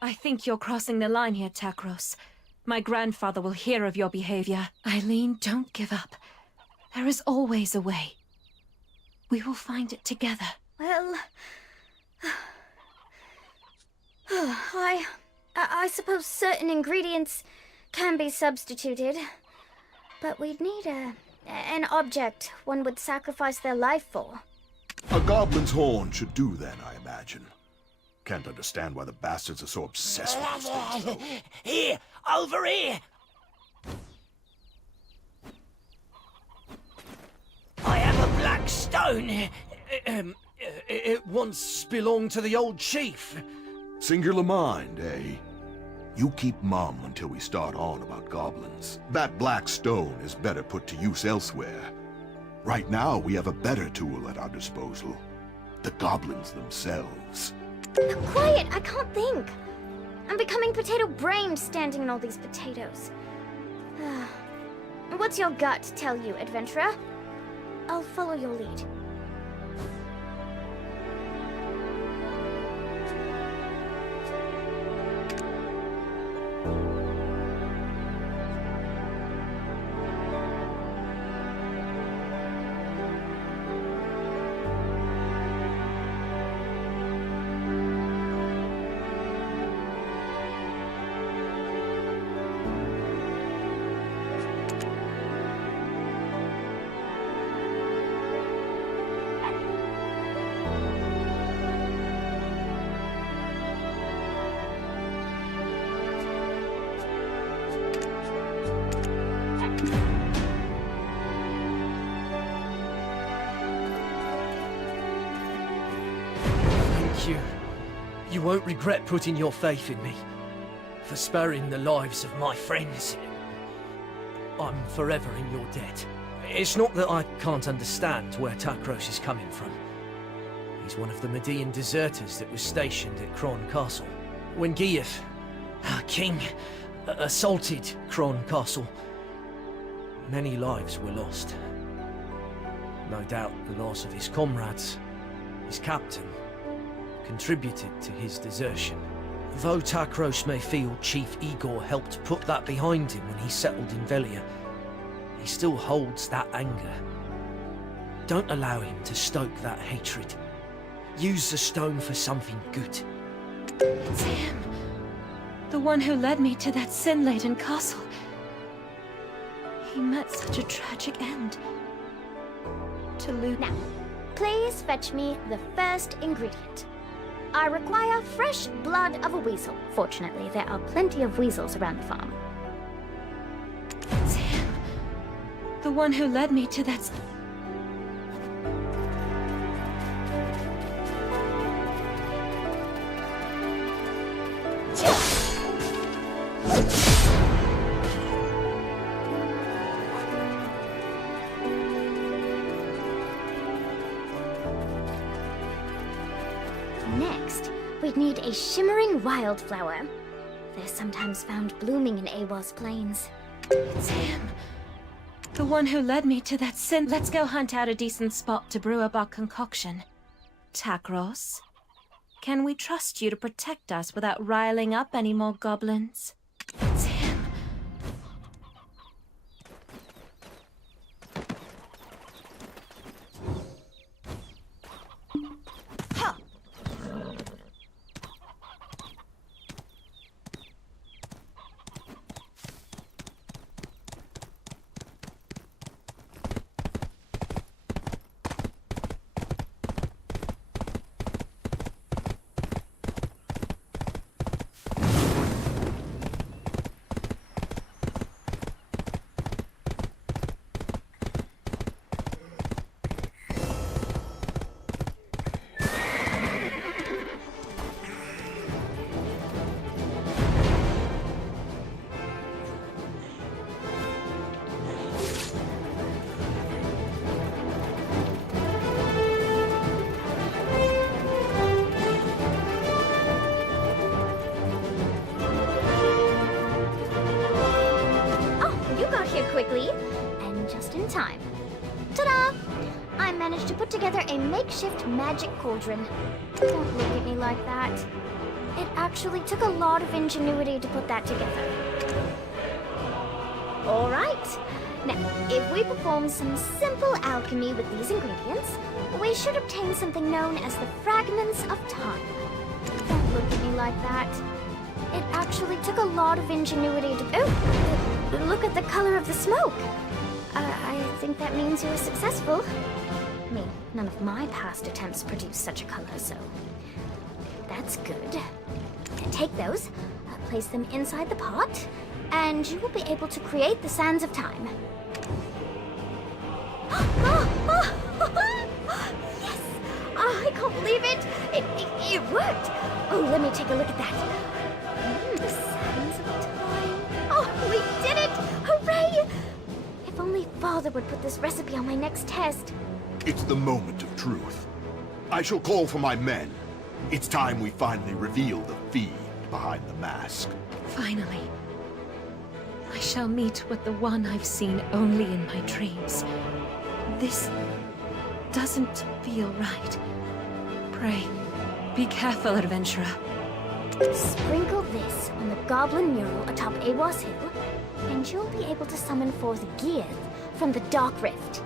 I think you're crossing the line here, Takros. My grandfather will hear of your behavior. Eileen, don't give up. There is always a way. We will find it together. Well, I suppose certain ingredients can be substituted, but we'd need an object one would sacrifice their life for. A goblin's horn should do then, I imagine. Can't understand why the bastards are so obsessed with these things, though. Here! Over here! I have a black stone. It once belonged to the old chief. Singular mind, eh? You keep mum until we start on about goblins. That black stone is better put to use elsewhere. Right now, we have a better tool at our disposal. The goblins themselves. Quiet! I can't think. I'm becoming potato-brained standing in all these potatoes. What's your gut tell you, adventurer? I'll follow your lead. You won't regret putting your faith in me, for sparing the lives of my friends. I'm forever in your debt. It's not that I can't understand where Takros is coming from. He's one of the Median deserters that was stationed at Kron Castle. When Gieth, our king, assaulted Kron Castle, many lives were lost. No doubt the loss of his comrades, his captain, contributed to his desertion. Though Takros may feel Chief Igor helped put that behind him when he settled in Velia, he still holds that anger. Don't allow him to stoke that hatred. Use the stone for something good. It's him. The one who led me to that sin-laden castle. He met such a tragic end. To lose. Now, please fetch me the first ingredient. I require fresh blood of a weasel. Fortunately, there are plenty of weasels around the farm. It's him. The one who led me to that... Next, we'd need a shimmering wildflower. They're sometimes found blooming in Awa's plains. It's him. The one who led me to that sin... Let's go hunt out a decent spot to brew up our concoction. Takros, can we trust you to protect us without riling up any more goblins? It's him. quickly, and just in time. Ta-da! I managed to put together a makeshift magic cauldron. Don't look at me like that. It actually took a lot of ingenuity to put that together. Alright. Now, if we perform some simple alchemy with these ingredients, we should obtain something known as the fragments of time. Don't look at me like that. It actually took a lot of ingenuity to... Oh! Look at the color of the smoke! I think that means you were successful. I mean, none of my past attempts produced such a color, so... That's good. Take those, place them inside the pot, and you will be able to create the sands of time. Yes! I can't believe it! It worked! Oh, let me take a look at that. The sands of time. Oh, we did it! Hooray! If only Father would put this recipe on my next test. It's the moment of truth. I shall call for my men. It's time we finally reveal the fiend behind the mask. Finally. I shall meet with the one I've seen only in my dreams. This doesn't feel right. Pray, be careful, adventurer. Sprinkle this on the goblin mural atop Awas Hill, and you'll be able to summon forth Gears from the Dark Rift.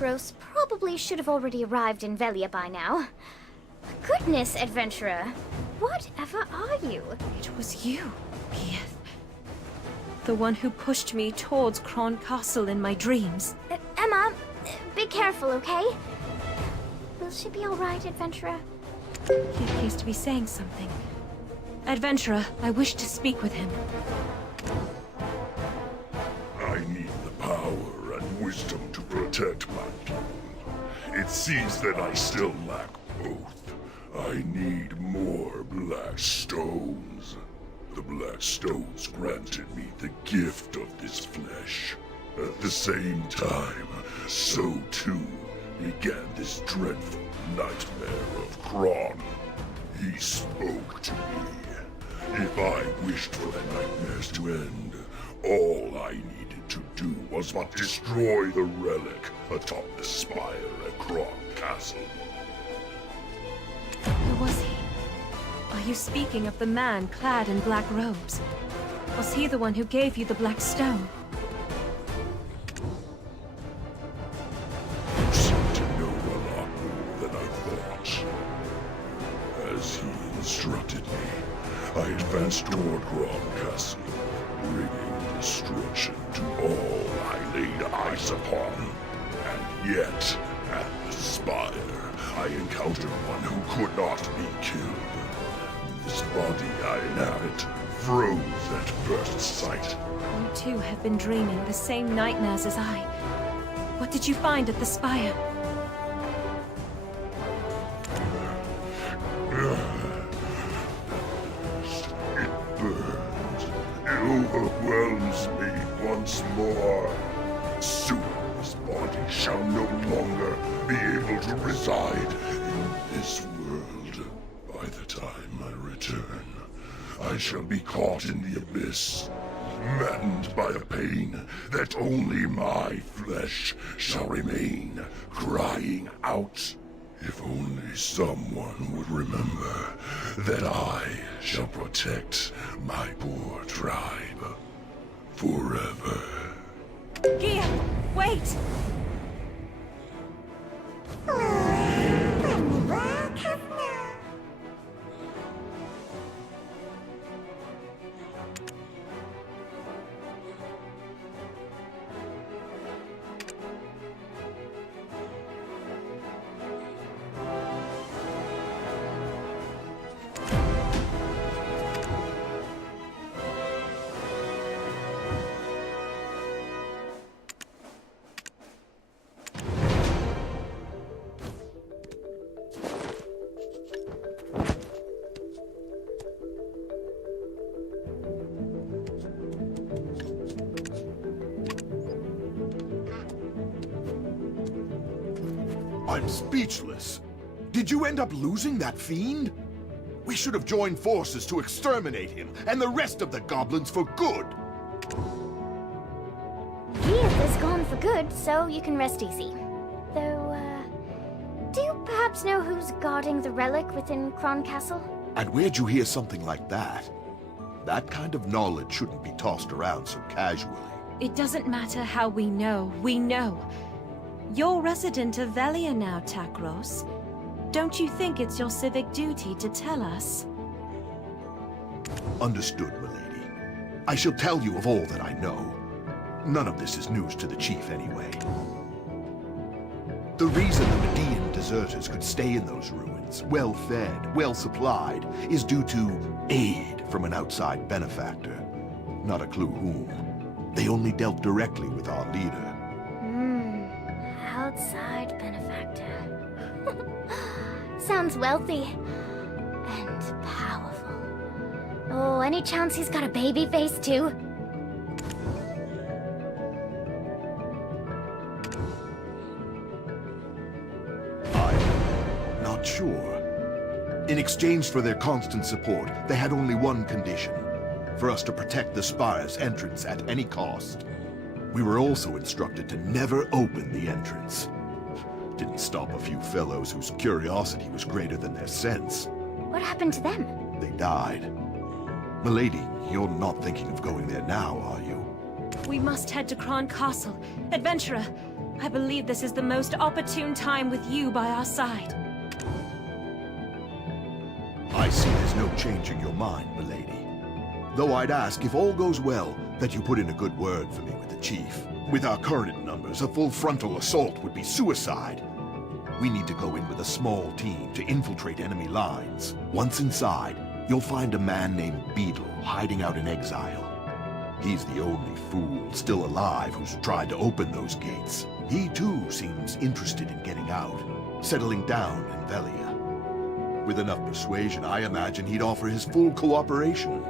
Takros probably should have already arrived in Velia by now. Goodness, adventurer. Whatever are you? It was you, Gieth. The one who pushed me towards Kron Castle in my dreams. Emma, be careful, okay? Will she be alright, adventurer? He appears to be saying something. Adventurer, I wish to speak with him. I need the power and wisdom to protect my people. It seems that I still lack both. I need more black stones. The black stones granted me the gift of this flesh. At the same time, so too began this dreadful nightmare of Kron. He spoke to me. If I wished for the nightmares to end, all I needed to do was but destroy the relic atop the spire at Kron Castle. Who was he? Are you speaking of the man clad in black robes? Was he the one who gave you the black stone? You seem to know a lot more than I thought. As he instructed me, I advanced toward Kron Castle, bringing destruction to all I laid eyes upon. And yet, at the spire, I encountered one who could not be killed. This body I inhabit froze at first sight. You too have been dreaming the same nightmares as I. What did you find at the spire? It burns. It overwhelms me once more. Soon this body shall no longer be able to reside in this world. By the time I return, I shall be caught in the abyss, maddened by a pain that only my flesh shall remain, crying out. If only someone would remember that I shall protect my poor tribe forever. Gia, wait! I'm speechless. Did you end up losing that fiend? We should have joined forces to exterminate him and the rest of the goblins for good. Gieth is gone for good, so you can rest easy. Though, do you perhaps know who's guarding the relic within Kron Castle? And where'd you hear something like that? That kind of knowledge shouldn't be tossed around so casually. It doesn't matter how we know. You're resident of Velia now, Takros. Don't you think it's your civic duty to tell us? Understood, milady. I shall tell you of all that I know. None of this is news to the chief anyway. The reason the Median deserters could stay in those ruins, well-fed, well-supplied, is due to aid from an outside benefactor. Not a clue whom. They only dealt directly with our leader. Outside benefactor. Sounds wealthy. And powerful. Oh, any chance he's got a baby face too? I'm not sure. In exchange for their constant support, they had only one condition. For us to protect the spire's entrance at any cost. We were also instructed to never open the entrance. Didn't stop a few fellows whose curiosity was greater than their sense. What happened to them? They died. Milady, you're not thinking of going there now, are you? We must head to Kron Castle. Adventurer, I believe this is the most opportune time with you by our side. I see there's no changing your mind, milady. Though I'd ask, if all goes well, that you put in a good word for me with the chief. With our current numbers, a full frontal assault would be suicide. We need to go in with a small team to infiltrate enemy lines. Once inside, you'll find a man named Beetle hiding out in exile. He's the only fool still alive who's tried to open those gates. He too seems interested in getting out, settling down in Velia. With enough persuasion, I imagine he'd offer his full cooperation.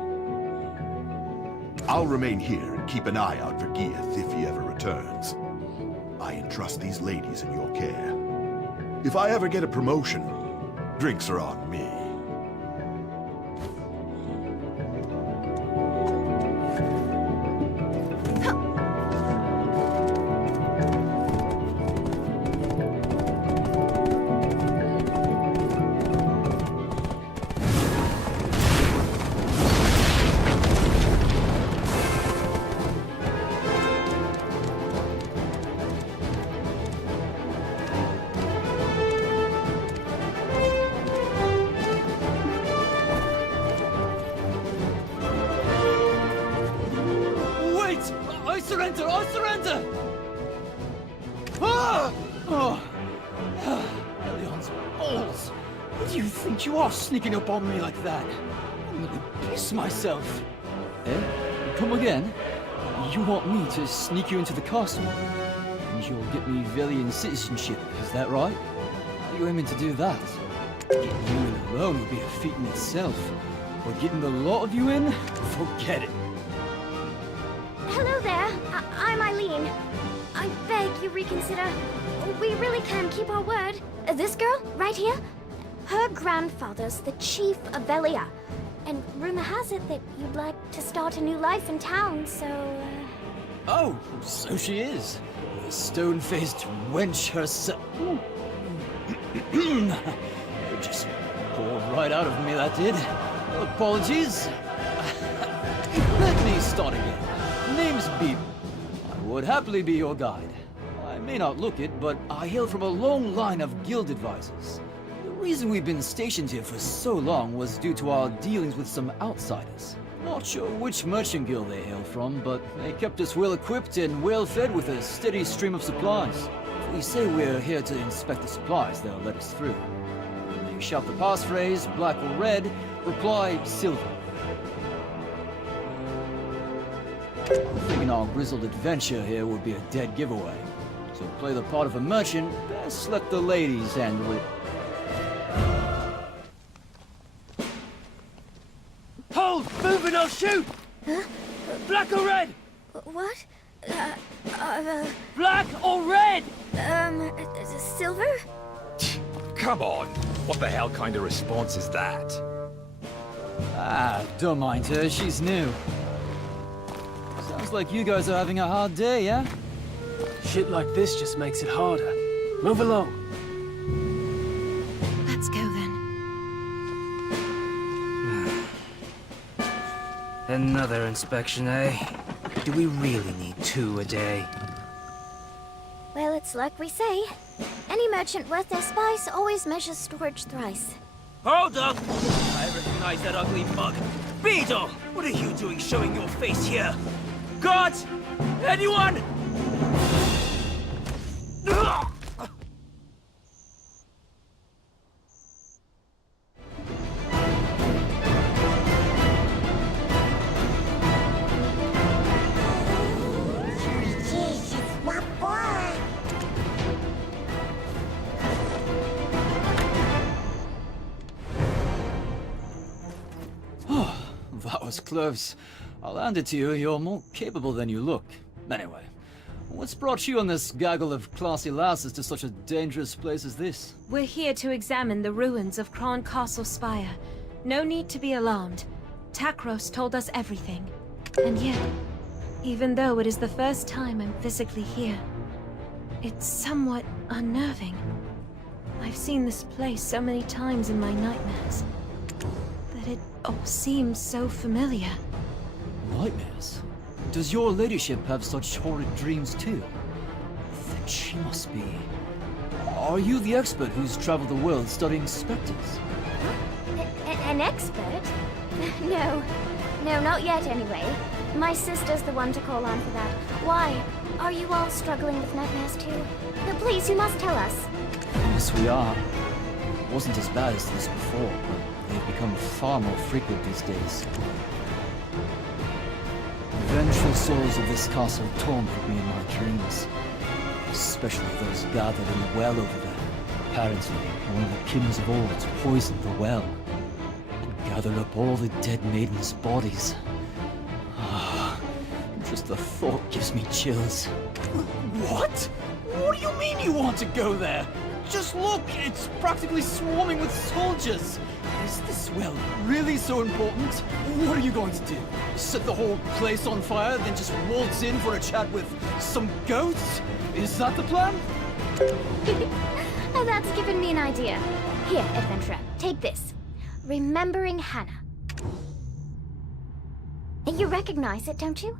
I'll remain here and keep an eye out for Gieth if he ever returns. I entrust these ladies in your care. If I ever get a promotion, drinks are on me. I surrender! Ah! Oh! Leon's balls! Who do you think you are, sneaking up on me like that? I'm gonna piss myself. Eh? Come again? You want me to sneak you into the castle? And you'll get me Velian citizenship, is that right? How are you aiming to do that? Getting you in alone would be a feat in itself. But getting the lot of you in? Forget it. Hello there. I'm Eileen. I beg you reconsider. We really can keep our word. This girl, right here, her grandfather's the chief of Velia. And rumor has it that you'd like to start a new life in town, so... Oh, so she is. The stone-faced wench herself. It just poured right out of me, that did. Apologies. Let me start again. Name's Beetle. I would happily be your guide. I may not look it, but I hail from a long line of guild advisors. The reason we've been stationed here for so long was due to our dealings with some outsiders. Not sure which merchant guild they hail from, but they kept us well equipped and well fed with a steady stream of supplies. If we say we're here to inspect the supplies, they'll let us through. When you shout the passphrase, black or red, reply silver. Thinking our grizzled adventure here would be a dead giveaway. So play the part of a merchant, best let the ladies handle it. Hold! Move and I'll shoot! Huh? Black or red? What? Black or red? Silver? Come on! What the hell kind of response is that? Ah, don't mind her, she's new. Sounds like you guys are having a hard day, yeah? Shit like this just makes it harder. Move along. Let's go then. Another inspection, eh? Do we really need 2 a day? Well, it's like we say. Any merchant worth their spice always measures storage thrice. Hold up! I recognize that ugly mug. Beetle! What are you doing showing your face here? Guards! Anyone? That was close. I'll hand it to you, you're more capable than you look. Anyway, what's brought you and this gaggle of classy lasses to such a dangerous place as this? We're here to examine the ruins of Kron Castle Spire. No need to be alarmed. Takros told us everything. And yet, even though it is the first time I'm physically here, it's somewhat unnerving. I've seen this place so many times in my nightmares that it all seems so familiar. Nightmares? Does your ladyship have such horrid dreams too? The She must be... Are you the expert who's traveled the world studying specters? An expert? No. No, not yet anyway. My sister's the one to call on for that. Why? Are you all struggling with nightmares too? No, please, you must tell us. Yes, we are. It wasn't as bad as this before, but they've become far more frequent these days. The vengeful souls of this castle taunted me in my dreams. Especially those gathered in the well over there. Apparently, one of the kings of old poisoned the well and gathered up all the dead maidens' bodies. Just the thought gives me chills. What? What do you mean you want to go there? Just look, it's practically swarming with soldiers. Is this well really so important? What are you going to do? Set the whole place on fire, then just waltz in for a chat with some goats? Is that the plan? Oh, that's given me an idea. Here, adventurer, take this. Remembering Hannah. You recognize it, don't you?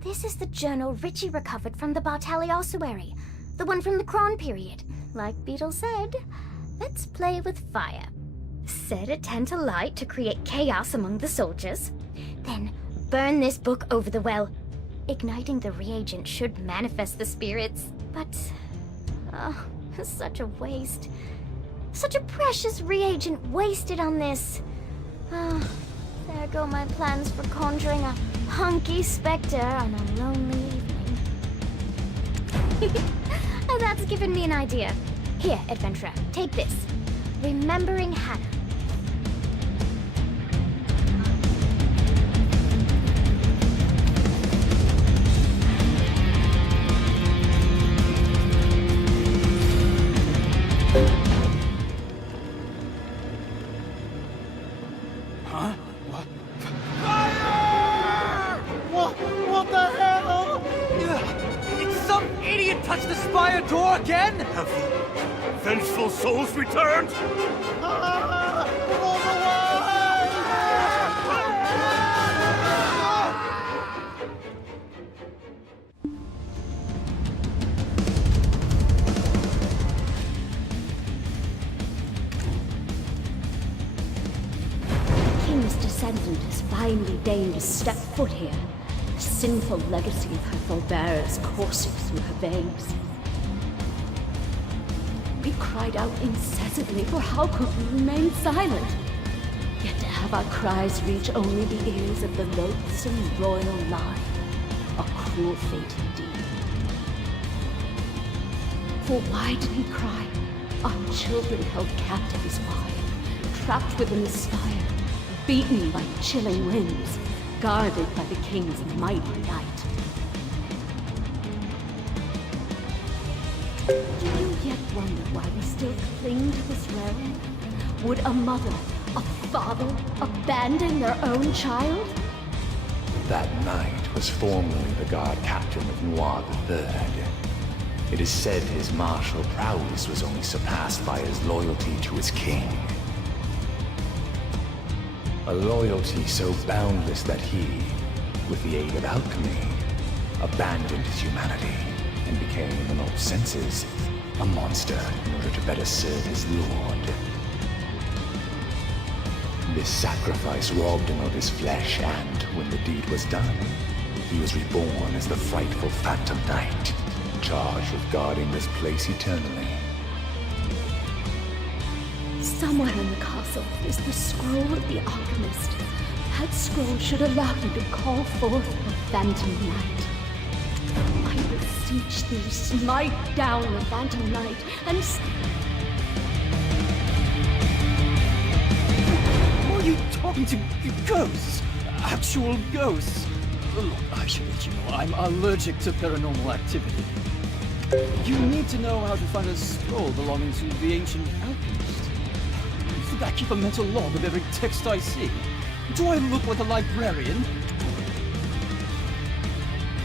This is the journal Richie recovered from the Bartali ossuary. The one from the Kron period. Like Beetle said, let's play with fire. Set a tent alight to create chaos among the soldiers. Then burn this book over the well. Igniting the reagent should manifest the spirits, but... oh, such a waste. Such a precious reagent wasted on this. Oh, there go my plans for conjuring a hunky specter on a lonely evening. Oh, that's given me an idea. Here, adventurer, take this. Remembering Hannah. Huh? What the hell? Did some idiot touch the spire door again? Have the vengeful souls returned? The king's descendant has finally deigned to step foot here. The sinful legacy of her forebears coursing through her veins. We cried out incessantly, for how could we remain silent? Yet to have our cries reach only the ears of the loathsome royal line. A cruel fate indeed. For why did we cry? Our children held captive as why, trapped within the spire, beaten by chilling winds, guarded by the king's mighty knight. Do you yet wonder why we still cling to this realm? Would a mother, a father, abandon their own child? That knight was formerly the guard captain of Noir III. It is said his martial prowess was only surpassed by his loyalty to his king. A loyalty so boundless that he, with the aid of alchemy, abandoned his humanity and became, in all senses, a monster in order to better serve his lord. This sacrifice robbed him of his flesh, and when the deed was done, he was reborn as the frightful Phantom Knight, charged with guarding this place eternally. Somewhere in the castle is the scroll of the alchemist. That scroll should allow you to call forth the Phantom Knight. I beseech thee, smite down the Phantom Knight and... Are you talking to ghosts? Actual ghosts? Look, I should let you know, I'm allergic to paranormal activity. You need to know how to find a scroll belonging to the ancient alchemist. You think I keep a mental log of every text I see? Do I look like a librarian?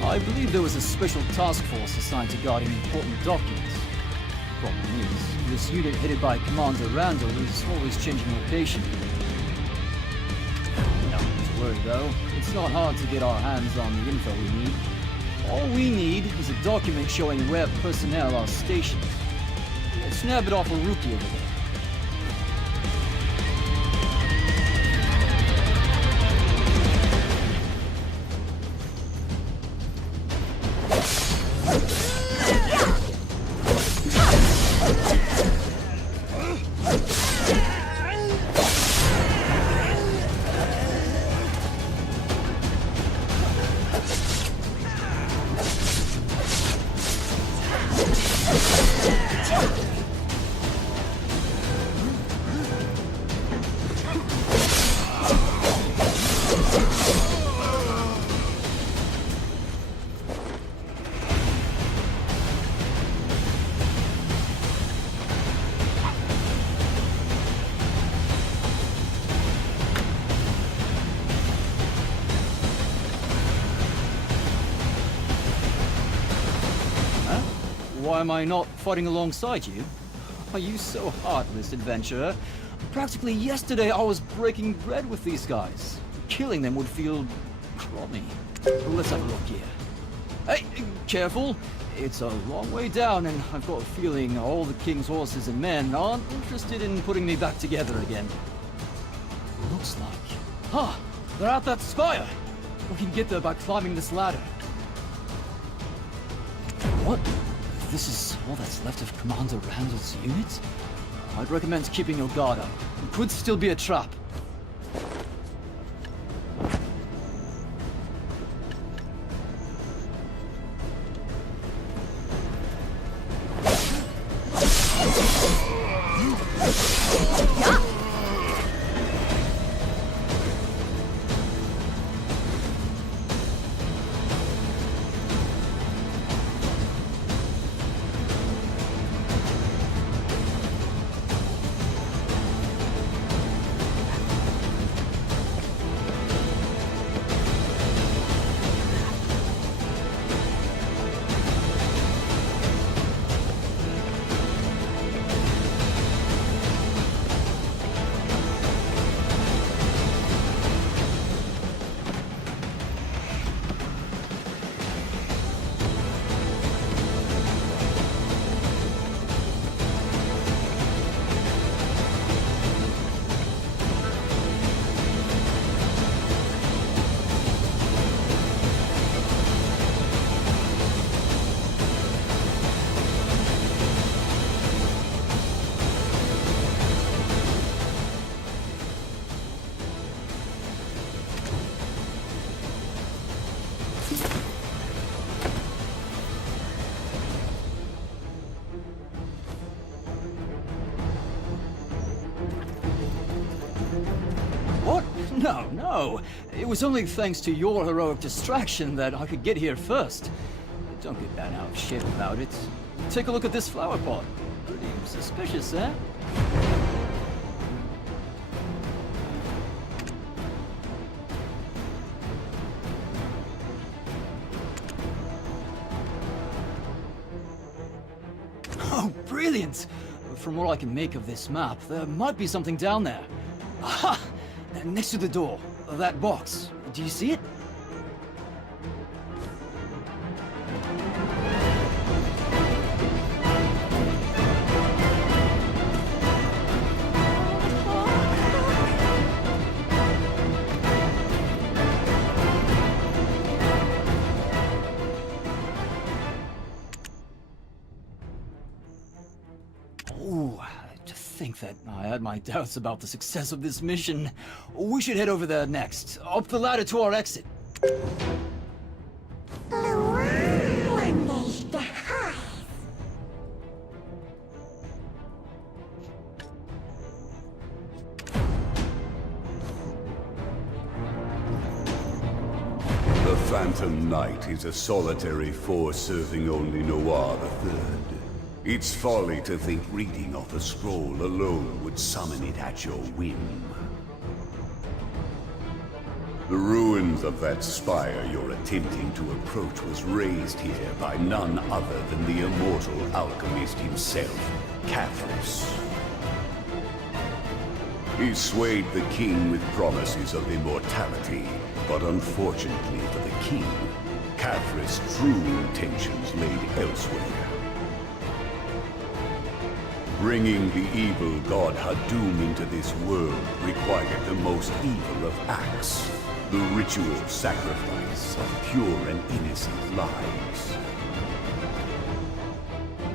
I believe there was a special task force assigned to guarding important documents. Problem is, this unit headed by Commander Randall is always changing location. Nothing to worry though. It's not hard to get our hands on the info we need. All we need is a document showing where personnel are stationed. We'll snap it off a rookie over there. Why am I not fighting alongside you? Are you so heartless, adventurer? Practically yesterday I was breaking bread with these guys. Killing them would feel crummy. Let's have a look here. Hey, careful! It's a long way down, and I've got a feeling all the king's horses and men aren't interested in putting me back together again. Looks like... Ah! They're at that spire! We can get there by climbing this ladder. What? This is all that's left of Commander Randall's unit? I'd recommend keeping your guard up. It could still be a trap. No. It was only thanks to your heroic distraction that I could get here first. Don't get bent out of shape about it. Take a look at this flower pot. Pretty suspicious, eh? Oh, brilliant! From what I can make of this map, there might be something down there. Aha! Next to the door. That box. Do you see it? That I had my doubts about the success of this mission. We should head over there next, up the ladder to our exit. The Phantom Knight is a solitary force serving only Noir III. It's folly to think reading off a scroll alone would summon it at your whim. The ruins of that spire you're attempting to approach was raised here by none other than the immortal alchemist himself, Caphras. He swayed the king with promises of immortality, but unfortunately for the king, Catherine's true intentions laid elsewhere. Bringing the evil god Hadum into this world required the most evil of acts, the ritual sacrifice of pure and innocent lives.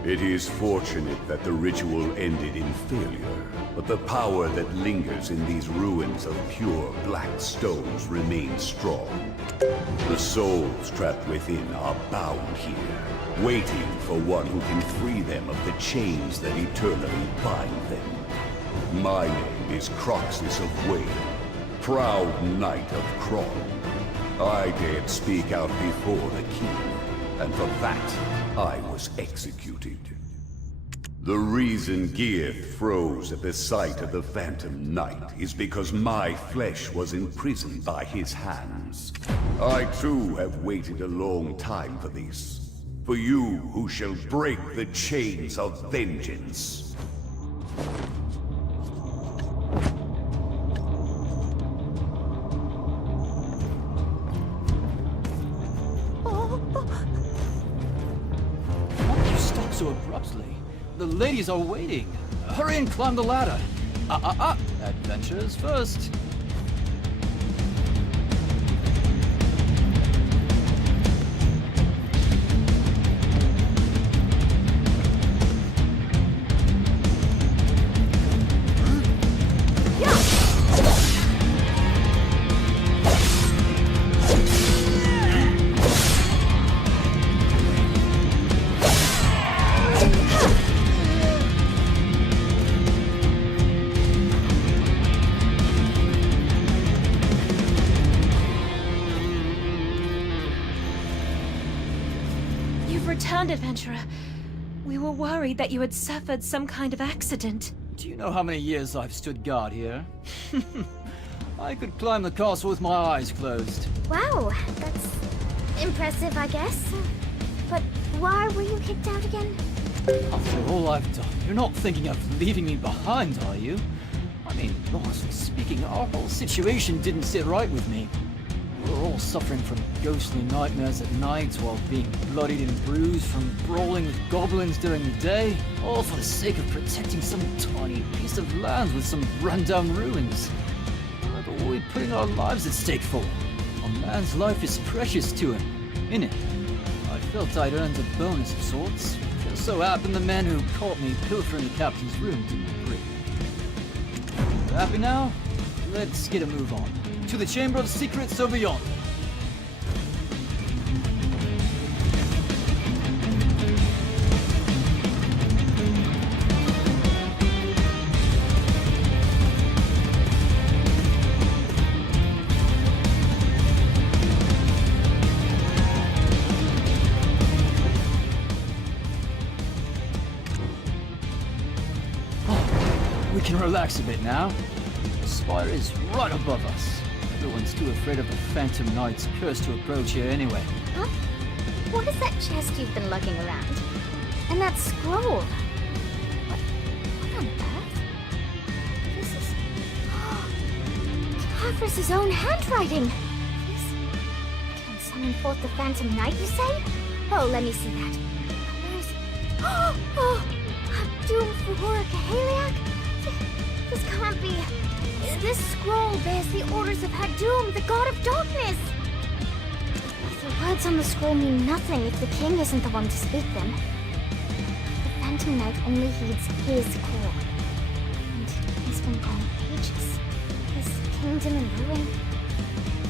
It is fortunate that the ritual ended in failure, but the power that lingers in these ruins of pure black stones remains strong. The souls trapped within are bound here, waiting for one who can free them of the chains that eternally bind them. My name is Croxus of Wayne, proud knight of Kron. I dared speak out before the king, and for that, I was executed. The reason Gearth froze at the sight of the Phantom Knight is because my flesh was imprisoned by his hands. I too have waited a long time for this. For you who shall break the chains of vengeance. Why did you stop so abruptly? The ladies are waiting. Hurry and climb the ladder. Adventures first. Returned, adventurer. We were worried that you had suffered some kind of accident. Do you know how many years I've stood guard here? I could climb the castle with my eyes closed. Wow, that's impressive, I guess. But why were you kicked out again? After all I've done, you're not thinking of leaving me behind, are you? I mean, honestly speaking, our whole situation didn't sit right with me. We're all suffering from ghostly nightmares at night while being bloodied and bruised from brawling with goblins during the day, all for the sake of protecting some tiny piece of land with some rundown ruins. What are we putting our lives at stake for? A man's life is precious to him, innit? I felt I'd earned a bonus of sorts. Just so happened the men who caught me pilfering the captain's room didn't agree. Happy now? Let's get a move on. To the Chamber of Secrets over yonder. We can relax a bit now. The spire is right above us. Everyone's too afraid of the Phantom Knight's curse to approach here anyway. Huh? What is that chest you've been lugging around? And that scroll? What on earth? This is... Tavris' own handwriting! This... Can summon forth the Phantom Knight, you say? Oh, let me see that. Where is... Oh! Doom for Kahaliak? This can't be... This scroll bears the orders of Hadum, the god of darkness! The words on the scroll mean nothing if the king isn't the one to speak them. The Phantom Knight only heeds his call. And he's been gone ages. His kingdom in ruin.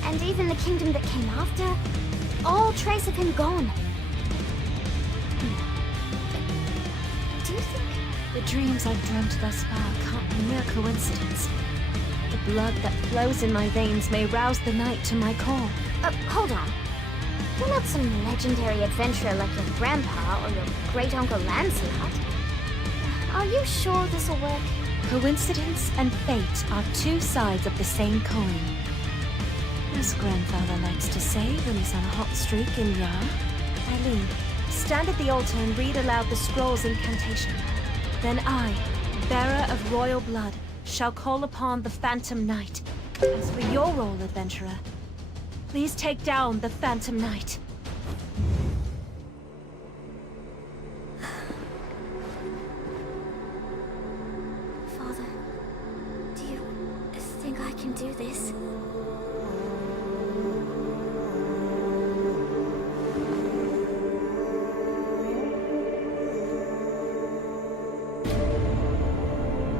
And even the kingdom that came after. All trace of him gone. Do you think... The dreams I've dreamt thus far can't be mere coincidence. The blood that flows in my veins may rouse the night to my call. Hold on. You're not some legendary adventurer like your grandpa or your great-uncle Lancelot. Are you sure this'll work? Coincidence and fate are two sides of the same coin. As grandfather likes to say when he's on a hot streak in Ra. Eileen, stand at the altar and read aloud the scroll's incantation. Then I, bearer of royal blood, shall call upon the Phantom Knight. As for your role, adventurer, please take down the Phantom Knight. can do this.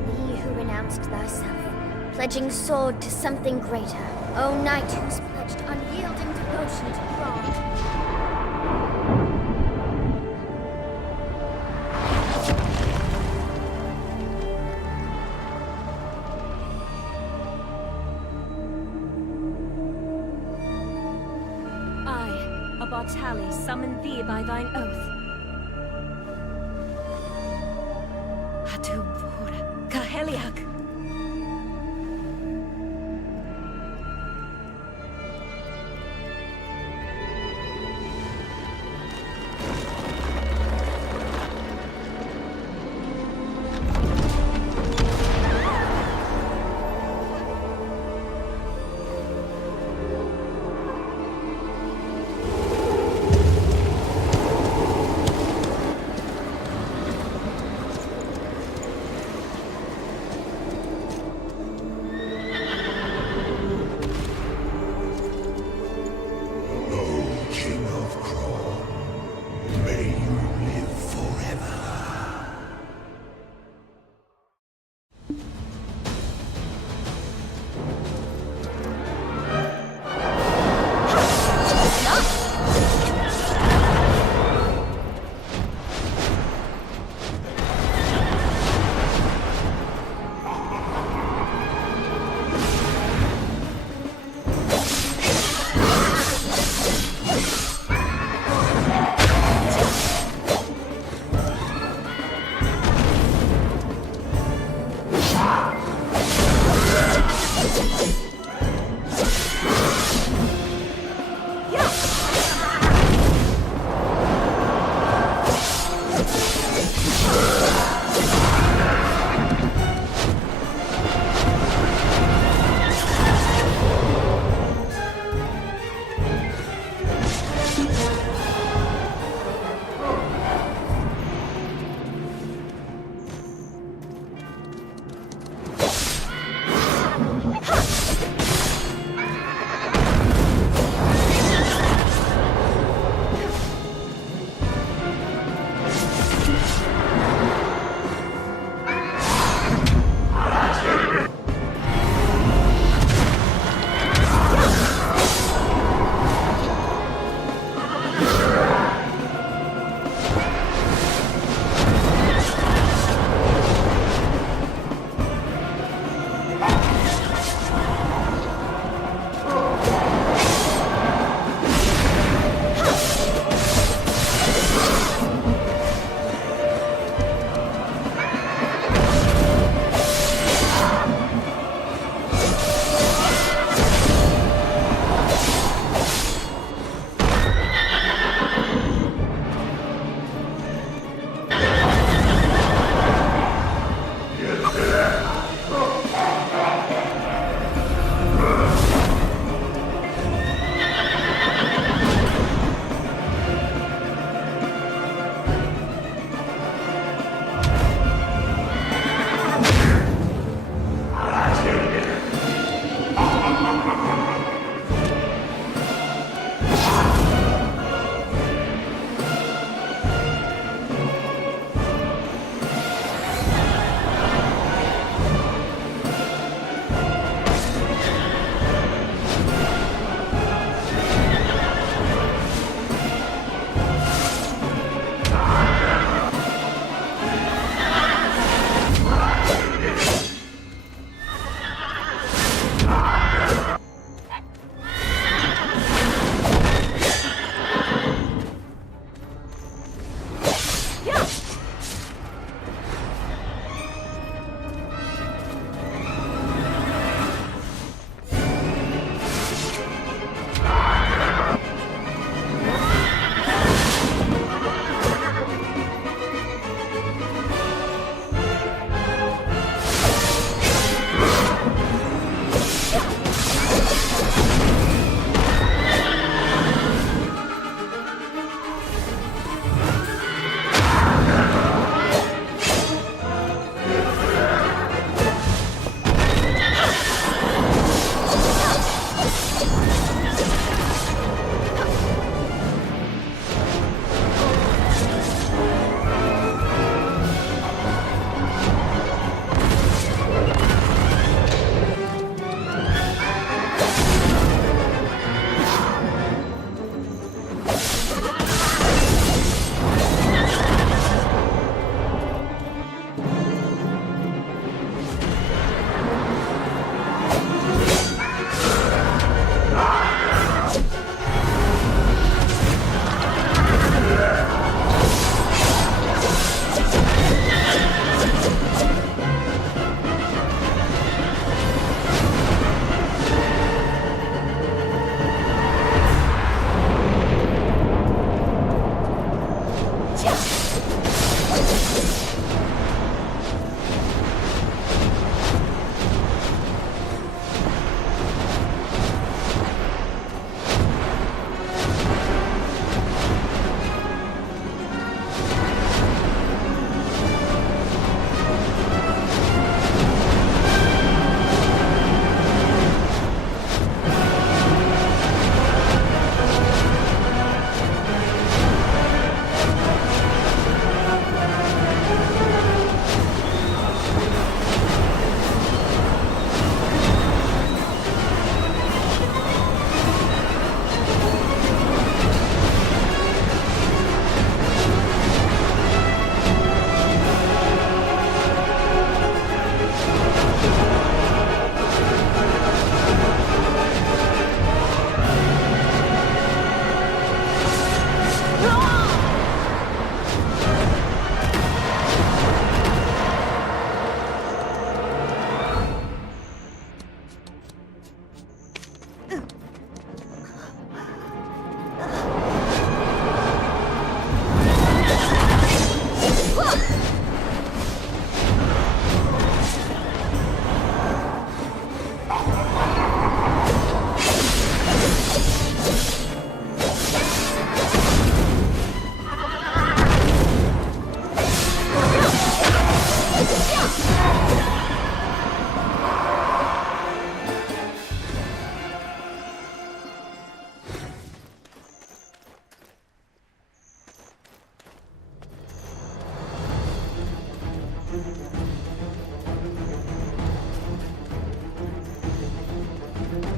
Thee who renounced thyself, pledging sword to something greater. O knight who's pledged unyielding devotion to wrong. Bartali, summon thee by thine oath. Hatum Vora, Kaheliak.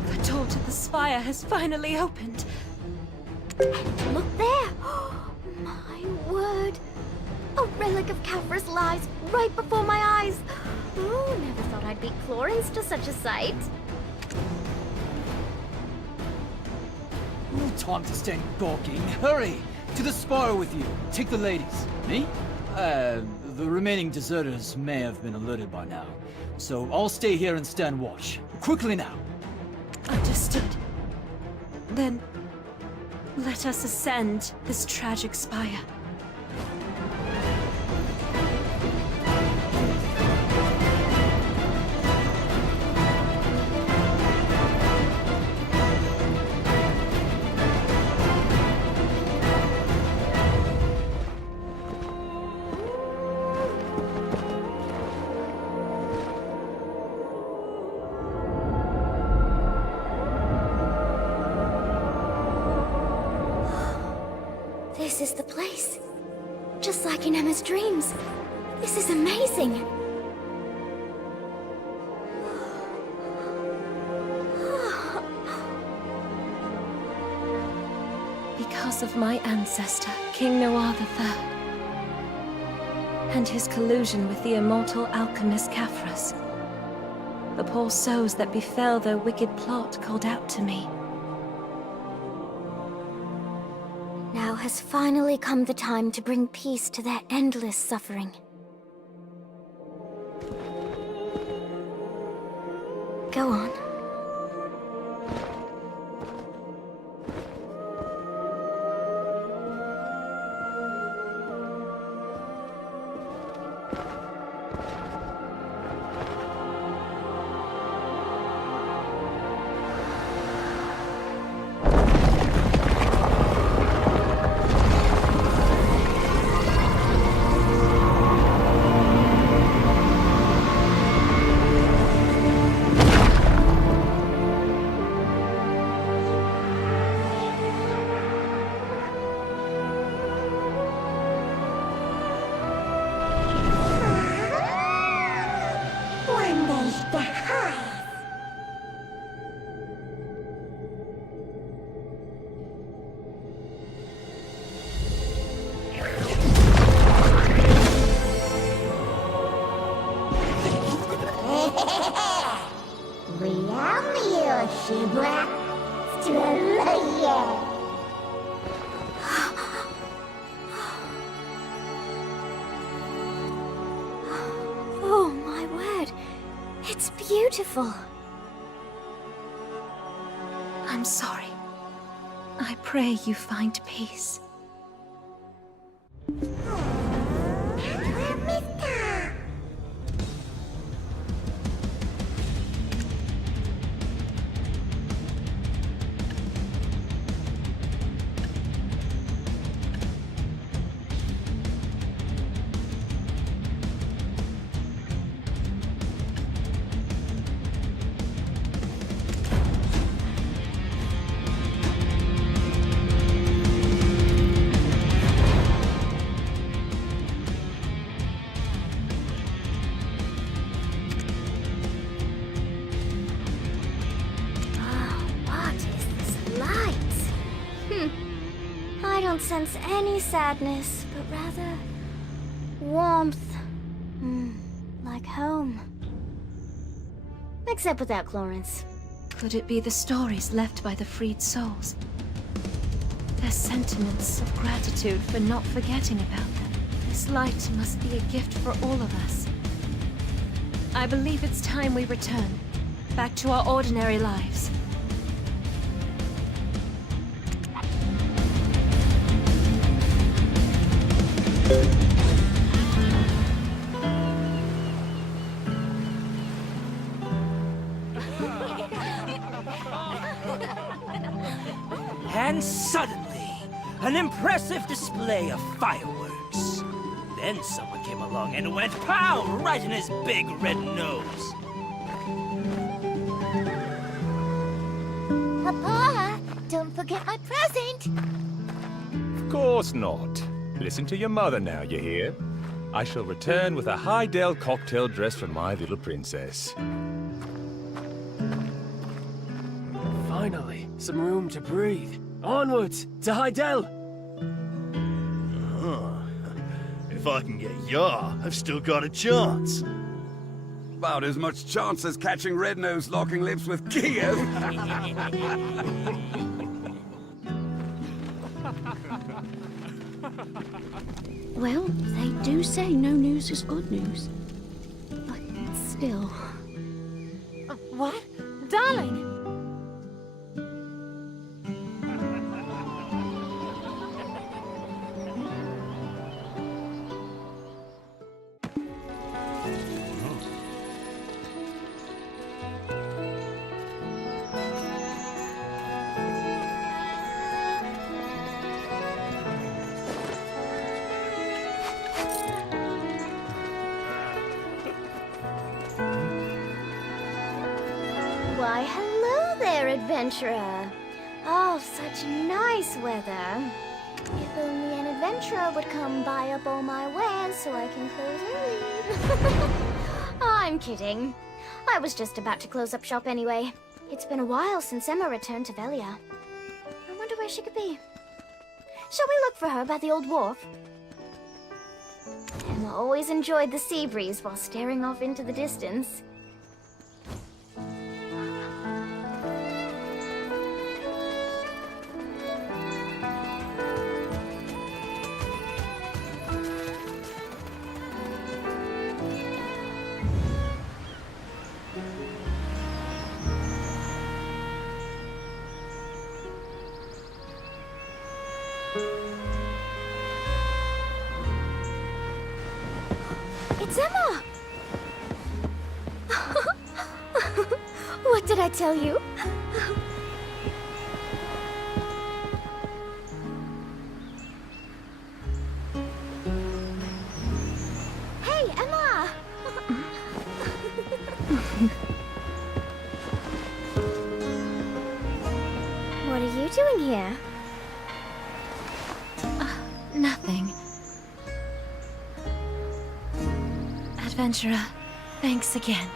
The door to the spire has finally opened. And look there! My word! A relic of Kafra's lies right before my eyes! Oh, never thought I'd beat Clorens to such a sight. No time to stand gawking. Hurry! To the spire with you. Take the ladies. Me? The remaining deserters may have been alerted by now. So I'll stay here and stand watch. Quickly now. Understood. Then, let us ascend this tragic spire. This is the place. Just like in Emma's dreams. This is amazing. Because of my ancestor, King Noir III, and his collusion with the immortal alchemist Kafras, the poor souls that befell their wicked plot called out to me. Now has finally come the time to bring peace to their endless suffering. Go on. Oh my word, it's beautiful. I'm sorry. I pray you find peace. I don't sense any sadness, but rather warmth. Like home. Except without Clorens. Could it be the stories left by the freed souls? Their sentiments of gratitude for not forgetting about them. This light must be a gift for all of us. I believe it's time we return, back to our ordinary lives. And suddenly, an impressive display of fireworks. Then someone came along and went pow! Right in his big red nose. Papa, don't forget my present. Of course not. Listen to your mother now, you hear? I shall return with a High-Dale cocktail dress for my little princess. Finally, some room to breathe. Onwards, to Hydel! If I can get Yar, I've still got a chance. About as much chance as catching Red-Nose locking lips with Kiev. Well, they do say no news is good news. But still... What? Darling! Why, hello there, adventurer. Oh, such nice weather. If only an adventurer would come buy up all my wares so I can close early. I'm kidding. I was just about to close up shop anyway. It's been a while since Emma returned to Velia. I wonder where she could be. Shall we look for her by the old wharf? Emma always enjoyed the sea breeze while staring off into the distance. It's Emma! What did I tell you? Hey, Emma! What are you doing here? Nothing. Adventurer, thanks again.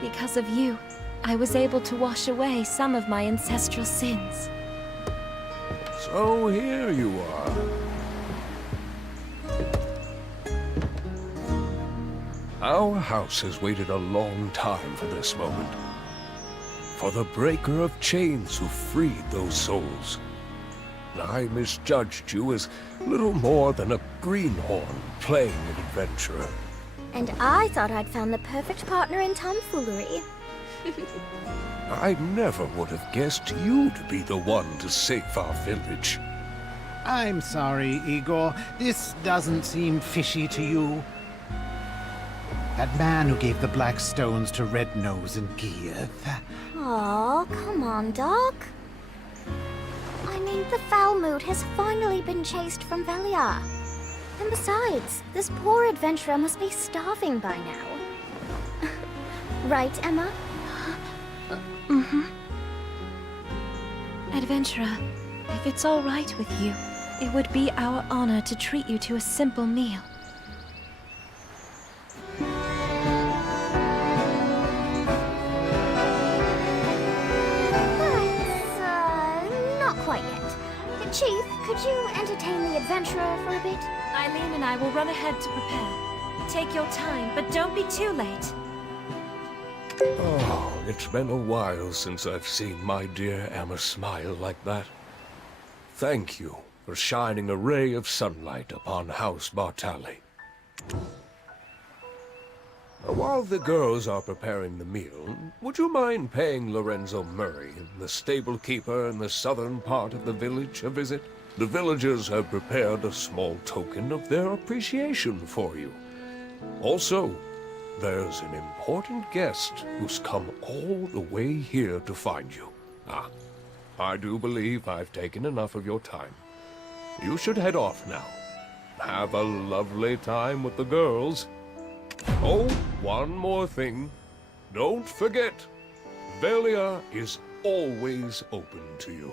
Because of you, I was able to wash away some of my ancestral sins. So here you are. Our house has waited a long time for this moment. For the breaker of chains who freed those souls. I misjudged you as little more than a greenhorn playing an adventurer. And I thought I'd found the perfect partner in tomfoolery. I never would have guessed you to be the one to save our village. I'm sorry, Igor. This doesn't seem fishy to you. That man who gave the black stones to Red-Nose and Kiev. Aw, come on, Doc. I mean, the foul mood has finally been chased from Velia. And besides, this poor adventurer must be starving by now. Right, Emma? Mm-hmm. Adventurer, if it's all right with you, it would be our honor to treat you to a simple meal. Not quite yet. Chief, could you entertain the adventurer for a bit? Eileen and I will run ahead to prepare. Take your time, but don't be too late. Oh, it's been a while since I've seen my dear Emma smile like that. Thank you for shining a ray of sunlight upon House Bartali. While the girls are preparing the meal, would you mind paying Lorenzo Murray, the stable keeper in the southern part of the village, a visit? The villagers have prepared a small token of their appreciation for you. Also, there's an important guest who's come all the way here to find you. I do believe I've taken enough of your time. You should head off now. have a lovely time with the girls. Oh, one more thing. Don't forget, Velia is always open to you.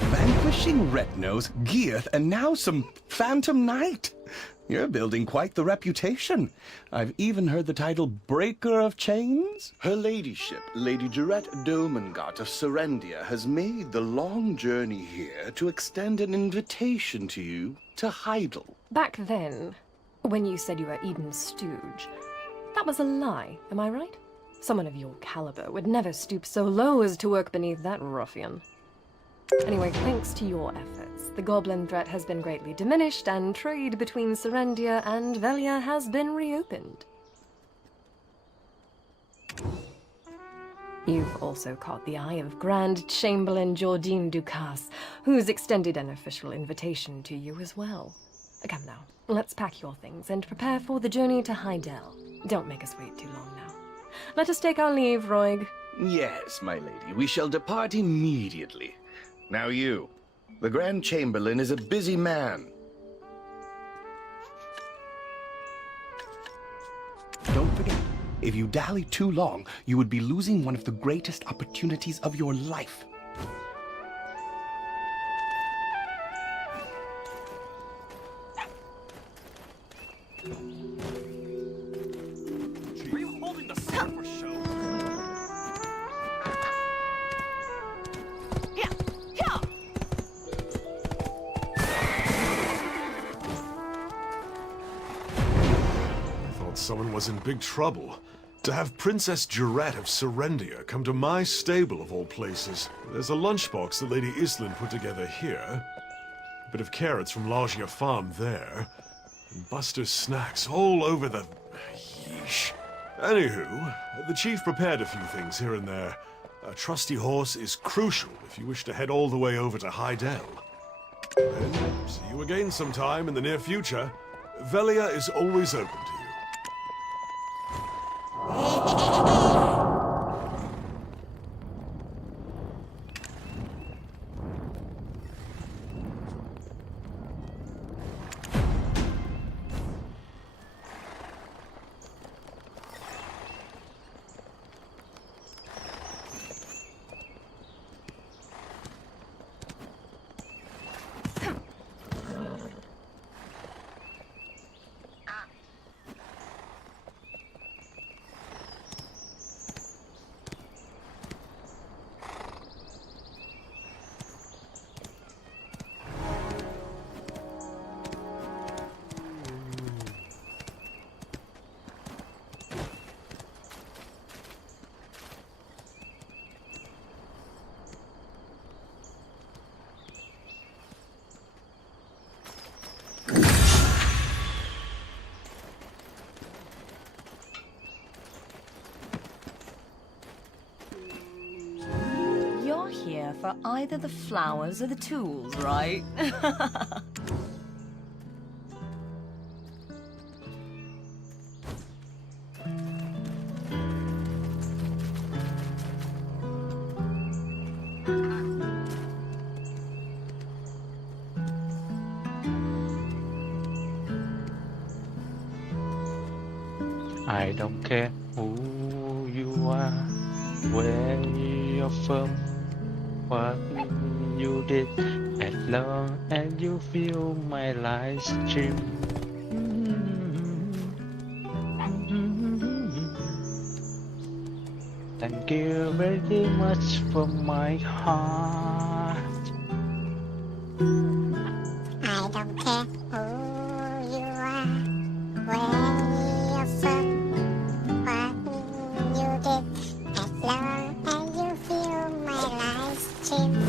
Vanquishing Red-Nose, Geath, and now some Phantom Knight. You're building quite the reputation. I've even heard the title Breaker of Chains. Her ladyship, Lady Jarette Domengart of Serendia, has made the long journey here to extend an invitation to you to Heidel. Back then, when you said you were Eden's stooge, that was a lie, am I right? Someone of your caliber would never stoop so low as to work beneath that ruffian. Anyway, thanks to your efforts, the goblin threat has been greatly diminished, and trade between Serendia and Velia has been reopened. You've also caught the eye of Grand Chamberlain Jordine Ducasse, who's extended an official invitation to you as well. Come now, let's pack your things and prepare for the journey to Heidel. Don't make us wait too long now. Let us take our leave, Roig. Yes, my lady, we shall depart immediately. Now you. The Grand Chamberlain is a busy man. Don't forget, if you dally too long, you would be losing one of the greatest opportunities of your life. Are you holding the sword for show? Someone was in big trouble. To have Princess Jarette of Serendia come to my stable of all places. There's a lunchbox that Lady Islin put together here. A bit of carrots from Lagia Farm there. And Buster's snacks all over the... yeesh. Anywho, the chief prepared a few things here and there. A trusty horse is crucial if you wish to head all the way over to Heidel. And see you again sometime in the near future. Velia is always open to you. here for either the flowers or the tools, right? I don't care who you are, where you're from, what you did, as long as you feel my live stream. Thank you very much from my heart. I don't care who you are, where you're from, what you did, as long as you feel my live stream.